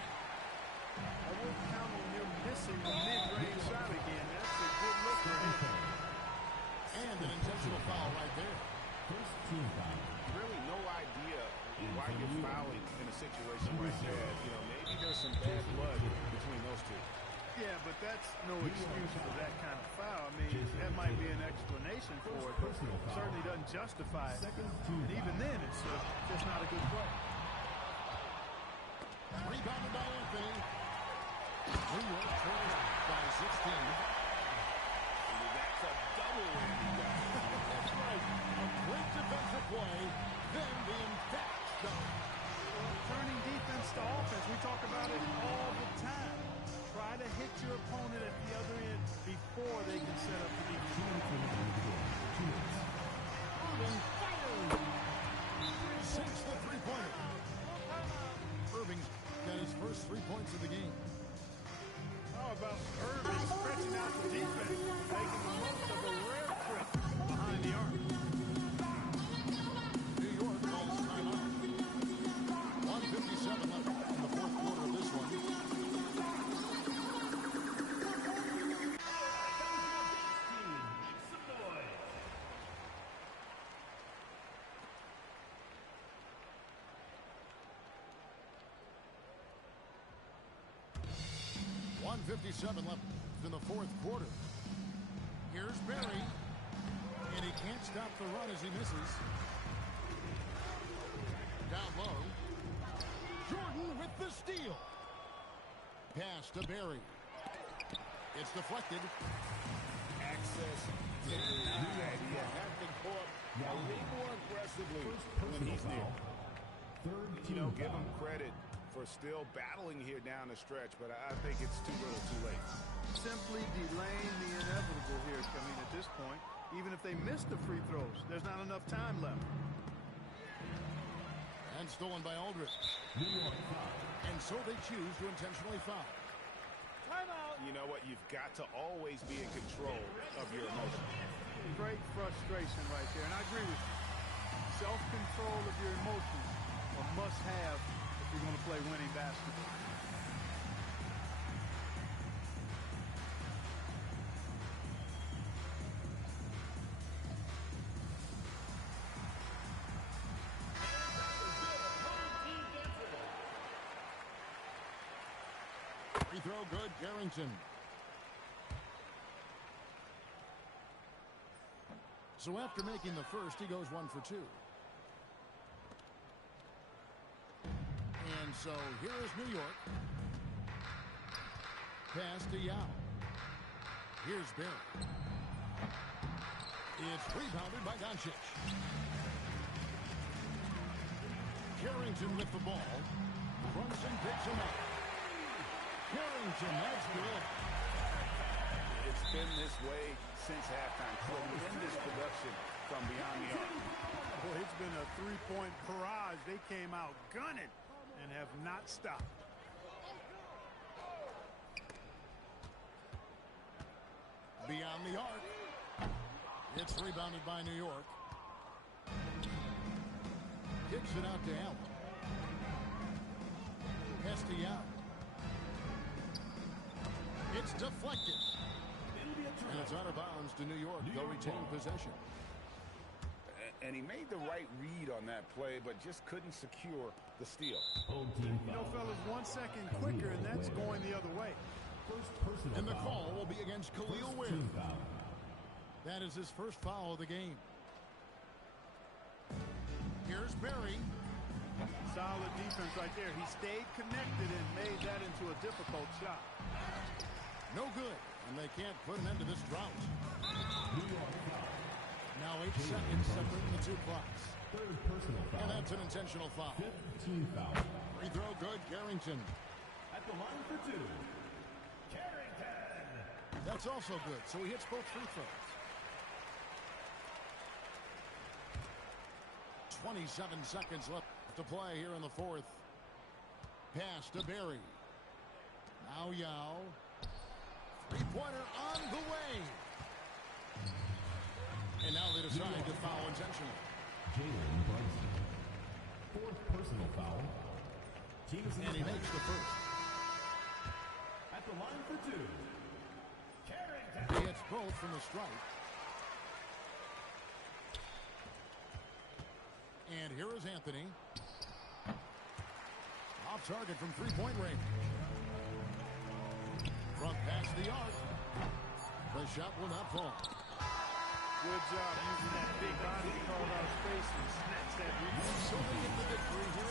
I wouldn't count on him missing the mid-range shot again. That's a good look for him. And an intentional foul right there. Really no idea why you're fouling in a situation like that. You know, maybe there's some bad blood between those two. Yeah, but that's no excuse for that kind of foul. I mean, that might be an explanation for it, but certainly doesn't justify it. And even then, it's just not a good play. Rebounded by Anthony. New York trails by 16. That's a double whammy. That's right. A great defensive play, then the emphatic stop. Turning defense to offense, we talk about it all the time. Try to hit your opponent at the other end before they can set up the defense. Irving fires. Sinks the three-pointer. Irving's got his first 3 points of the game. How about Irving stretching out the defense, making the most of a rare trip behind the arc. New York calls timeout. 1:57 left in the fourth quarter of this one. .57 left in the fourth quarter. Here's Barry. And he can't stop the run as he misses. Down low. Jordan with the steal. Pass to Barry. It's deflected. Access denied. You have to go up a little more aggressively when he's near. You know, give him credit for still battling here down the stretch, but I think it's too little too late. Simply delaying the inevitable here, I mean, at this point. Even if they miss the free throws, there's not enough time left. And stolen by Aldridge. And so they choose to intentionally foul. Timeout. You know what? You've got to always be in control of your emotions. Great frustration right there, and I agree with you. Self-control of your emotions, a must-have. if you're going to play winning basketball. Free throw good, Carrington. So after making the first, he goes 1 for 2. And so here is New York. Pass to Yao. Here's Barry. It's rebounded by Doncic. Carrington with the ball. Brunson picks him up. Carrington, that's good. It's been this way since halftime. Tremendous production from beyond the arc. Boy, it's been a three-point barrage. They came out gunning and have not stopped. Beyond the arc. It's rebounded by New York. Kicks it out to Allen. Yao. It's deflected. And it's out of bounds to New York. They'll retain possession. And he made the right read on that play, but just couldn't secure the steal. You know, fellas, 1 second quicker, and that's going the other way. And the call will be against Khalil Ware. That is his first foul of the game. Here's Barry. Solid defense right there. He stayed connected and made that into a difficult shot. No good, and they can't put an end to this drought. Now 8 seconds separating the two clocks. Third personal foul. And that's an intentional foul. 15 foul. Free throw good, Carrington. At the line for 2, Carrington. That's also good, so he hits both free throws. 27 seconds left to play here in the fourth. Pass to Barry. Now Yao. Three-pointer on the way. And now they decide to foul intentionally. Jalen Brunson. Fourth personal foul. And he makes the first. At the line for 2, Carrington. He hits both from the strike. And here is Anthony. Off target from three-point range. Front pass the arc. The shot will not fall. Good job using that big body to carve out space and snatch that rebound. So they get the victory here